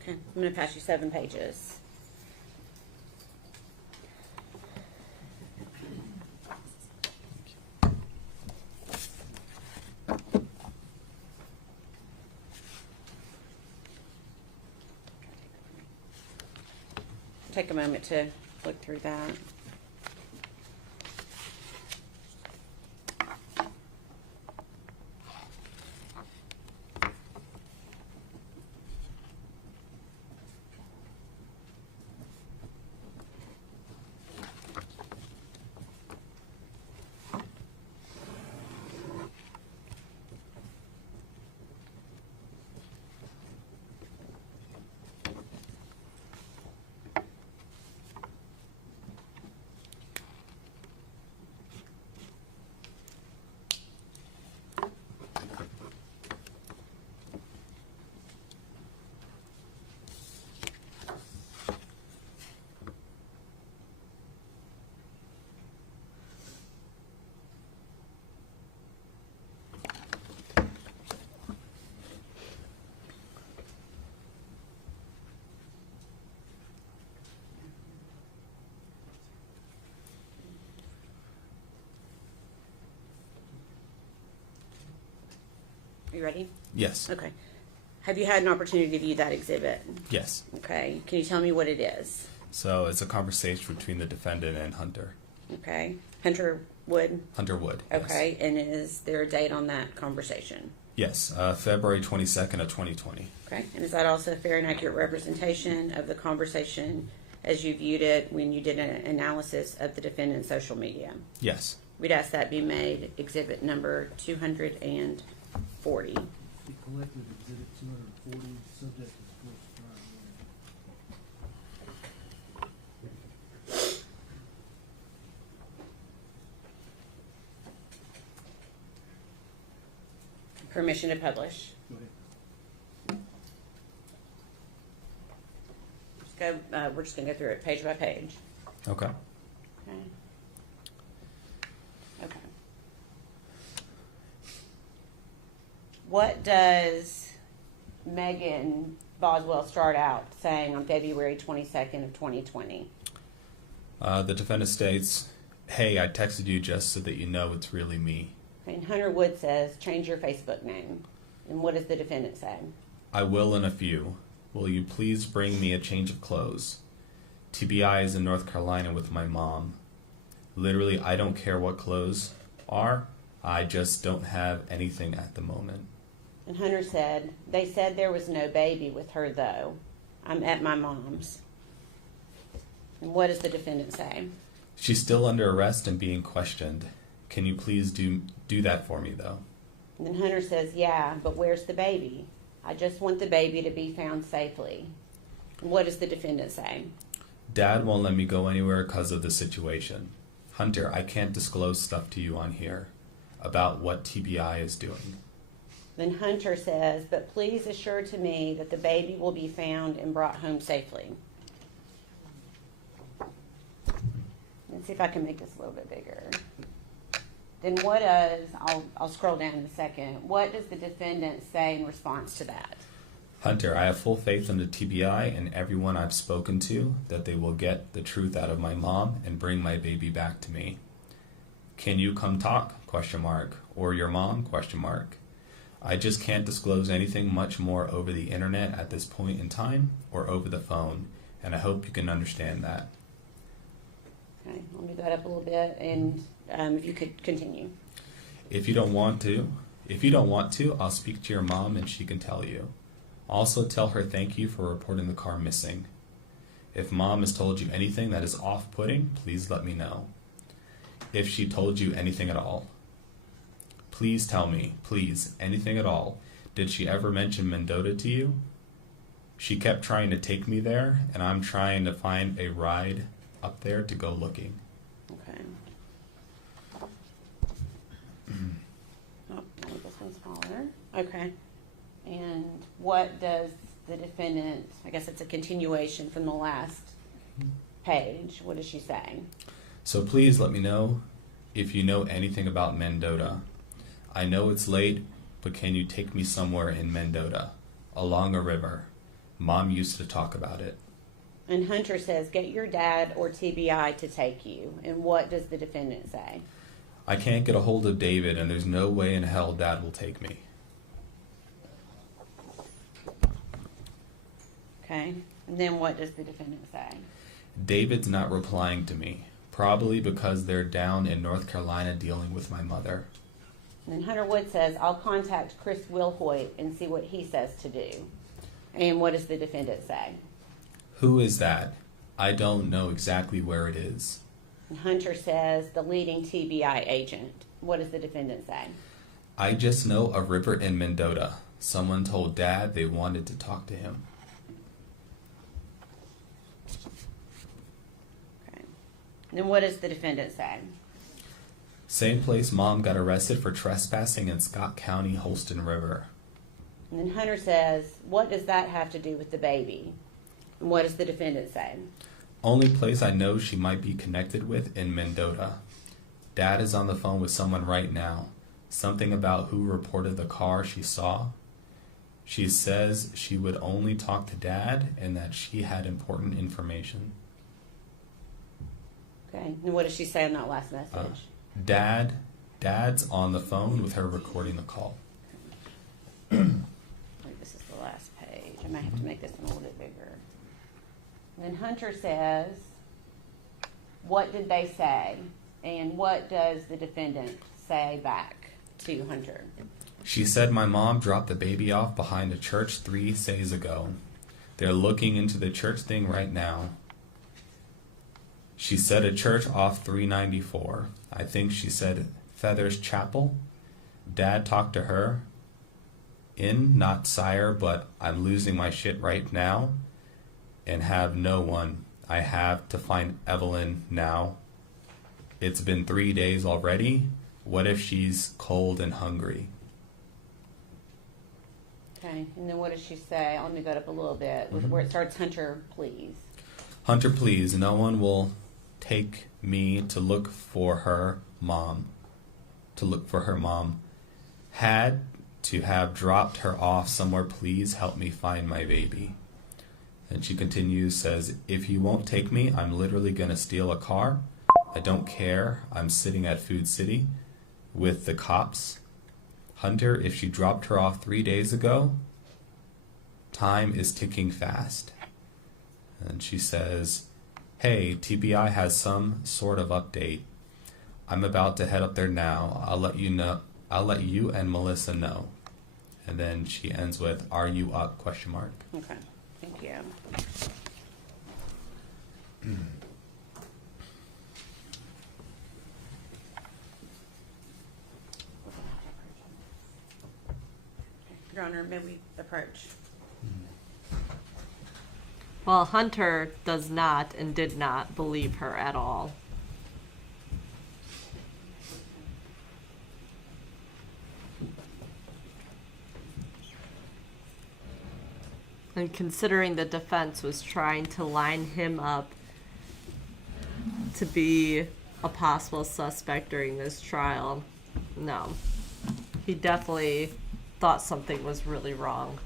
Okay, I'm going to pass you 7 pages. Take a moment to look through that. Are you ready? Yes. Okay. Have you had an opportunity to view that exhibit? Yes. Okay. Can you tell me what it is? So it's a conversation between the defendant and Hunter. Okay. Hunter Wood. Hunter Wood. Yes. Okay. And is there a date on that conversation? Yes, February 22nd of 2020. Okay. And is that also a fair and accurate representation of the conversation as you viewed it when you did an analysis of the defendant's social media? Yes. We'd ask that be made exhibit number 240. Be collected exhibit 240, subject to court's trial. Permission to publish. Go ahead. We're just going to go through it page by page. Okay. Okay. Okay. What does Megan Boswell start out saying on February 22nd of 2020? The defendant states, "Hey, I texted you just so that you know it's really me. And Hunter Wood says, change your Facebook name. And what does the defendant say? I will in a few. Will you please bring me a change of clothes? TBI is in North Carolina with my mom. Literally, I don't care what clothes are. I just don't have anything at the moment." And Hunter said, they said there was no baby with her, though. I'm at my mom's. And what does the defendant say? She's still under arrest and being questioned. Can you please do that for me, though? And then Hunter says, yeah, but where's the baby? I just want the baby to be found safely. And what does the defendant say? Dad won't let me go anywhere because of the situation. Hunter, I can't disclose stuff to you on here about what TBI is doing. Then Hunter says, but please assure to me that the baby will be found and brought home safely. Let's see if I can make this a little bit bigger. Then what does, I'll scroll down in a second, what does the defendant say in response to that? Hunter, I have full faith in the TBI and everyone I've spoken to that they will get the truth out of my mom and bring my baby back to me. Can you come talk? ? Or your mom? ? I just can't disclose anything much more over the internet at this point in time or over the phone, and I hope you can understand that. Okay, I'll move that up a little bit, and if you could continue. If you don't want to, I'll speak to your mom and she can tell you. Also tell her thank you for reporting the car missing. If mom has told you anything that is off-putting, please let me know. If she told you anything at all. Please tell me, please, anything at all. Did she ever mention Mendota to you? She kept trying to take me there, and I'm trying to find a ride up there to go looking. Okay. Oh, I'll make this one smaller. Okay. And what does the defendant, I guess it's a continuation from the last page, what is she saying? So please let me know if you know anything about Mendota. I know it's late, but can you take me somewhere in Mendota, along a river? Mom used to talk about it. And Hunter says, get your dad or TBI to take you. And what does the defendant say? I can't get a hold of David, and there's no way in hell Dad will take me. Okay. And then what does the defendant say? David's not replying to me, probably because they're down in North Carolina dealing with my mother. And then Hunter Wood says, I'll contact Chris Wilhoit and see what he says to do. And what does the defendant say? Who is that? I don't know exactly where it is. And Hunter says, the leading TBI agent. What does the defendant say? I just know a river in Mendota. Someone told Dad they wanted to talk to him. Okay. And then what does the defendant say? Same place Mom got arrested for trespassing in Scott County, Holston River. And then Hunter says, what does that have to do with the baby? And what does the defendant say? Only place I know she might be connected with in Mendota. Dad is on the phone with someone right now. Something about who reported the car she saw. She says she would only talk to Dad and that she had important information. Okay. And what does she say on that last message? Dad's on the phone with her recording the call. I think this is the last page. I might have to make this one a little bit bigger. Then Hunter says, what did they say? And what does the defendant say back to Hunter? She said my mom dropped the baby off behind a church 3 days ago. They're looking into the church thing right now. She said a church off 394. I think she said Feathers Chapel. Dad talked to her. Not sire, but I'm losing my shit right now and have no one. I have to find Evelyn now. It's been 3 days already. What if she's cold and hungry? Okay, and then what does she say? Let me go up a little bit with where it starts. Hunter, please. Hunter, please, no one will take me to look for her mom. Had to have dropped her off somewhere. Please help me find my baby. And she continues, says, if you won't take me, I'm literally going to steal a car. I don't care. I'm sitting at Food City with the cops. Hunter, if she dropped her off 3 days ago, time is ticking fast. And she says, hey, TBI has some sort of update. I'm about to head up there now. I'll let you and Melissa know. And then she ends with, are you up? ? Okay, thank you. Your Honor, may we approach? Well, Hunter does not and did not believe her at all. And considering the defense was trying to line him up to be a possible suspect during this trial, no. He definitely thought something was really wrong.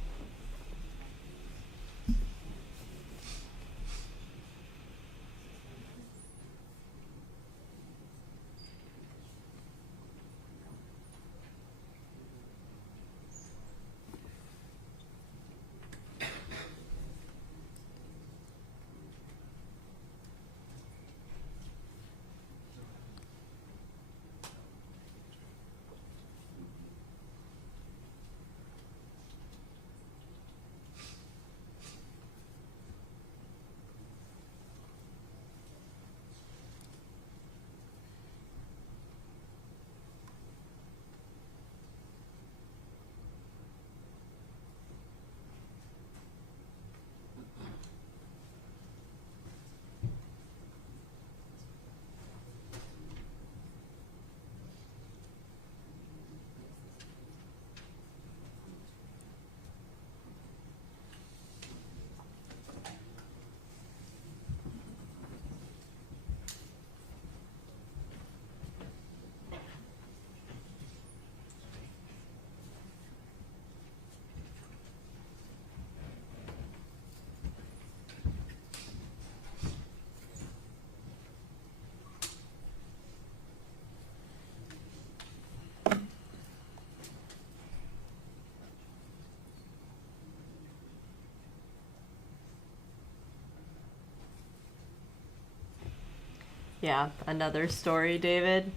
Yeah, another story, David.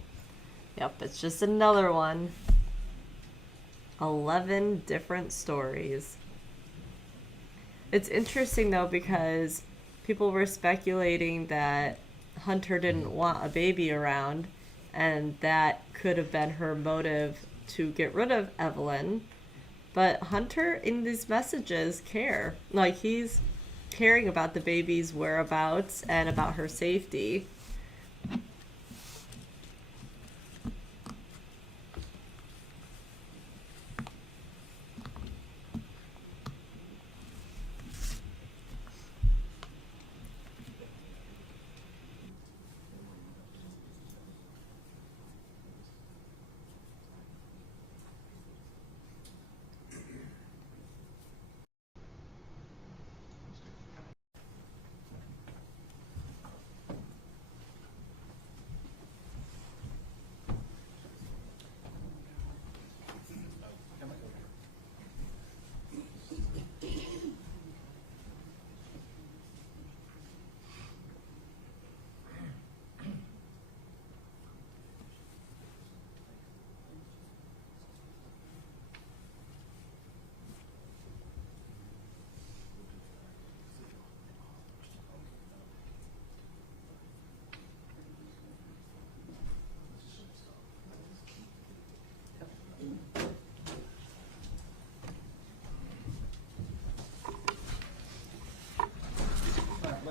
Yep, it's just another one. 11 different stories. It's interesting though because people were speculating that Hunter didn't want a baby around and that could have been her motive to get rid of Evelyn. But Hunter in these messages care. Like he's caring about the baby's whereabouts and about her safety.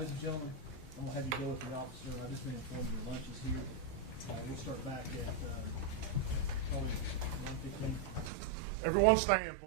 ladies and gentlemen, I'm gonna have you go with the officer. I've just been informed your lunch is here. We'll start back at, probably 1:15. Everyone stand.